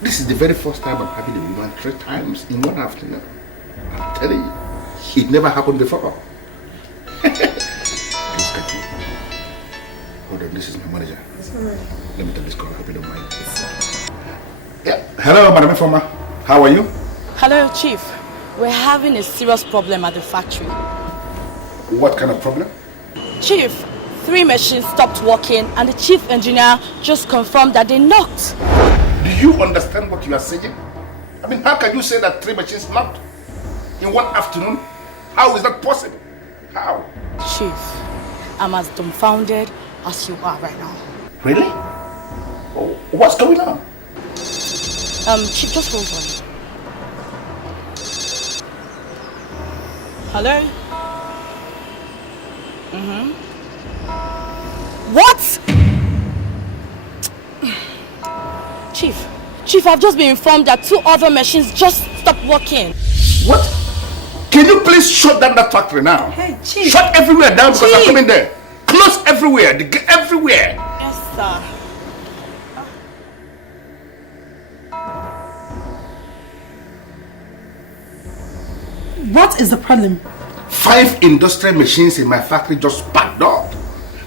This is the very first time I'm having a woman 3 times in one afternoon. I'm telling you, it never happened before. Please get me. Hold on, this is my manager. Let me take this call, I hope you don't mind. Yeah. Hello, Madam Informer. How are you? Hello, Chief. We're having a serious problem at the factory. What kind of problem? Chief, 3 machines stopped working and the chief engineer just confirmed that they knocked. Do you understand what you are saying? I mean, how can you say that 3 machines knocked in one afternoon? How is that possible? How? Chief, I'm as dumbfounded as you are right now. Really? Oh, what's going on? Chief, just hold on. Hello? What? Chief, I've just been informed that 2 other machines just stopped working. What? Can you please shut down that factory now? Hey, Chief. Shut everywhere down because I'm coming there. Close everywhere. Everywhere. Yes, sir. What is the problem? 5 industrial machines in my factory just packed up.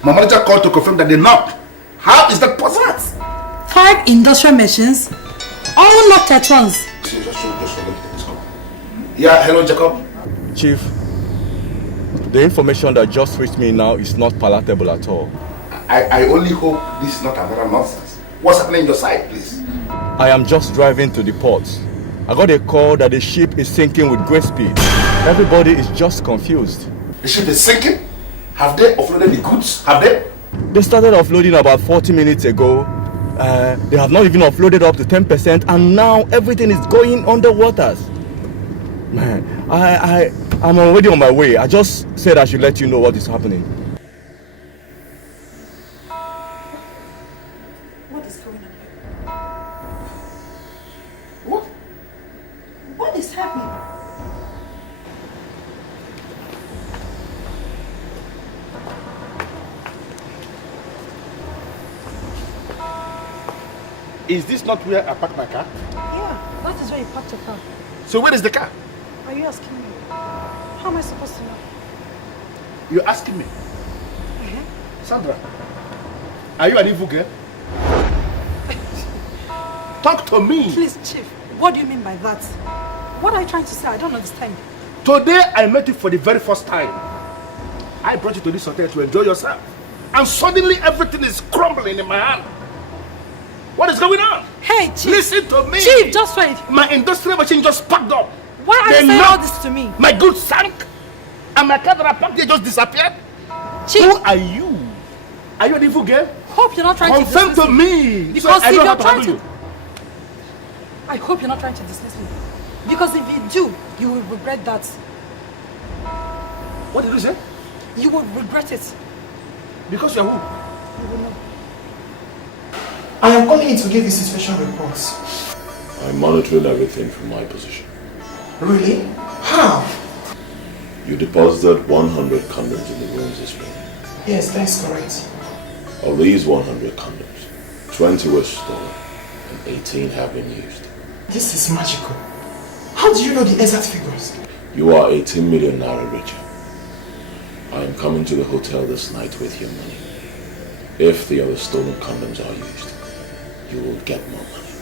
My manager called to confirm that they knocked. How is that possible? What? 5 industrial machines? All knocked at once. Yeah, hello, Jacob. Chief, the information that just reached me now is not palatable at all. I only hope this is not another nonsense. What's happening on your side, please? I am just driving to the port. I got a call that the ship is sinking with great speed. Everybody is just confused. The ship is sinking? Have they offloaded the goods? Have they? They started offloading about 40 minutes ago. They have not even offloaded up to 10%, and now everything is going underwater. Man, I'm already on my way. I just said I should let you know what is happening. What is going on here? What is happening? Is this not where I parked my car? Yeah, that is where you parked your car. So where is the car? Are you asking me? How am I supposed to know? You're asking me? Sandra, are you an evil girl? Talk to me. Please, Chief, what do you mean by that? What are you trying to say? I don't understand. Today I met you for the very first time. I brought you to this hotel to enjoy yourself. And suddenly everything is crumbling in my hand. What is going on? Hey, Chief. Listen to me. Chief, just wait. My industrial machine just packed up. Why are you saying all this to me? My goods sank. And my car that I parked here just disappeared. Chief. Who are you? Are you an evil girl? Hope you're not trying to confirm to me. Because if you're trying to... I hope you're not trying to dismiss me. Because if you do, you will regret that. What did you say? You will regret it. Because you're who? You will know. I am calling in to give you situation reports. I'm monitoring everything from my position. Really? How? You deposited 100 condoms in the rooms this morning. Yes, that's correct. Of these 100 condoms, 20 were stolen and 18 have been used. This is magical. How do you know the exact figures? You are 18 million naira richer. I am coming to the hotel this night with your money. If the other stolen condoms are used, you will get more money.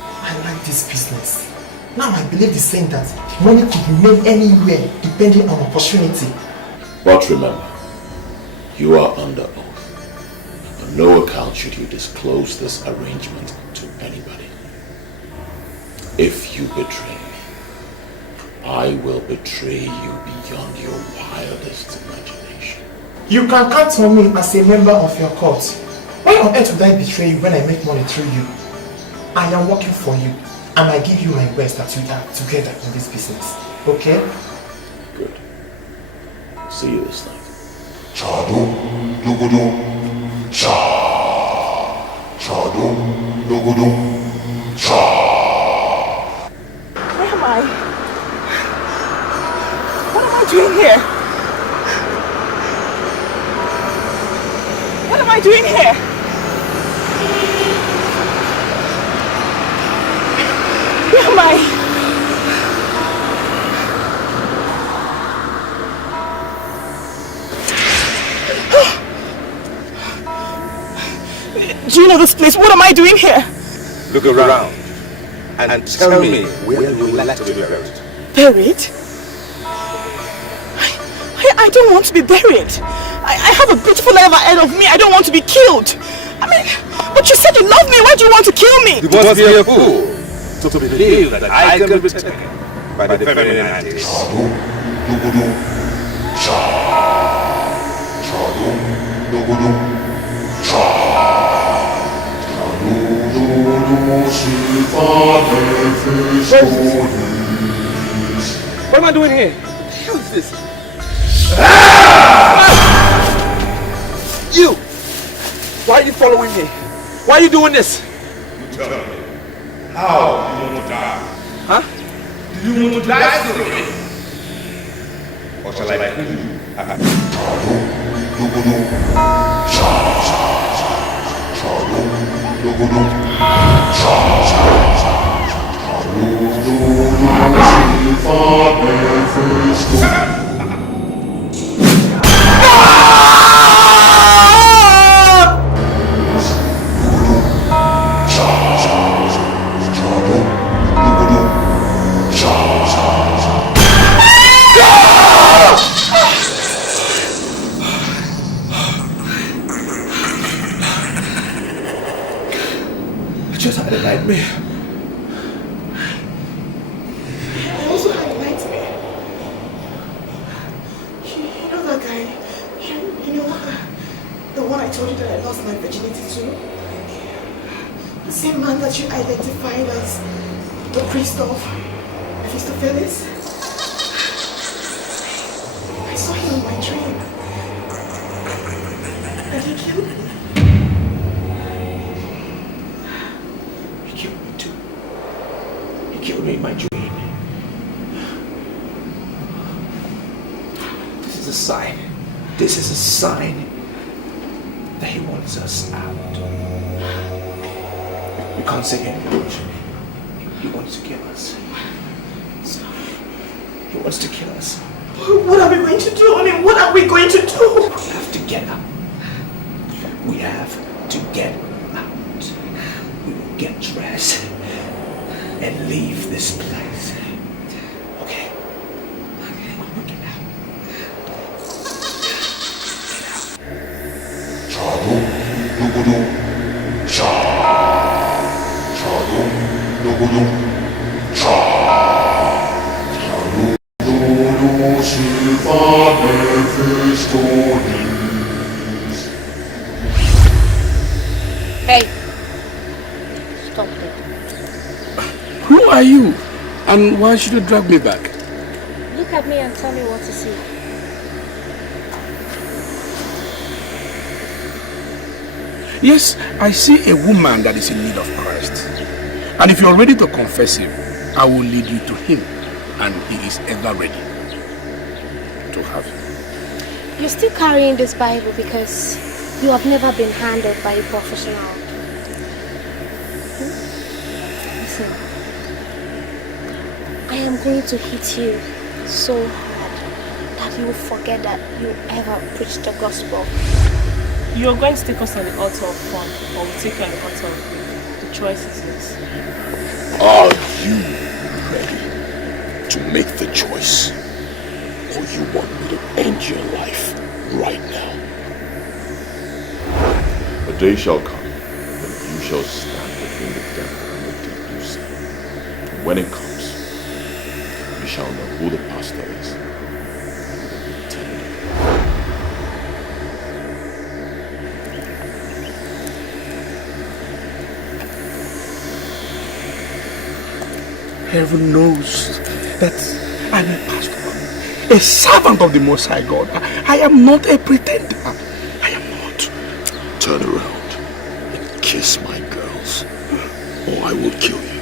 I like this business. Now I believe the saying that money could be made anywhere depending on opportunity. But remember, you are under oath. On no account should you disclose this arrangement to anybody. If you betray me, I will betray you beyond your wildest imagination. You can count on me as a member of your court. Why on earth would I betray you when I make money through you? I am working for you, and I give you my best that we are together in this business. Okay? Good. See you this night. Chadum dugudum cha. Chadum dugudum cha. Where am I? What am I doing here? What am I doing here? Where am I? Do you know this place? What am I doing here? Look around and tell me where you would like to be buried. Buried? I don't want to be buried. I have a beautiful life ahead of me. I don't want to be killed. I mean, but you said you love me. Why do you want to kill me? You must be a fool to believe that I can be taken by the feminine antics. What am I doing here? What the hell is this? You! Why are you following me? Why are you doing this? Tell me, how do you want to die? Huh? Do you want to die slowly? Or shall I kill you? I just had a nightmare. I also had a nightmare. You know that guy? You know the one I told you that I lost my virginity to? The same man that you identified as the priest of Mephistopheles? I saw him in my dream. And he killed me. He killed me too. He killed me in my dream. This is a sign. This is a sign that he wants us out. comes again. He wants to kill us. He wants to kill us. What are we going to do? I mean, what are we going to do? We have to get out. We have to get out. We will get dressed and leave this place. Okay? We'll get out. Chado, dogodo, cha. Chado, dogodo, cha. Chado, dogodo, silver, Mephistopheles. Hey, stop it. Who are you? And why should you drag me back? Look at me and tell me what to see. Yes, I see a woman that is in need of Christ. And if you're ready to confess him, I will lead you to him. And he is ever ready to have you. You're still carrying this Bible because you have never been handled by a professional. Listen, I am going to hit you so hard that you will forget that you ever preached the gospel. You're going to take us on the altar of fun, or we'll take you on the altar of faith. The choice is yours. Are you ready to make the choice? Or you want me to end your life right now? A day shall come when you shall stand between the devil and the deep blue sea. And when it comes, you shall know who the pastor is. Heaven knows that I'm a pastor, a servant of the Most High God. I am not a pretender. I am not. Turn around and kiss my girls, or I will kill you.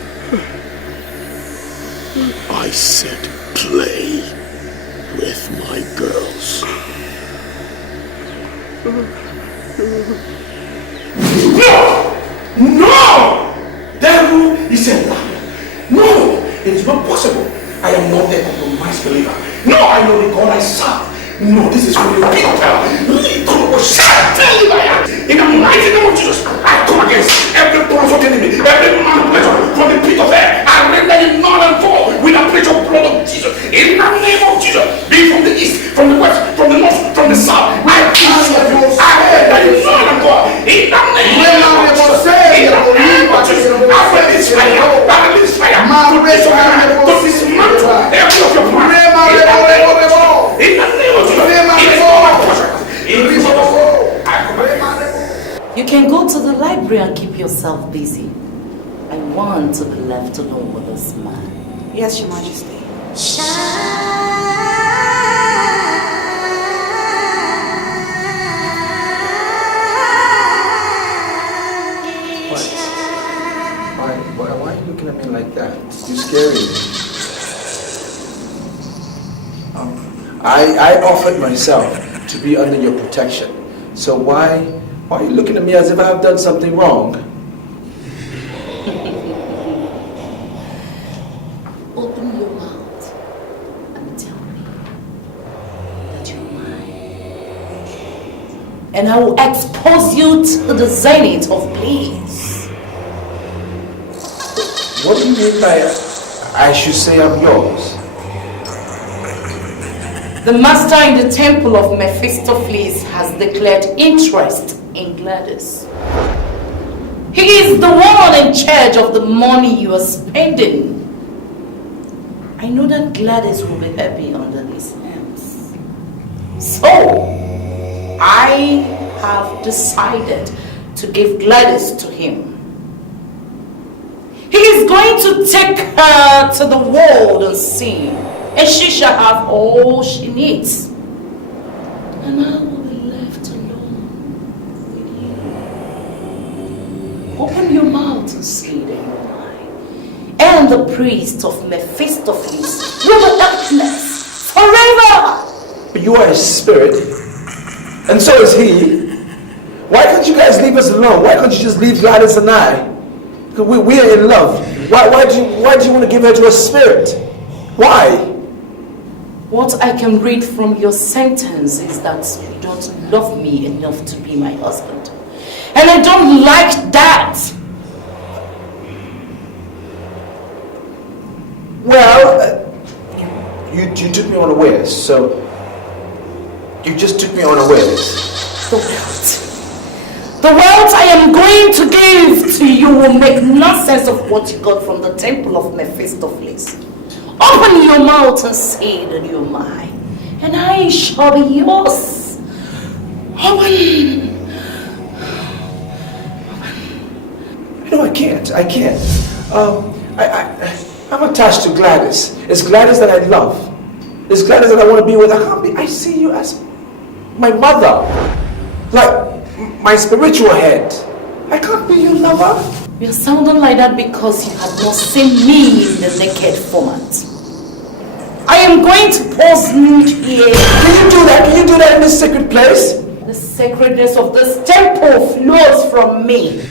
I said play with my girls. No! No! Devil is a liar. No! It is not possible. I am not a compromised believer. No, I know the God I serve. No, this is really people. In the mighty name of Jesus, I come against every plot of the enemy, every manipulation from the pit of hell. I render it null and void with the precious blood of Jesus. In the name of Jesus, be from the east, from the west, from the north, from the south. I render it null and void. In the name of Jesus, in the name of Jesus, I release fire. I release fire. To dismantle every of your plans. In the name of Jesus, You can go to the library and keep yourself busy. I want to be left alone with this man. Yes, Your Majesty. Why are you looking at me like that? You're scaring me. I offered myself to be under your protection. So why are you looking at me as if I have done something wrong? Open your mouth and tell me that you're mine. And I will expose you to the zenith of bliss. What do you mean by I should say I'm yours? The master in the temple of Mephistopheles has declared interest in Gladys. He is the one in charge of the money you are spending. I know that Gladys will be happy under his hands. So, I have decided to give Gladys to him. He is going to take her to the world and see, and she shall have all she needs. And I will be left alone with you. Open your mouth and say that you're mine. And the priest of Mephistopheles will be helpless forever. But you are his spirit, and so is he. Why can't you guys leave us alone? Why can't you just leave Gladys and I? We are in love. Why do you want to give her to a spirit? Why? What I can read from your sentence is that you don't love me enough to be my husband. And I don't like that. Well, you took me unawares, so you just took me unawares. The wealth I am going to give to you will make nonsense of what you got from the temple of Mephistopheles. Open your mouth and say that you're mine, and I shall be yours. Open. No, I can't. I'm attached to Gladys. It's Gladys that I love. It's Gladys that I want to be with. I see you as my mother. Like my spiritual head. I can't be your lover. You're sounding like that because you have not seen me in the naked format. I am going to pose nude here. Can you do that? Can you do that in this sacred place? The sacredness of this temple flows from me.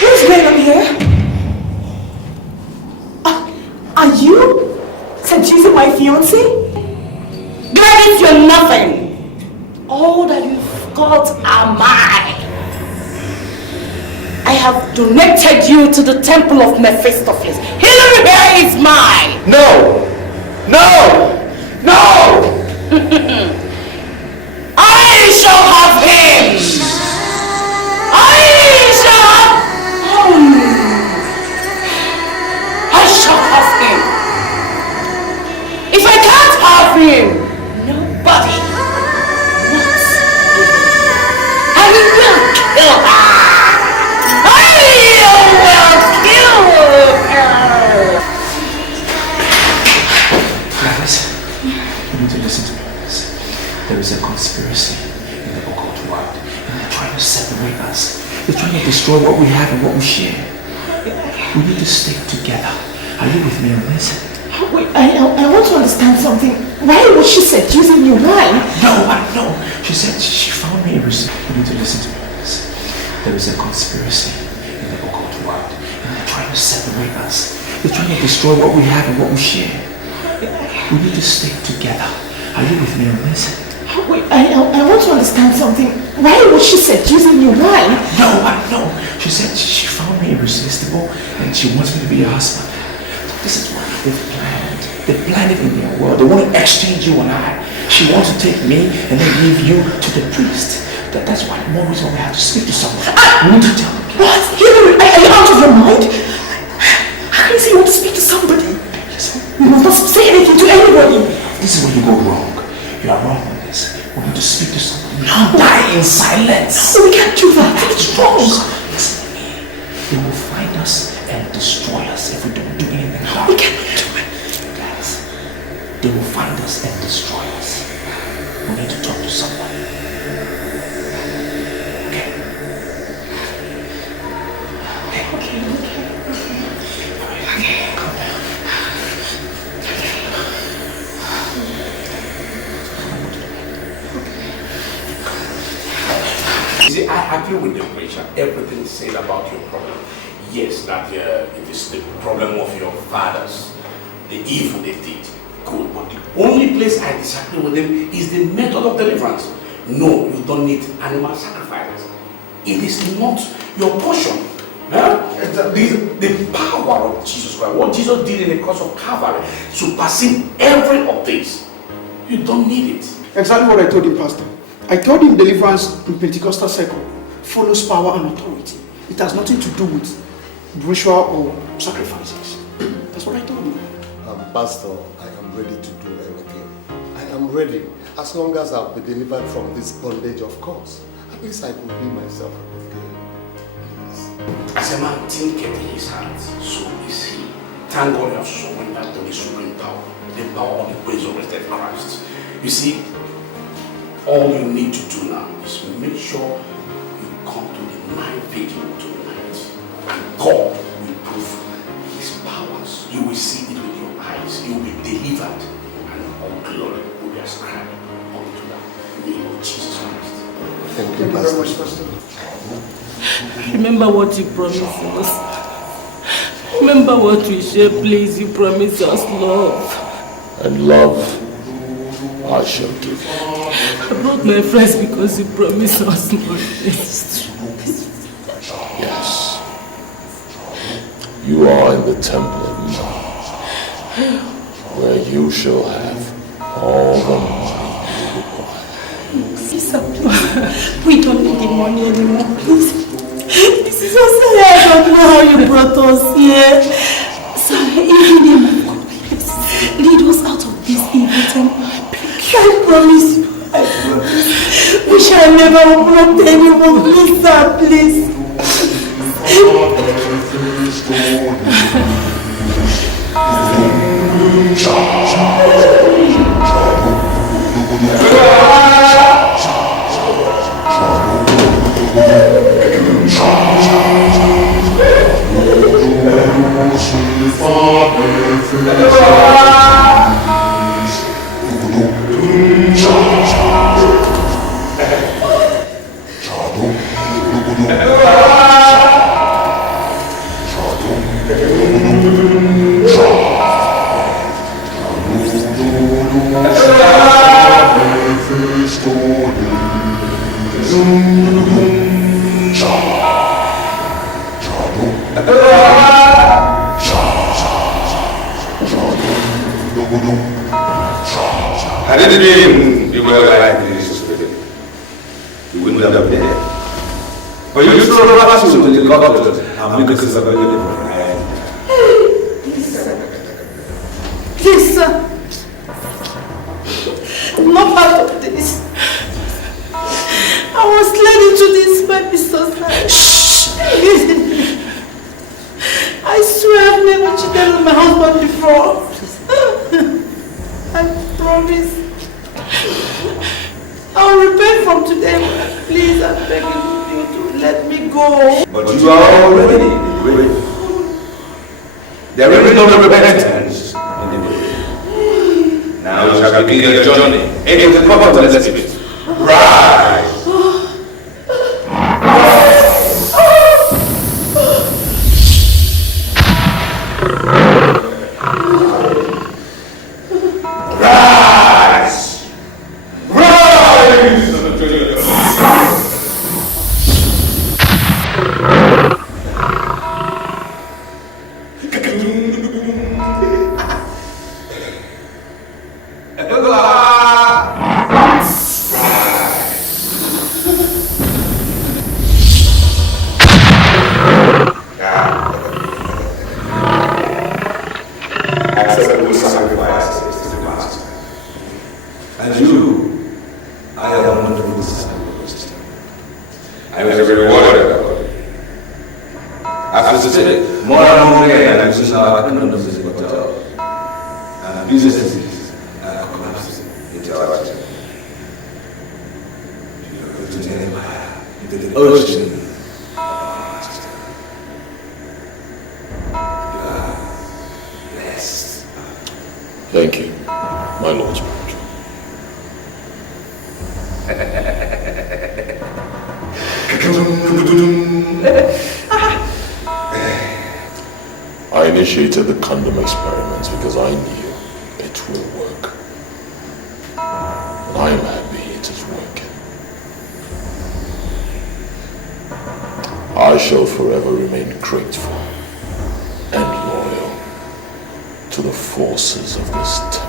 Who's going on here? Are you seducing my fiancé? Gladys, you're nothing. All that you've got are mine. I have donated you to the temple of Mephistopheles. Hillary here is mine. No! I shall have him. I shall have him. If I can't have him, nobody wants him. I will kill her. I will kill her. Gladys, you need to listen to me. There is a conspiracy in the occult world, and they're trying to separate us. They're trying to destroy what we have and what we share. We need to stick together. Are you with me on this? Wait, I want to understand something. Why was she seducing you? Why? No. She said she found me a receipt. You need to listen to me on this. There is a conspiracy in the occult world, and they're trying to separate us. They're trying to destroy what we have and what we share. We need to stick together. Are you with me on this? Wait, I want to understand something. Why was she seducing you? Why? No. She said she found me irresistible and she wants me to be her husband. This is what they've planned. They've planned it in their world. They want to exchange you and I. She wants to take me and then give you to the priest. That's why more reason we have to speak to someone. We need to tell them. What? Hillary, are you out of your mind? How can you say you want to speak to somebody? Listen. You must not say anything to anybody. This is where you go wrong. You are wrong on this. We need to speak to someone. Now die in silence. No, we can't do that. It's wrong. Listen to me. They will find us and destroy us if we don't do anything about it. We cannot do it. Guys, they will find us and destroy us. We need to talk to someone. Okay. Calm down. You see, I agree with the preacher. Everything is said about your problem. Yes, that it is the problem of your fathers, the evil they did. Good, but the only place I disagree with them is the method of deliverance. No, you don't need animal sacrifices. It is not your portion. The power of Jesus Christ, what Jesus did in the cross of Calvary, surpassing every of this. You don't need it. Exactly what I told him, Pastor. I told him deliverance in Pentecostal circle follows power and authority. It has nothing to do with ritual or sacrifices. That's what I told him. Pastor, I am ready to do anything. I am ready. As long as I'll be delivered from this bondage of course. At least I could be myself again. As a man thinketh in his heart, so is he. Thank God you have surrendered to the supreme power, the power of the resurrected Christ. You see, all you need to do now is make sure you come to the night vigil tonight. And God will prove his powers. You will see it with your eyes. You will be delivered, and all glory will be ascribed unto the name of Jesus Christ. Thank you very much, Pastor. Remember what you promised us. Remember what we shared, please. You promised us love. And love I shall give you. I brought my friends because you promised us love. Yes. You are in the temple of Nollywood, where you shall have all the money you require. Sister, please. We don't need the money anymore, please. This is so sad. I don't know how you brought us here. So, in the name of God, please, lead us out of this evil temple. I promise you. I promise. We shall never open anyone. Please, sir, please. I didn't mean you were like this, you wouldn't have been there. But you still rush to the doctor and make us available for right. Please, sir. I'm not part of this. I was led into this by Mr. Shh! I swear I've never cheated on my husband before. I promise. I'll repent from today. Please, I'm begging you to let me go. But you are already ready. There is no repentance in the way. Now you shall begin your journey into the proper spirit. Rise! Acceptable sacrifices to the Master. And you, I have wonderful disciples. I was rewarded about it. As we say, more and more and using our economies as a hotel. And businesses are collapsing into our lives. You are going to the empire, into the ocean. Thank you, my Lord Spiritual. I initiated the condom experiments because I knew it will work. And I am happy it is working. I shall forever remain grateful and loyal to the forces of this temple.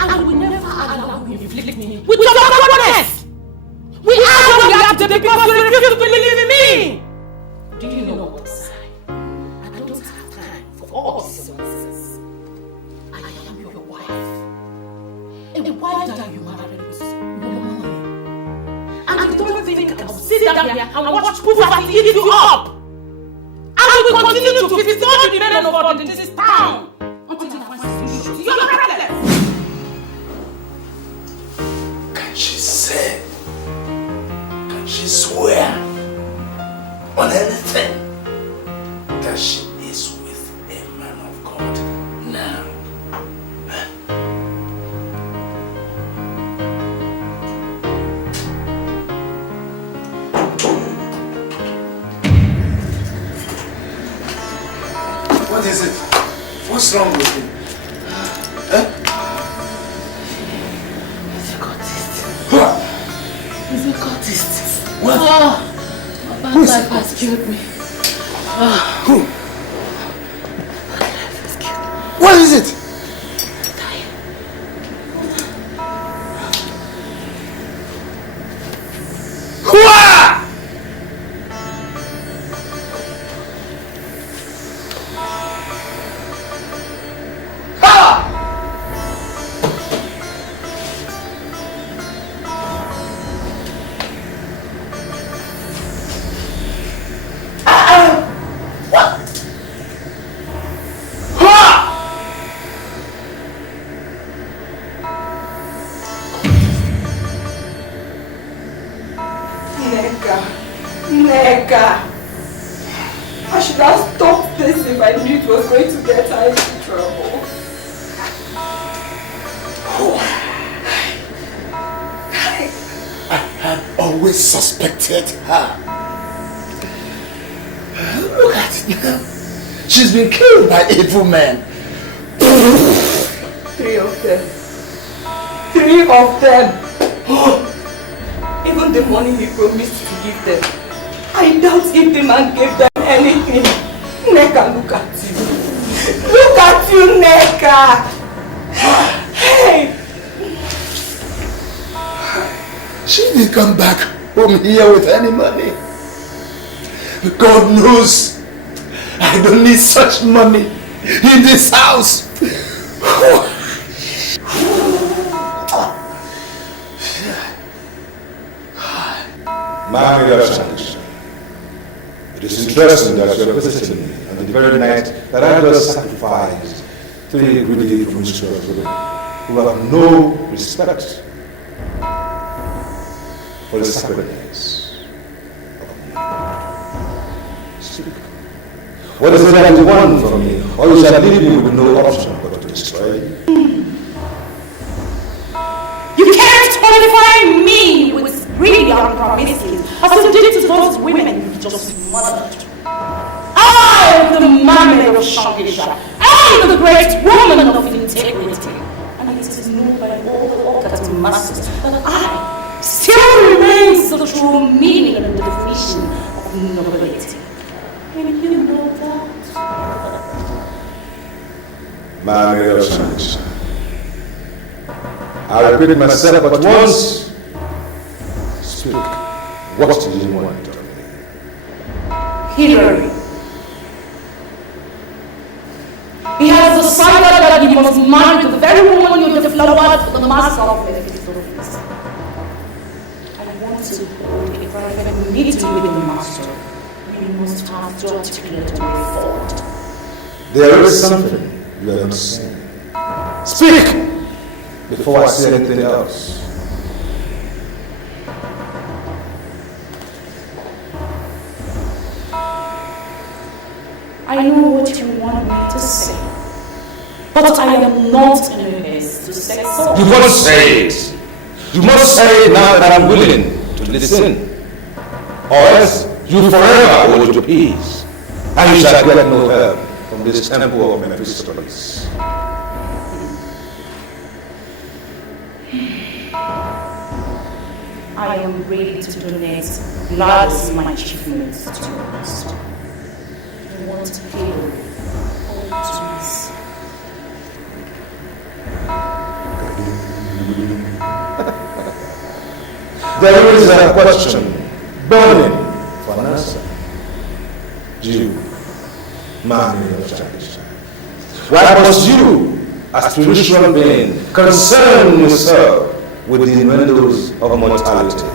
I will never allow you to inflict me with your backwardness! We are what we have to because you refuse to believe in me! Do you know what to say? I don't have time for all this nonsense. I am your wife. And why that you married with your money? And you don't think I will sit down here and watch poverty eat you up? I will continue to feast all the men of God in this town until I find a solution to your problem. Can she say? Can she swear on anything that she is with a man of God now? is it? What's wrong with him? Huh? He's a cultist. What? He's a cultist. What? My bad life has killed me. Who? What is it? Neka! I should have stopped this if I knew it was going to get her into trouble. I had always suspected her. Look at it now. She's been killed by evil men. 3 of them. 3 of them. Even the money he promised to give them. I doubt if the man gave them anything. Neka, look at you. Look at you, Neka. Hey. She didn't come back home here with any money. God knows I don't need such money in this house. My Shanish, it is interesting that you are visiting me on the very night that I just sacrificed 3 greedy promiscuous women who have no respect for the sacredness of me. Speak. What is it that you want from me, or you shall leave me with no option but to destroy you? You can't qualify me with greedy and promises as you did to those women you just murdered. I am the man of Shangisha. I am the great woman of integrity. And it is known by all the Okati masters that I still remains the true meaning and definition of nobility. And you know that. My Shanish, I repeat myself but once. Speak. What do you want of me? Hillary. He has decided that he must marry the very woman you deflowered for the master of Mephistopheles. I want to hold a private meeting with the master. We must have to articulate a way forward. There is something you have not seen. Speak! Before I say anything else. I know what you want me to say, but I am not in a haste to say so. You must say it. You must say it now that I'm willing to listen. Or else you forever hold your peace, and you shall get no help from this temple of Mephistopheles. I am ready to donate large my achievements to your master. I want to pay all to myself. There is a question burning for an answer. You, man of Chinese. Why must you, as spiritual being, concern yourself with the innuendos of mortality?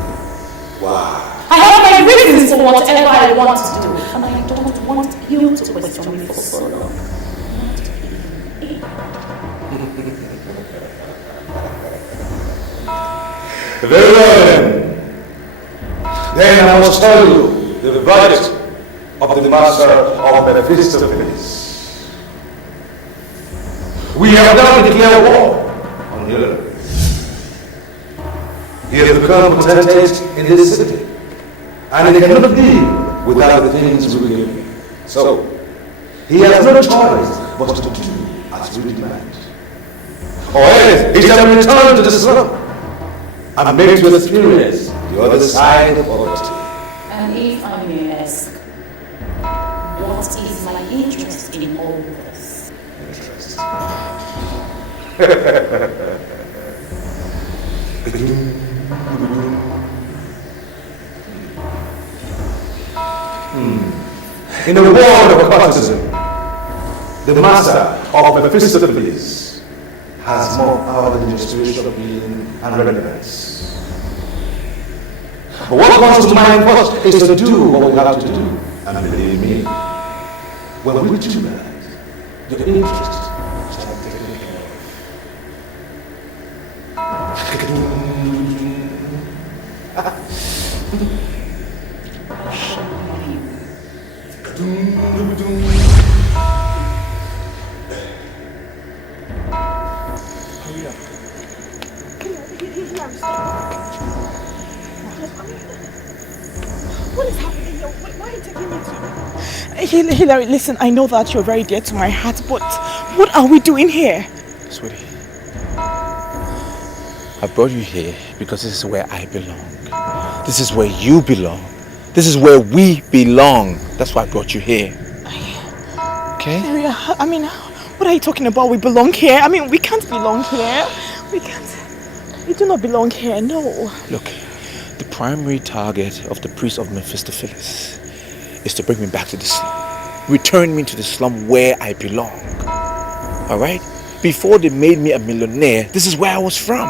Why? I have my reasons for whatever I want to do, and I don't want you to question me for so long. Very well then. Then I must tell you the verdict of the master of Mephistopheles. We have now declared war on Hillary. He has become potentate in this city, and he cannot live without the things we give him. So, He has no choice but to do as we demand. Or else he shall return to the slum and make to experience the other side of poverty. And if I may ask, what is my interest in all this? Interest. In the world of occultism, the master of Mephistopheles has more power than the spiritual being and relevance. But what comes to mind first is to do what we have to do. And believe me, when we do that, your interest shall be taken care What is happening here? Why are you taking me to? Hilary, listen, I know that you're very dear to my heart, but what are we doing here? Sweetie, I brought you here because this is where I belong. This is where you belong. This is where we belong. That's why I brought you here. Okay? Hilary, I mean, what are you talking about? We belong here? I mean, we can't belong here. We can't. We do not belong here, no. Look, the primary target of the priest of Mephistopheles is to bring me back to the slum. Return me to the slum where I belong. Alright? Before they made me a millionaire, this is where I was from.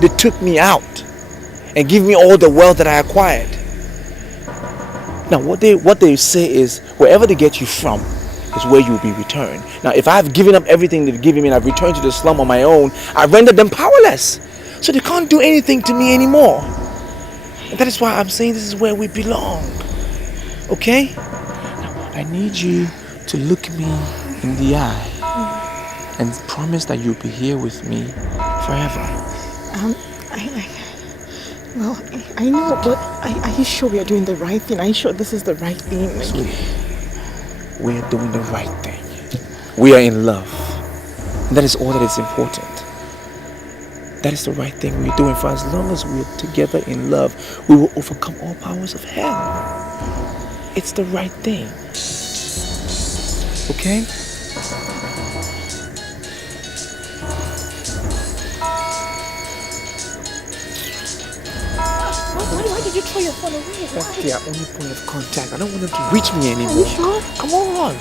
They took me out and gave me all the wealth that I acquired. Now what they say is, wherever they get you from is where you will be returned. Now if I've given up everything they've given me and I've returned to the slum on my own, I rendered them powerless. So they can't do anything to me anymore. And that is why I'm saying this is where we belong. Okay? Now, I need you to look me in the eye and promise that you'll be here with me forever. I know, but are you sure we are doing the right thing? Are you sure this is the right thing? Sweetie, we are doing the right thing. We are in love. And that is all that is important. That is the right thing we're doing. For as long as we're together in love, we will overcome all powers of hell. It's the right thing. Okay? Why did you throw your phone away? That's their only point of contact. I don't want them to reach me anymore. Are you sure? Come on.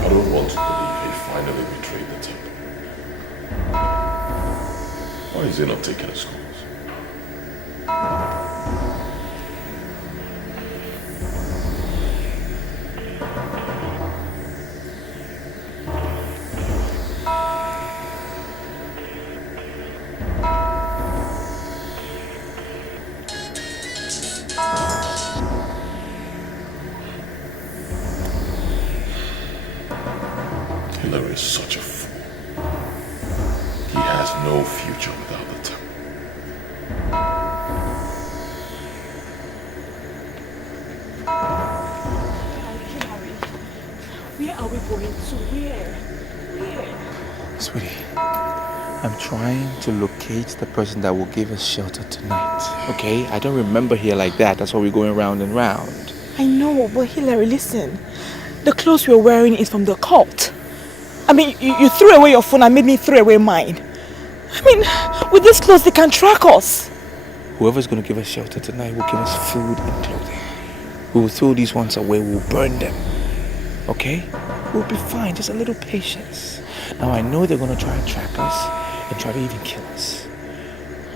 I don't want to believe he finally betrayed the temple. Why is he not taking his calls? Hilary is such a fool. He has no future without the temple. Where are we going to? Where? Sweetie, I'm trying to locate the person that will give us shelter tonight. Okay? I don't remember here like that. That's why we're going round and round. I know, but Hilary, listen. The clothes we're wearing is from the cult. I mean, you threw away your phone and made me throw away mine. I mean, with these clothes, they can track us. Whoever's going to give us shelter tonight will give us food and clothing. We will throw these ones away. We'll burn them. Okay? We'll be fine. Just a little patience. Now, I know they're going to try and track us and try to even kill us.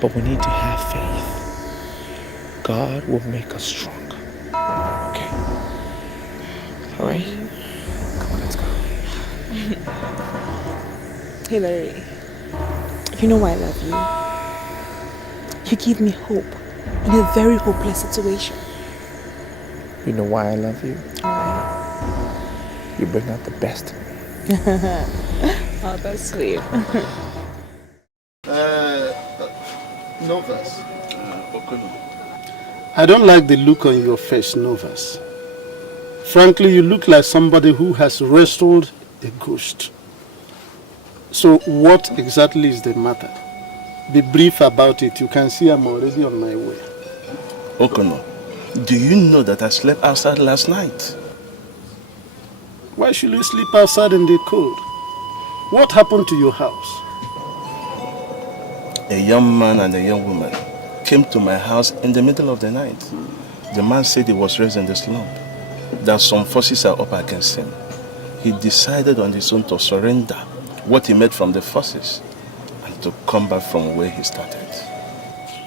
But we need to have faith. God will make us strong. Okay? Alright? Come on, let's go. Hilary, you know why I love you. You give me hope in a very hopeless situation. You know why I love you? You bring out the best in me. Oh, that's sweet. No verse. I don't like the look on your face, Novas. Frankly, you look like somebody who has wrestled a ghost. So what exactly is the matter? Be brief about it. You can see I'm already on my way. Okono, do you know that I slept outside last night? Why should you sleep outside in the cold? What happened to your house? A young man and a young woman came to my house in the middle of the night. The man said he was raised in the slum, that some forces are up against him. He decided on his own to surrender what he made from the forces and to come back from where he started.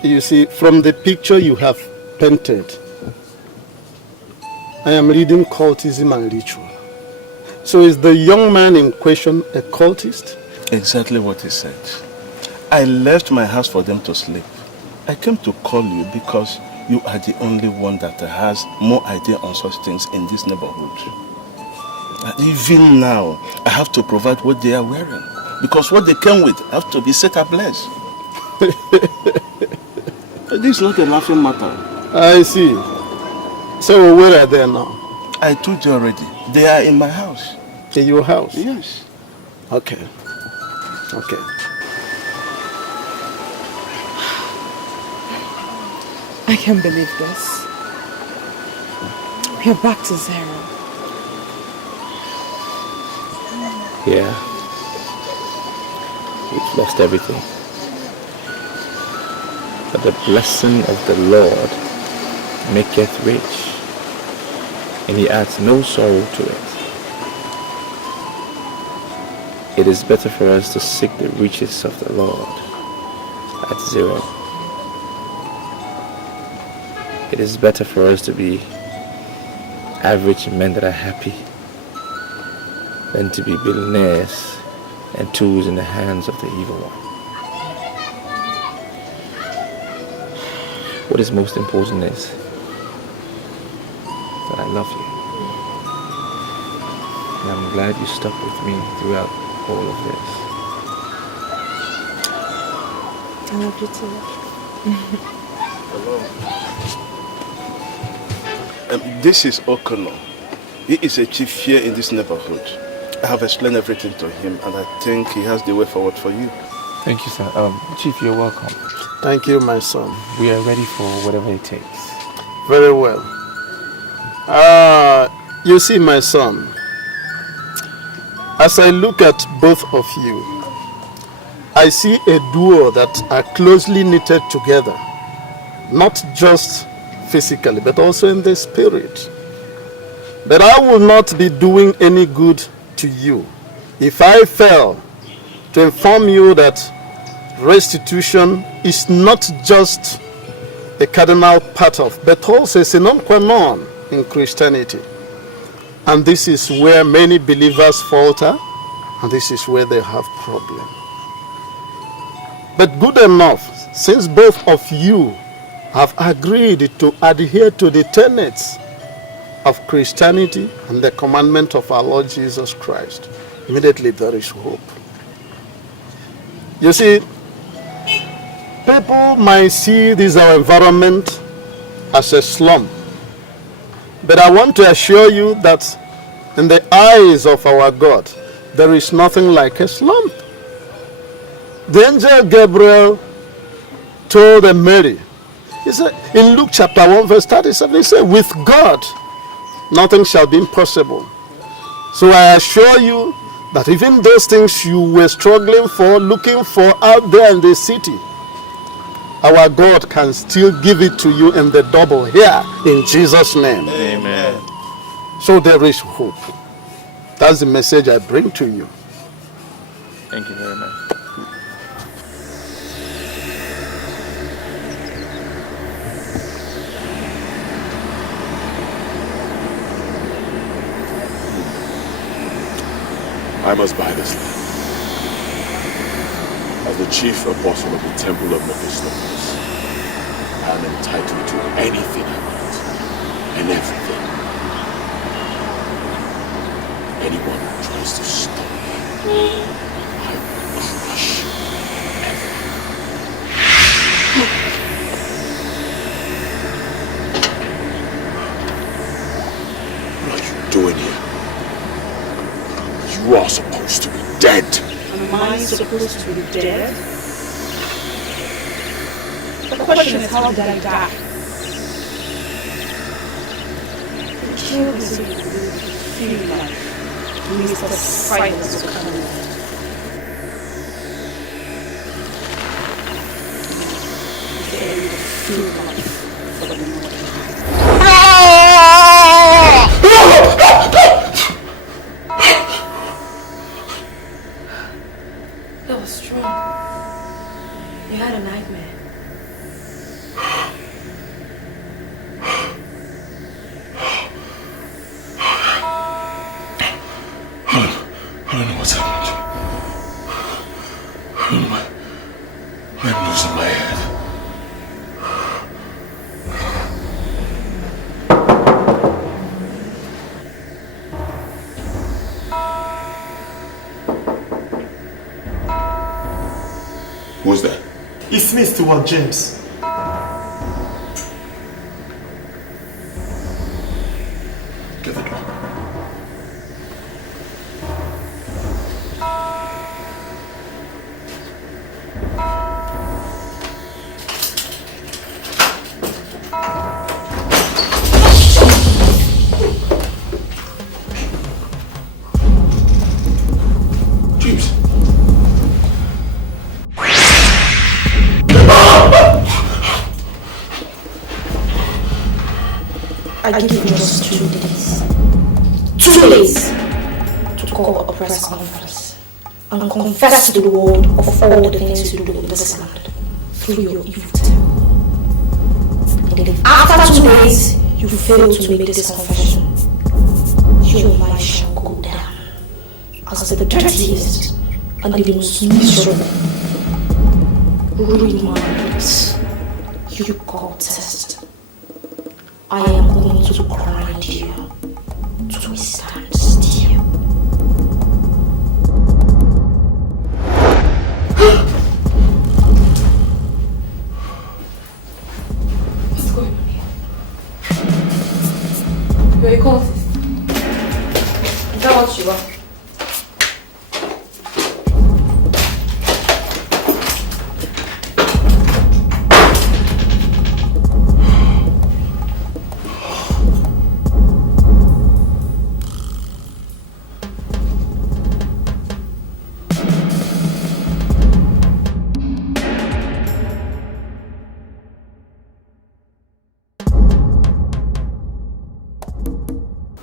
You see, from the picture you have painted, I am reading cultism and ritual. So is the young man in question a cultist? Exactly what he said. I left my house for them to sleep. I came to call you because you are the only one that has more idea on such things in this neighborhood. Even now, I have to provide what they are wearing because what they came with have to be set ablaze. This is not a laughing matter. I see. So where are they now? I told you already. They are in my house. In your house? Yes. Okay. Okay. I can't believe this. We're back to zero. Yeah. We've lost everything. But the blessing of the Lord maketh rich, and he adds no sorrow to it. It is better for us to seek the riches of the Lord at zero. It is better for us to be average men that are happy than to be billionaires and tools in the hands of the evil one. What is most important is that I love you. And I'm glad you stuck with me throughout all of this. I love you too. Hello. This is Okono. He is a chief here in this neighborhood. I have explained everything to him and I think he has the way forward for you. Thank you, sir. Chief, you're welcome. Thank you, my son. We are ready for whatever it takes. Very well. You see, my son, as I look at both of you, I see a duo that are closely knitted together, not just physically, but also in the spirit. But I will not be doing any good to you if I fail to inform you that restitution is not just a cardinal part of, but also a sine qua non in Christianity. And this is where many believers falter, and this is where they have problems. But good enough, since both of you have agreed to adhere to the tenets of Christianity and the commandment of our Lord Jesus Christ, immediately there is hope. You see, people might see this our environment as a slum, but I want to assure you that in the eyes of our God, there is nothing like a slum. The angel Gabriel told Mary, he said, in Luke chapter 1 verse 37, he said, with God, nothing shall be impossible. So I assure you that even those things you were struggling for, looking for out there in the city, our God can still give it to you in the double here, in Jesus' name. Amen. So there is hope. That's the message I bring to you. Thank you very much. I must buy this land. As the chief apostle of the temple of Mephistopheles, I am entitled to anything I want and everything. Anyone who tries to stop me, I will crush dead. Am I supposed to be dead? The question is, how did I die? The truth is, you feel like Mr. Silence will come in. That was strong. You had a nightmare. I don't know what's happened. I'm losing my head. Who's that? It's me, Stewart James. Get the door. James. I give you just 2 days. 2 days to call a press conference and confess to the world of all the things you do in this land through your evil tongue. And if after 2 days you fail to make this confession, your life shall go down as the dirtiest and the most miserable, ruined minds you call test. I am going to grind you to a standstill. What's going on here? You're a cultist. Is that what you are?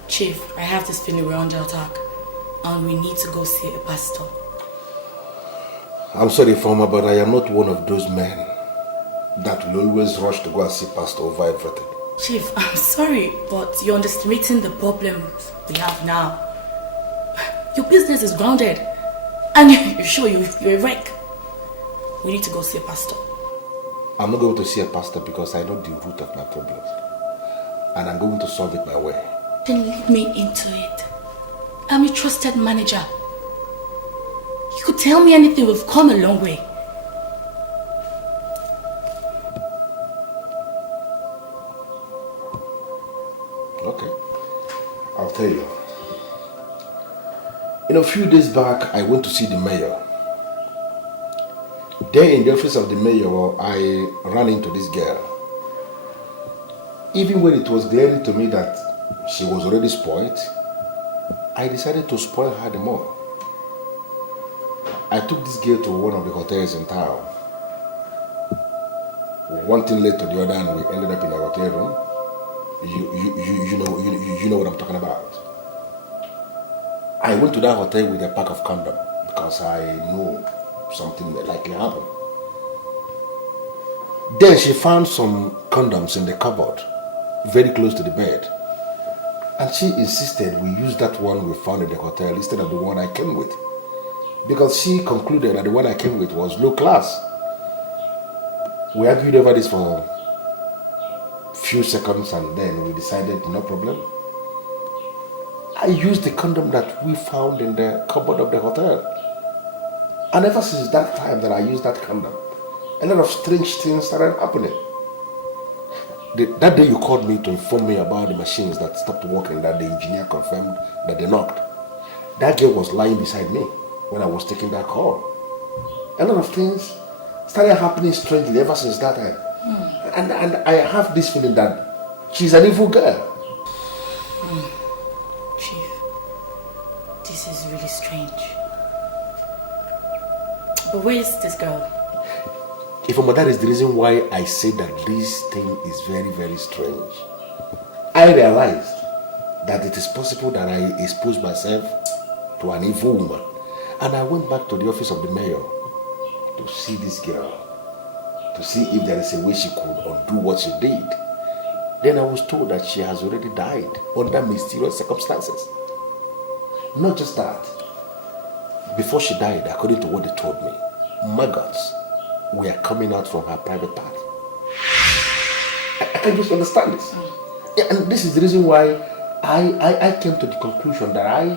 Chief, I have this feeling we're under attack and we need to go see a pastor. I'm sorry, Farmer, but I am not one of those men that will always rush to go and see pastor over everything. Chief, I'm sorry, but you're underestimating the problems we have now. Your business is grounded and you're sure you're a wreck. We need to go see a pastor. I'm not going to see a pastor because I know the root of my problems. And I'm going to solve it my way. Then lead me into it. I'm a trusted manager. You could tell me anything, we've come a long way. Okay, I'll tell you. A few days back, I went to see the mayor. There in the office of the mayor, I ran into this girl. Even when it was glaring to me that she was already spoiled, I decided to spoil her the more. I took this girl to one of the hotels in town. One thing led to the other and we ended up in a hotel room. You know what I'm talking about. I went to that hotel with a pack of condoms because I knew something may likely happen. Then she found some condoms in the cupboard, very close to the bed. And she insisted we use that one we found in the hotel instead of the one I came with. Because she concluded that the one I came with was low class. We argued over this for a few seconds and then we decided no problem. I used the condom that we found in the cupboard of the hotel. And ever since that time that I used that condom, a lot of strange things started happening. That day you called me to inform me about the machines that stopped working, that the engineer confirmed that they knocked. That girl was lying beside me. when I was taking that call. A lot of things started happening strangely ever since that time. And I have this feeling that she's an evil girl. Chief, this is really strange. But where is this girl? That is the reason why I say that this thing is very, very strange. I realized that it is possible that I exposed myself to an evil woman. And I went back to the office of the mayor to see this girl, to see if there is a way she could undo what she did. Then I was told that she has already died under mysterious circumstances. Not just that. Before she died, according to what they told me, maggots were coming out from her private part. I can just understand this. Yeah, and this is the reason why I came to the conclusion that I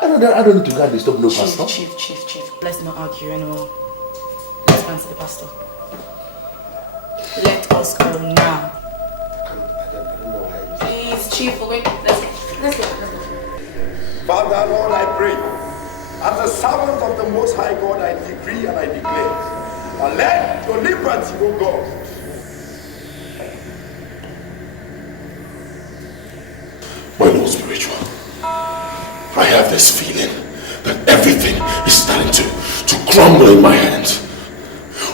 don't need to go and disturb no pastor. Chief, let's not argue anymore. Let's go and see the pastor. Let us go now. Please, Chief, let's go. Father, Lord, I pray, as a servant of the Most High God, I decree and I declare, and let your liberty, O God. My Lord Spiritual, I have this feeling that everything is starting to crumble in my hands.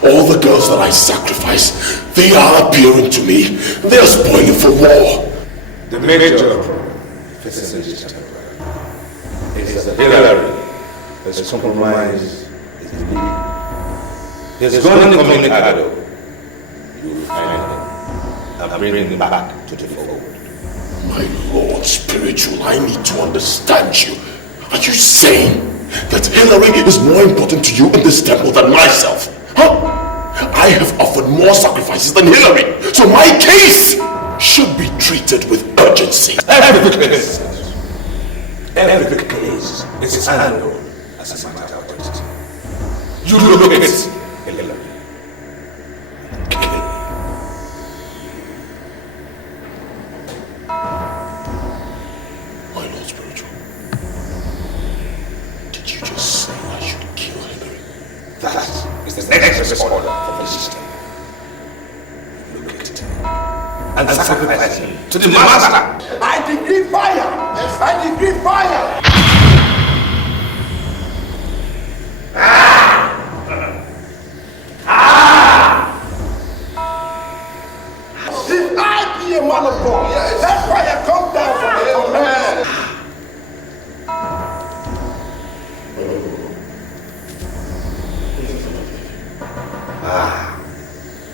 All the girls that I sacrifice, they are appearing to me. They are spoiling for war. The major facility is that Hillary has compromised his belief. He's going to come in Ado. You will find him and bring him back to the fold. My Lord Spiritual, I need to understand you. Are you saying that Hillary is more important to you in this temple than myself? Huh? I have offered more sacrifices than Hillary, so my case should be treated with urgency. Every case is handled as a matter of urgency. You look at Hillary. My Lord Spiritual, did you just say I should kill Hillary? That is the next order from the system. Look at it and sacrifice him to the master. I decree fire! I decree fire! If I be a man of God, let fire come down from heaven.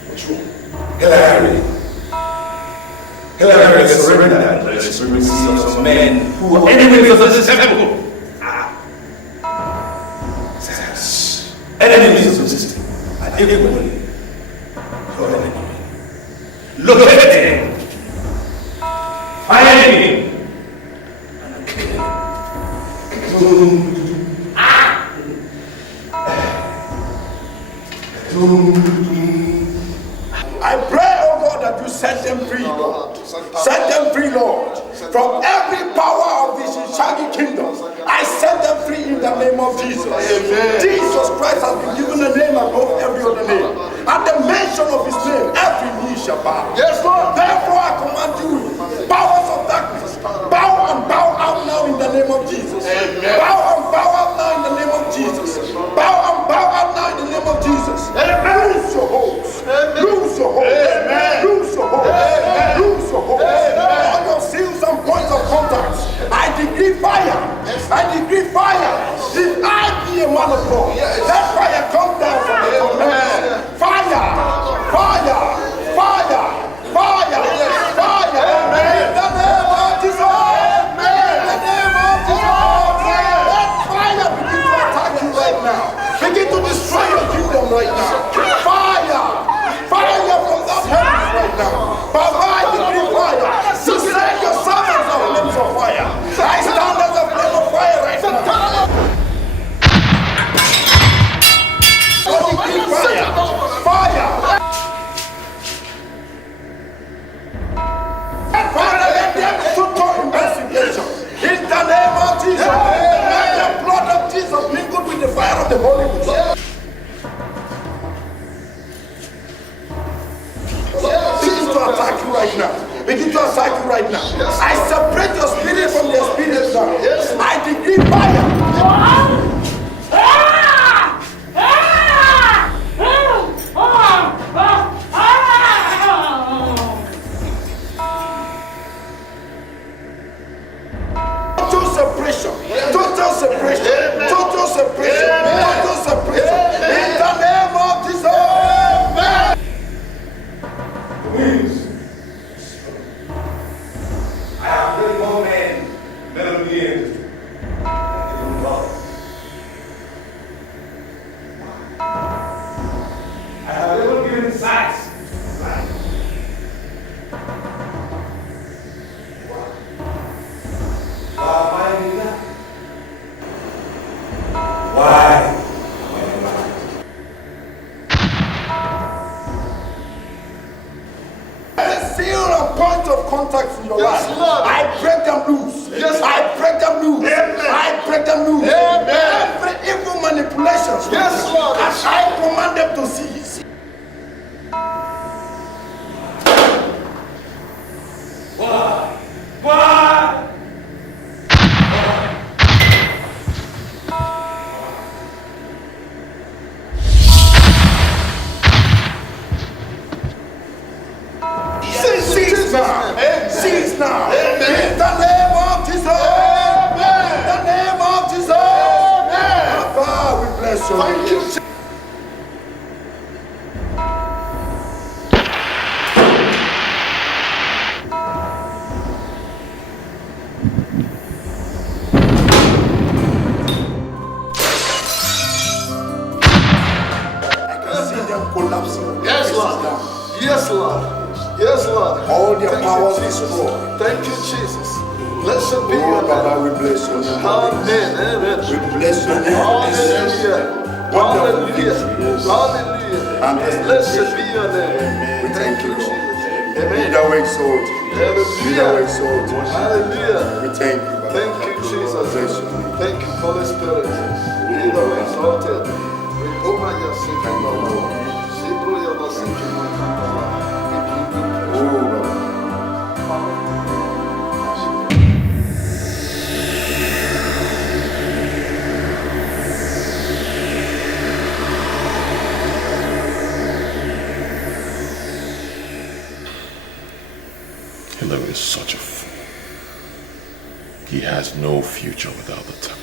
What's wrong? Hillary has surrendered to the supremacy of some men who are enemies of this temple. Enemies of the system are equally your enemy. Look at him! Find him! And kill him. I pray, oh God, that you set them free, Lord. Set them free, Lord. From every power of this shaggy kingdom, I set them free in the name of Jesus. Amen. Jesus Christ has been given a name above every other name. At the mention of his name, every knee shall bow. Yes, Lord. Therefore, I command you, powers of darkness, bow and bow out now in the name of Jesus. Amen. Bow and bow out now in the name of Jesus. Bow and bow out now in the name of Jesus. Amen. Lose your hopes. Lose your hopes. Amen. Lose your hopes. Amen. Lose your hopes. All your seals and points of contact, I decree fire. I decree fire. If I be a man of God, let fire come down from heaven. Fire. Fire. Fire. Fire. Fire. In the name of Jesus. In the name of Jesus. Let fire begin to attack you right now. Begin to destroy your kingdom right now. Fire. Fire from that heavens right now. Baba, I decree fire. To send your servants of flames of fire. I stand as a flame of fire right now. I decree fire. Fire. Father, let them to investigation. In the name of Jesus. Let the blood of Jesus mingle the Holy Ghost. Begin to attack you right now. Begin to attack you right now. I separate your spirit from their spirit now. I decree fire. Total separation. Total separation. Total separation. Total separation. In the name of Jesus. Please. I have really more men than me in I have never given sight. Why? Seal a point of contact in your life. I break them loose. I break them loose. I break them loose. Every evil manipulation. Yes, Lord. As I command them to cease. Why? Cease now. Cease now. In the name of Jesus. In the name of Jesus. God, we bless you. Thank you. I can see them collapsing. Yes, Lord. Yes, Lord. Yes, Lord. All their powers destroyed. Thank you, Jesus. Blessed be your name. Baba, we bless your name. Amen. Amen. We bless your name. Hallelujah. Hallelujah. Hallelujah. Blessed be your name. We thank you, Lord. Amen. Be thou exalted. Be thou Hallelujah. exalted. Hallelujah. We thank you, Baba. Thank you, Jesus. Bless your name. Thank you, Holy Spirit. Be thou exalted. Rekoma ya seki mama. Sibro ya baseki mama. Hillary is such a fool. He has no future without the temple.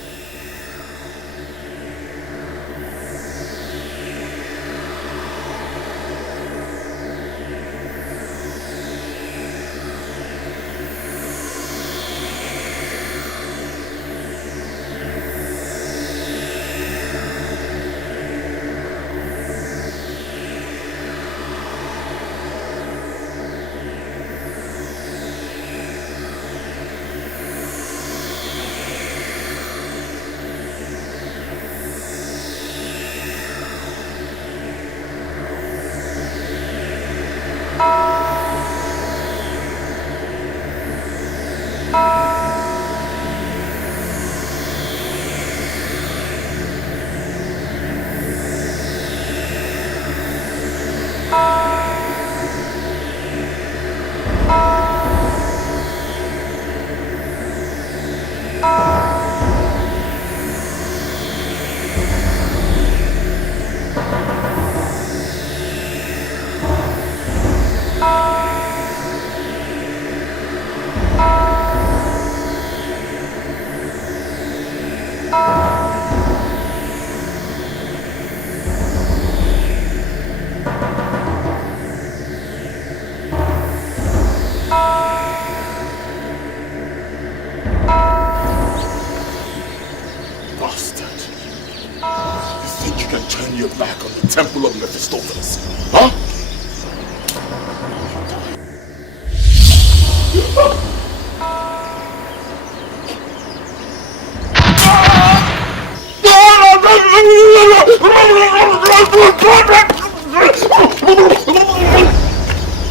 Your back on the temple of Mephistopheles, huh?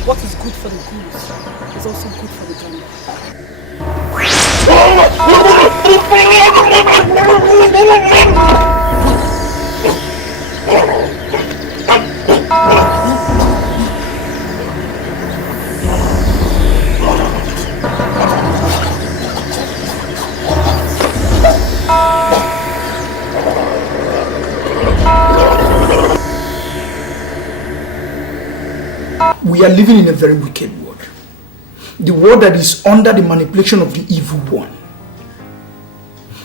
What is good for the goose is also good for the gander. we are living in a very wicked world. The world that is under the manipulation of the evil one.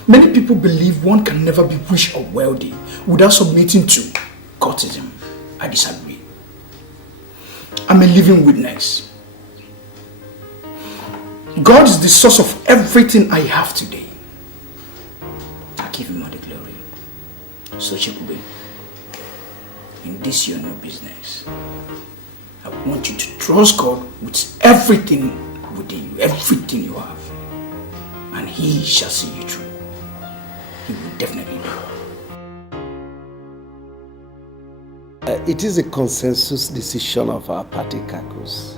Many people believe one can never be rich or wealthy without submitting to cultism. I disagree. I'm a living witness. God is the source of everything I have today. I give him all the glory. So Chekube, in this your new business, I want you to trust God with everything within you, everything you have. And he shall see you through. He will definitely do. It is a consensus decision of our party caucus.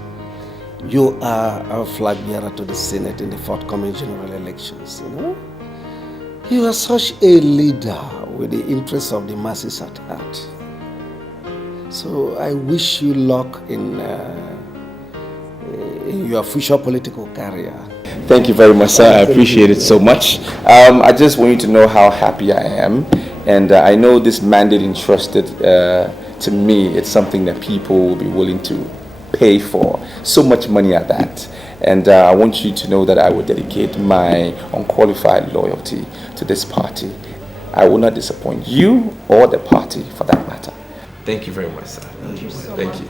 You are our flag bearer to the Senate in the forthcoming general elections, you know? You are such a leader with the interests of the masses at heart. So I wish you luck in your future political career. Thank you very much, sir. I appreciate it so much. I just want you to know how happy I am. And I know this mandate entrusted to me, it's something that people will be willing to pay for. So much money at that. And I want you to know that I will dedicate my unqualified loyalty to this party. I will not disappoint you or the party for that matter. Thank you very much, sir. Thank you so much. Thank you.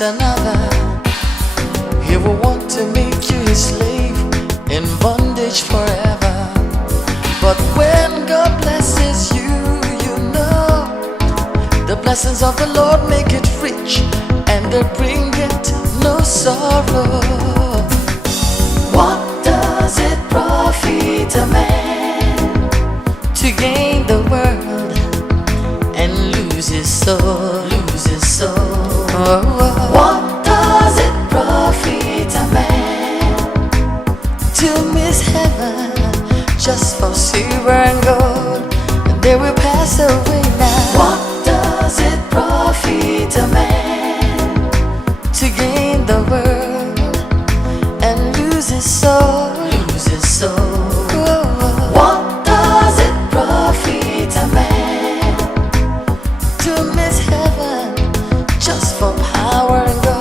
Another, he will want to make you his slave in bondage forever. But when God blesses you, you know the blessings of the Lord make it rich and they bring it no sorrow. What does it profit a man to gain the world and lose his soul? Lose his soul. What does it profit a man to miss heaven just for silver and gold? They will pass away now. What does it profit a man to gain the world and lose his soul? Lose his soul. What does it profit a man to miss heaven just for power and gold?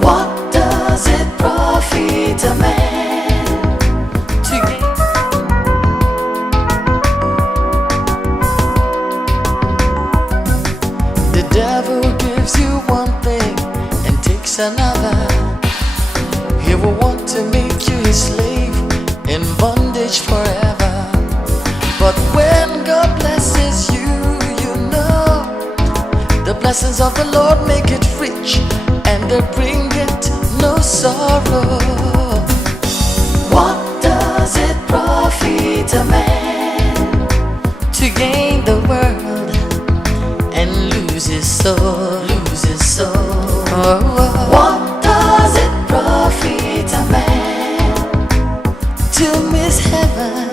What does it profit a man to gain? The devil gives you one thing and takes another. He will want to make you his slave in bondage forever. But when God blesses you, you know the blessings of the Lord make it rich and they bring it no sorrow. What does it profit a man to gain the world and lose his soul? Lose his soul. What does it profit a man to miss heaven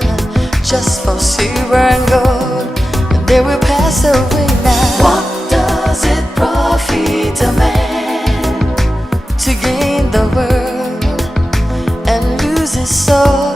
just for silver and gold? They will pass away now. What does it profit a man to gain the world and lose his soul?